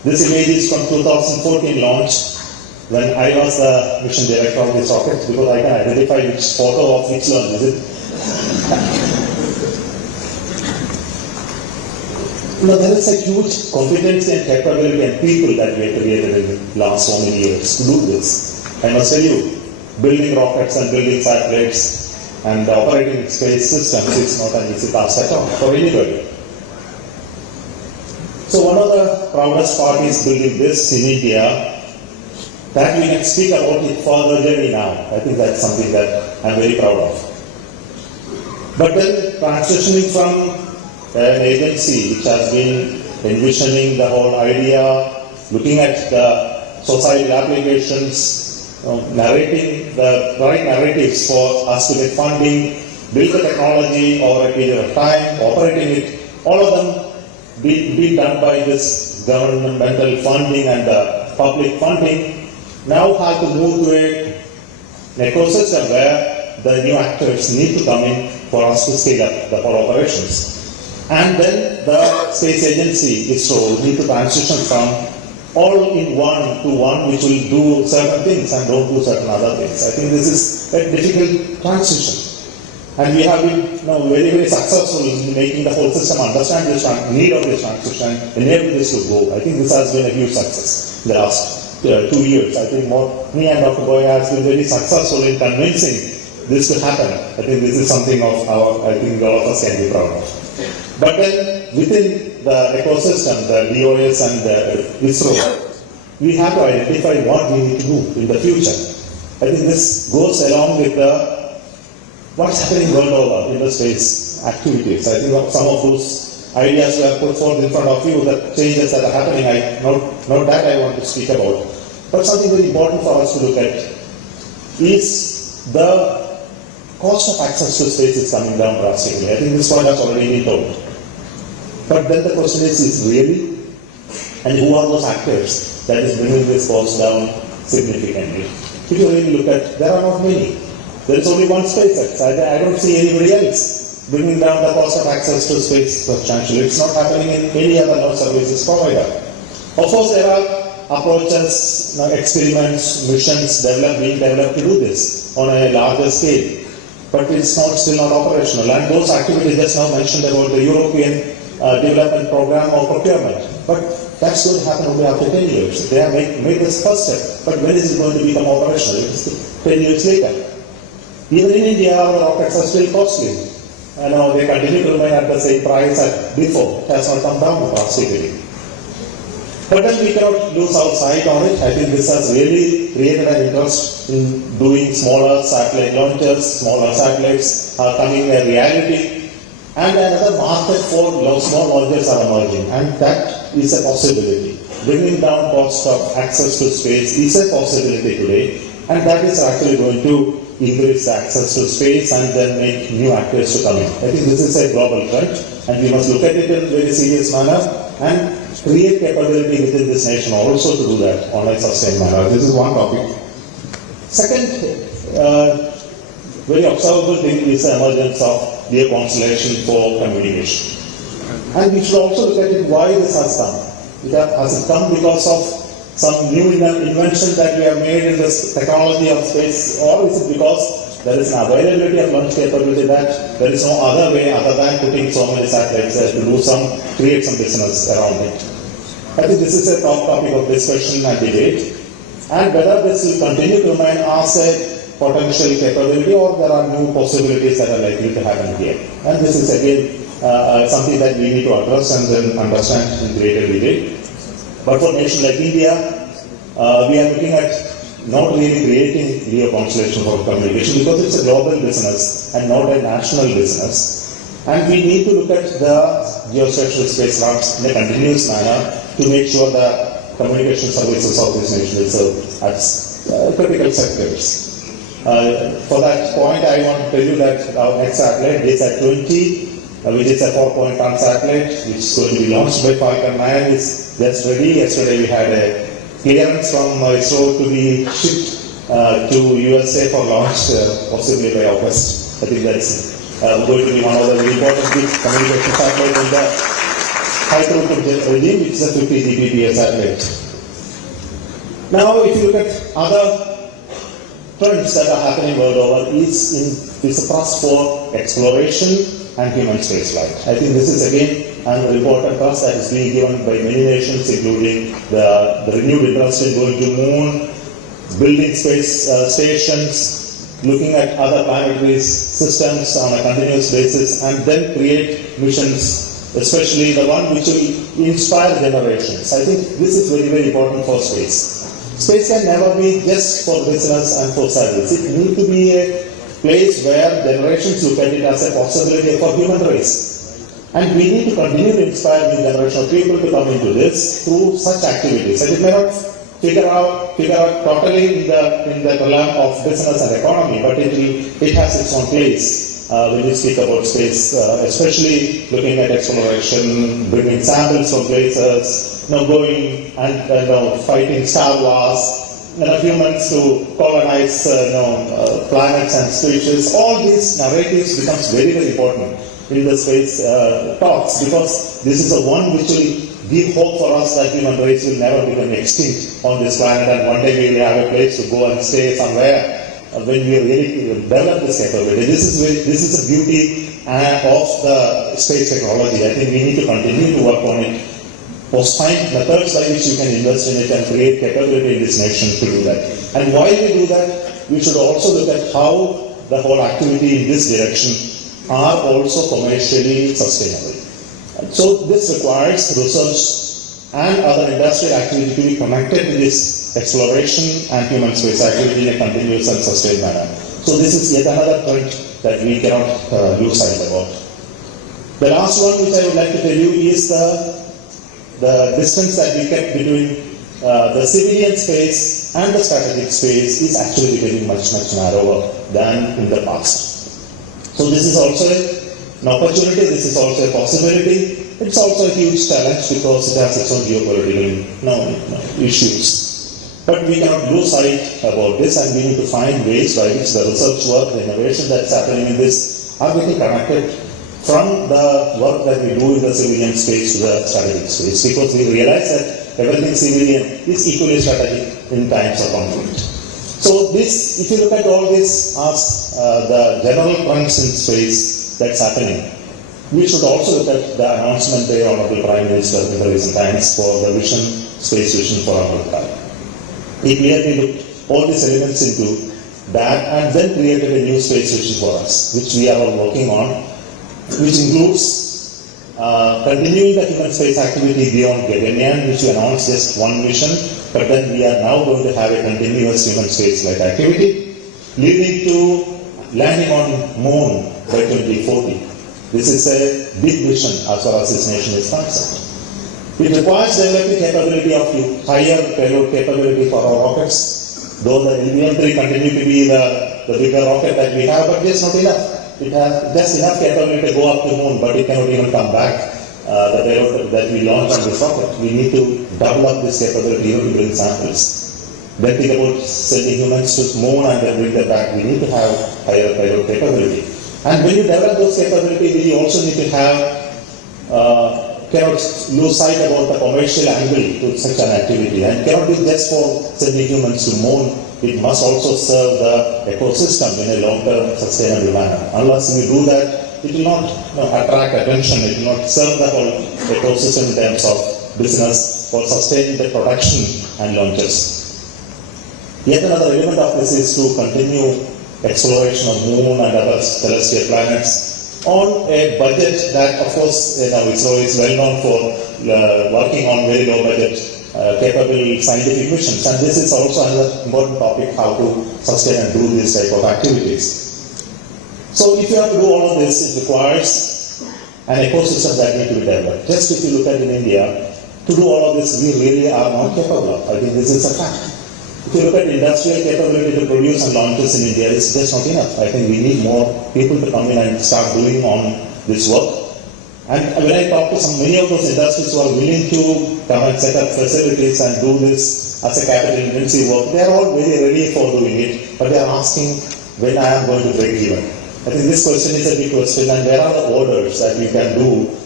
This image is from 2014 launch, when I was the mission director of this rocket, because I can identify which photo of which launch is it. There is a huge competency and capability and people that we have created in the last so many years to do this. I must tell you, building rockets and building satellites and operating space systems is not an easy task at all for anybody. So one of the proudest parties building this in India, that we can speak about it further journey now. I think that's something that I'm very proud of. But then transitioning from an agency which has been envisioning the whole idea, looking at the societal applications, narrating the right narratives for us to get funding, build the technology over a period of time, operating it, all of them being done by this governmental funding and public funding, now have to move to an ecosystem where the new actors need to come in for us to scale up the whole operations. And then the space agency, ISRO, will need to transition from all in one to one which will do certain things and don't do certain other things. I think this is a difficult transition. And we have been very, very successful in making the whole system understand the need of this transition, enable this to go. I think this has been a huge success in the last 2 years. I think me and Dr. Goya has been very successful in convincing this to happen. I think this is something of I think all of us can be proud of. But then within the ecosystem, the DOS and the ISRO, we have to identify what we need to do in the future. I think this goes along with what's happening world over in the space activities. I think some of those ideas were put forth in front of you, the changes that are happening, not that I want to speak about. But something very important for us to look at is the cost of access to space is coming down drastically. I think this point has already been told. But then the question is really, and who are those actors that is bringing this cost down significantly? If you really look at, there are not many. There is only one SpaceX. I don't see anybody else bringing down the cost of access to space substantially. It's not happening in any other launch services provider. Of course, there are approaches, experiments, missions being developed to do this on a larger scale. But it's still not operational. And those activities just now mentioned about the European development program or procurement. But that's going to happen only after 10 years. They have made this first step. But when is it going to become operational? It's 10 years later. Even in India, our rockets are still costly. They continue to remain at the same price as before. It has not come down drastically. But then we cannot lose our sight on it. I think this has really created an interest in doing smaller satellite launches. Smaller satellites are coming a reality. And another market for small launches are emerging. And that is a possibility. Bringing down cost of access to space is a possibility today. And that is actually going to increase the access to space and then make new actors to come in. I think this is a global trend. And we must look at it in a very serious manner and create capability within this nation also to do that on a sustained manner. This is one topic. Second, very observable thing is the emergence of the constellation for communication. And we should also look at it why this has come. Has it come because of some new invention that we have made in this technology of space, or is it because there is an availability of launch capability that there is no other way other than putting so many satellites there to create some business around it? I think this is a top topic of discussion and debate, and whether this will continue to remain as a potential capability or there are new possibilities that are likely to happen here. And this is again something that we need to address and then understand in greater detail. But for a nation like India, we are looking at not really creating LEO constellation for communication because it's a global business and not a national business. And we need to look at the geospatial space routes in a continuous manner to make sure the communication services of this nation is served as critical sectors. For that point, I want to tell you that our next satellite, DSAT-20, which is a 4-point-ton satellite, which is going to be launched by Falcon 9, is just ready. Yesterday we had a clearance from ISRO to be shipped to USA for launch, possibly by August. I think that's going to be one of the very important big communication satellites in the high throughput regime, which is a 50 Gbps satellite. Now, if you look at other trends that are happening world over, is a thrust for exploration and human spaceflight. I think this is again an important thrust that is being given by many nations, including the renewed interest in going to moon, building space stations, looking at other planetary systems on a continuous basis, and then create missions, especially the one which will inspire generations. I think this is very, very important for space. Space can never be just for business and for service. It needs to be a place where generations look at it as a possibility for human race. And we need to continue to inspire the generation of people to come into this through such activities. And it may not figure out totally in the realm of business and economy, but it has its own place when you speak about space, especially looking at exploration, bringing samples from places, going and fighting star wars, humans to colonize planets and species. All these narratives becomes very, very important in the space talks, because this is the one which will give hope for us that human race will never become extinct on this planet, and one day we will have a place to go and stay somewhere when we really develop this capability. This is the beauty of the space technology. I think we need to continue to work on it, find methods by which you can invest in it and create capability in this nation to do that. And while we do that, we should also look at how the whole activity in this direction are also commercially sustainable. So this requires research and other industrial activity to be connected to this exploration and human space activity in a continuous and sustained manner. So this is yet another trend that we cannot lose sight about. The last one which I would like to tell you is the distance that we kept between the civilian space and the strategic space is actually becoming much, much narrower than in the past. So this is also an opportunity, this is also a possibility. It's also a huge challenge because it has its own geopolitical issues. But we cannot lose sight about this, and we need to find ways by which the research work, the innovation that's happening in this are getting connected from the work that we do in the civilian space to the strategic space, because we realize that everything civilian is equally strategic in times of conflict. So this, if you look at all this as the general trends in space that's happening, we should also look at the announcement by Honorable Prime Minister in the recent times for the vision, space vision for our country. He clearly looked all these elements into that and then created a new space vision for us, which we are all working on, which includes continuing the human space activity beyond Governmental, which we announced just one mission, but then we are now going to have a continuous human space flight activity, leading to landing on moon by 2040. This is a big vision as far as this nation is concerned. It requires developing capability of higher payload capability for our rockets, though the LVM-3 continue to be the bigger rocket that we have, but just not enough. It has just enough capability to go up to the moon, but it cannot even come back. The payload that we launch on this rocket, we need to double up this capability even to bring samples. Then think about sending humans to the moon and then bring them back. We need to have higher payload capability. And when you develop those capabilities, we also need to have, cannot lose sight about the commercial angle to such an activity. And cannot be just for sending humans to the moon. It must also serve the ecosystem in a long-term sustainable manner. Unless we do that, it will not attract attention. It will not serve the whole ecosystem in terms of business for sustaining the production and launches. Yet another element of this is to continue exploration of moon and other celestial planets on a budget that, of course, ISRO is well known for working on very low budget capable scientific missions, and this is also another important topic, how to sustain and do this type of activities. So if you have to do all of this, it requires an ecosystem that needs to be developed. Just if you look at in India, to do all of this, we really are not capable of. I think this is a fact. If you look at industrial capability to produce and launches in India, it's just not enough. I think we need more people to come in and start doing on this work. And when I talk to many of those industries who are willing to come and set up facilities and do this as a capital intensive work, they are all very ready for doing it, but they are asking when I am going to break even. I think this question is a big question, and where are the orders that we can do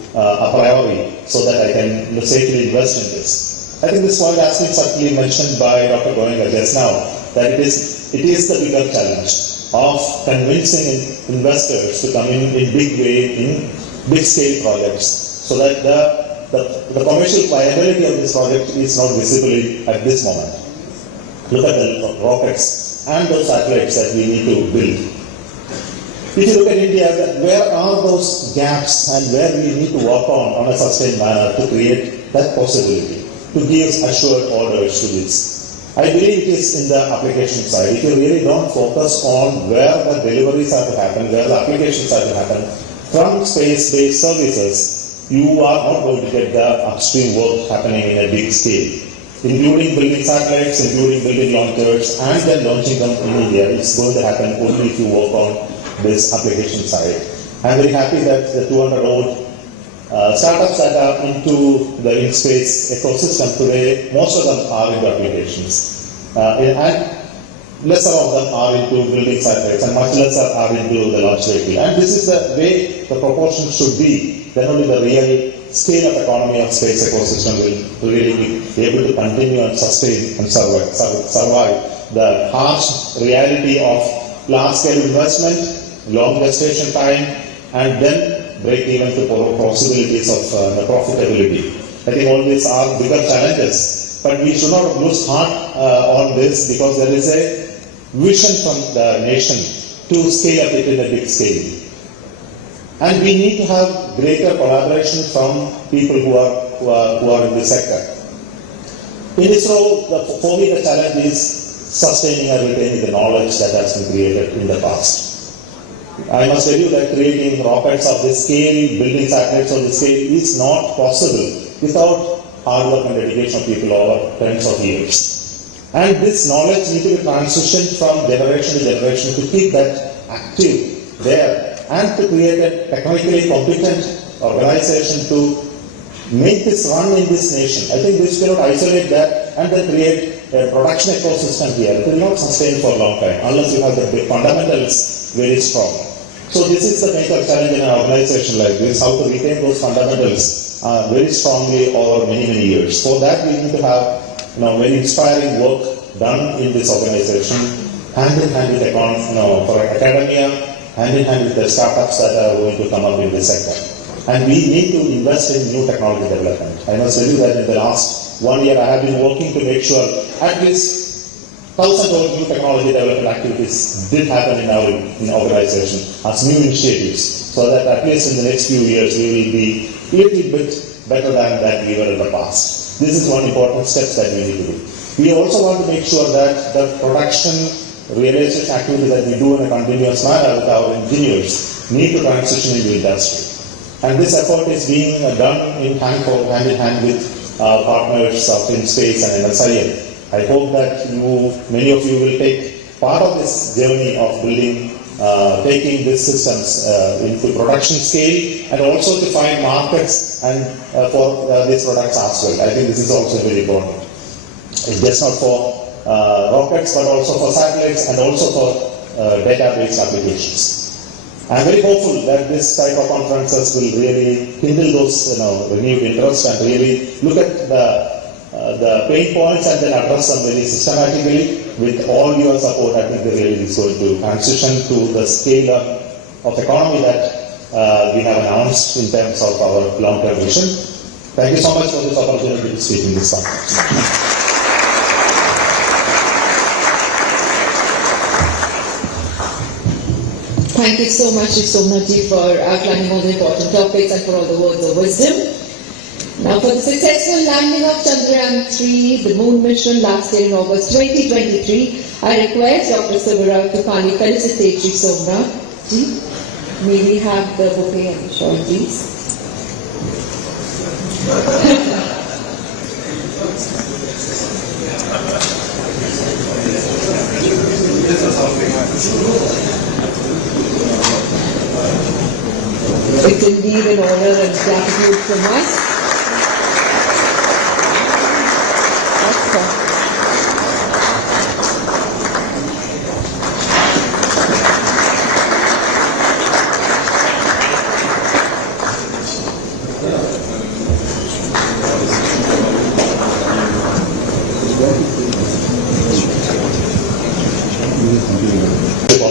a priori so that I can safely invest in this. I think this point has been certainly mentioned by Dr. Goenka just now, that it is the bigger challenge of convincing investors to come in big way in big scale projects so that the commercial viability of this project is not visible at this moment. Look at the rockets and those satellites that we need to build. If you look at India, where are those gaps and where we need to work on a sustained manner to create that possibility, to give assured orders to this? I believe it is in the application side. If you really don't focus on where the deliveries are to happen, where the applications are to happen, from space-based services, you are not going to get the upstream work happening in a big scale. Including building satellites, including building launchers, and then launching them in India. It's going to happen only if you work on this application side. I'm very happy that the 200-odd startups that are into the in-space ecosystem today, most of them are into applications. And lesser of them are into building satellites, and much lesser are into the launch vehicle. And this is the way the proportion should be. Then only the real scale of economy of space ecosystem will really be able to continue and sustain and survive the harsh reality of large-scale investment, long gestation time, and then break even to possibilities of the profitability. I think all these are bigger challenges, but we should not lose heart on this because there is a vision from the nation to scale up it in a big scale. And we need to have greater collaboration from people who are in this sector. In ISRO, for me the challenge is sustaining and retaining the knowledge that has been created in the past. I must tell you that creating rockets of this scale, building satellites of this scale is not possible without hard work and dedication of people over tens of years. And this knowledge needs to be transitioned from generation to generation to keep that active there and to create a technically competent organization to make this run in this nation. I think we cannot isolate that and then create a production ecosystem here. It will not sustain for a long time unless you have the fundamentals very strong. So this is the major challenge in an organization like this, how to retain those fundamentals very strongly over many, many years. For that we need to have very inspiring work done in this organization, hand in hand with for academia, hand in hand with the startups that are going to come up in this sector. And we need to invest in new technology development. I must tell you that in the last 1 year I have been working to make sure at least 1,000 new technology development activities did happen in our organization as new initiatives, so that at least in the next few years we will be a little bit better than that we were in the past. This is one important step that we need to do. We also want to make sure that the production realization activity that we do in a continuous manner with our engineers need to transition in the industry. And this effort is being done hand in hand with our partners of InSpace and SIA. I hope that many of you will take part of this journey of building, taking these systems into production scale and also to find markets and for these products as well. I think this is also very important. It's just not for rockets, but also for satellites and also for database applications. I'm very hopeful that this type of conferences will really kindle those renewed interest and really look at the pain points and then address them very systematically. With all your support, I think the really is going to transition to the scale of economy that we have announced in terms of our long-term vision. Thank you so much for this opportunity to speak in this conference. Thank you so much, Somanath, for outlining all the important topics and for all the words of wisdom. Now, for the successful landing of Chandrayaan-3, the moon mission last year in August 2023, I request Dr. Sivarao to kindly felicitate Sri Somanath. May we have the bouquet and the shawl, please? It's indeed an honor and gratitude from us.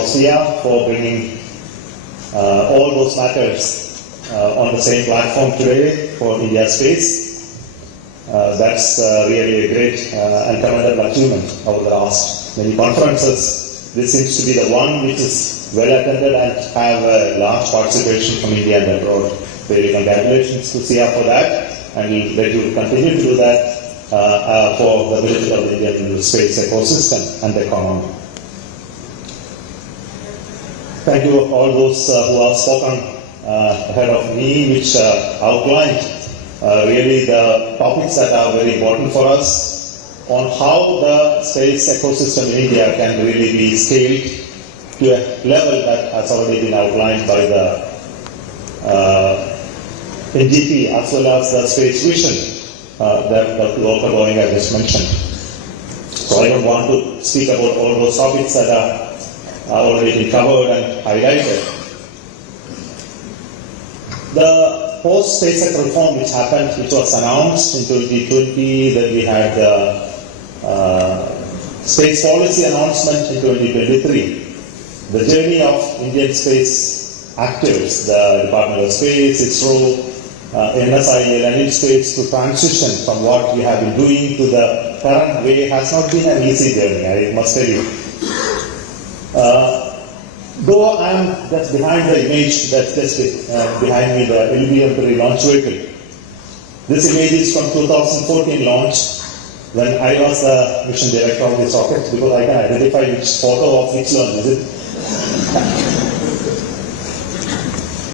SIA for bringing all those matters on the same platform today for India Space. That's really a great and commendable achievement over the last many conferences. This seems to be the one which is well attended and have a large participation from India and abroad. Very congratulations to SIA for that, and we'll let you continue to do that for the benefit of the Indian space ecosystem and the economy. Thank you all those who have spoken ahead of me, which outlined really the topics that are very important for us on how the space ecosystem in India can really be scaled to a level that has already been outlined by the NGP as well as the space vision that Dr. Going has just mentioned. So I don't want to speak about all those topics that are already been covered and highlighted. The post-space sector reform which happened, which was announced in 2020, then we had the space policy announcement in 2023. The journey of Indian space actors, the Department of Space, ISRO, NSIL and in space to transition from what we have been doing to the current way has not been an easy journey, I must tell you. Though I am just behind the image that's just behind me, the LBM-3 launch vehicle. This image is from 2014 launch, when I was the mission director of this rocket, because I can identify which photo of which launch is it.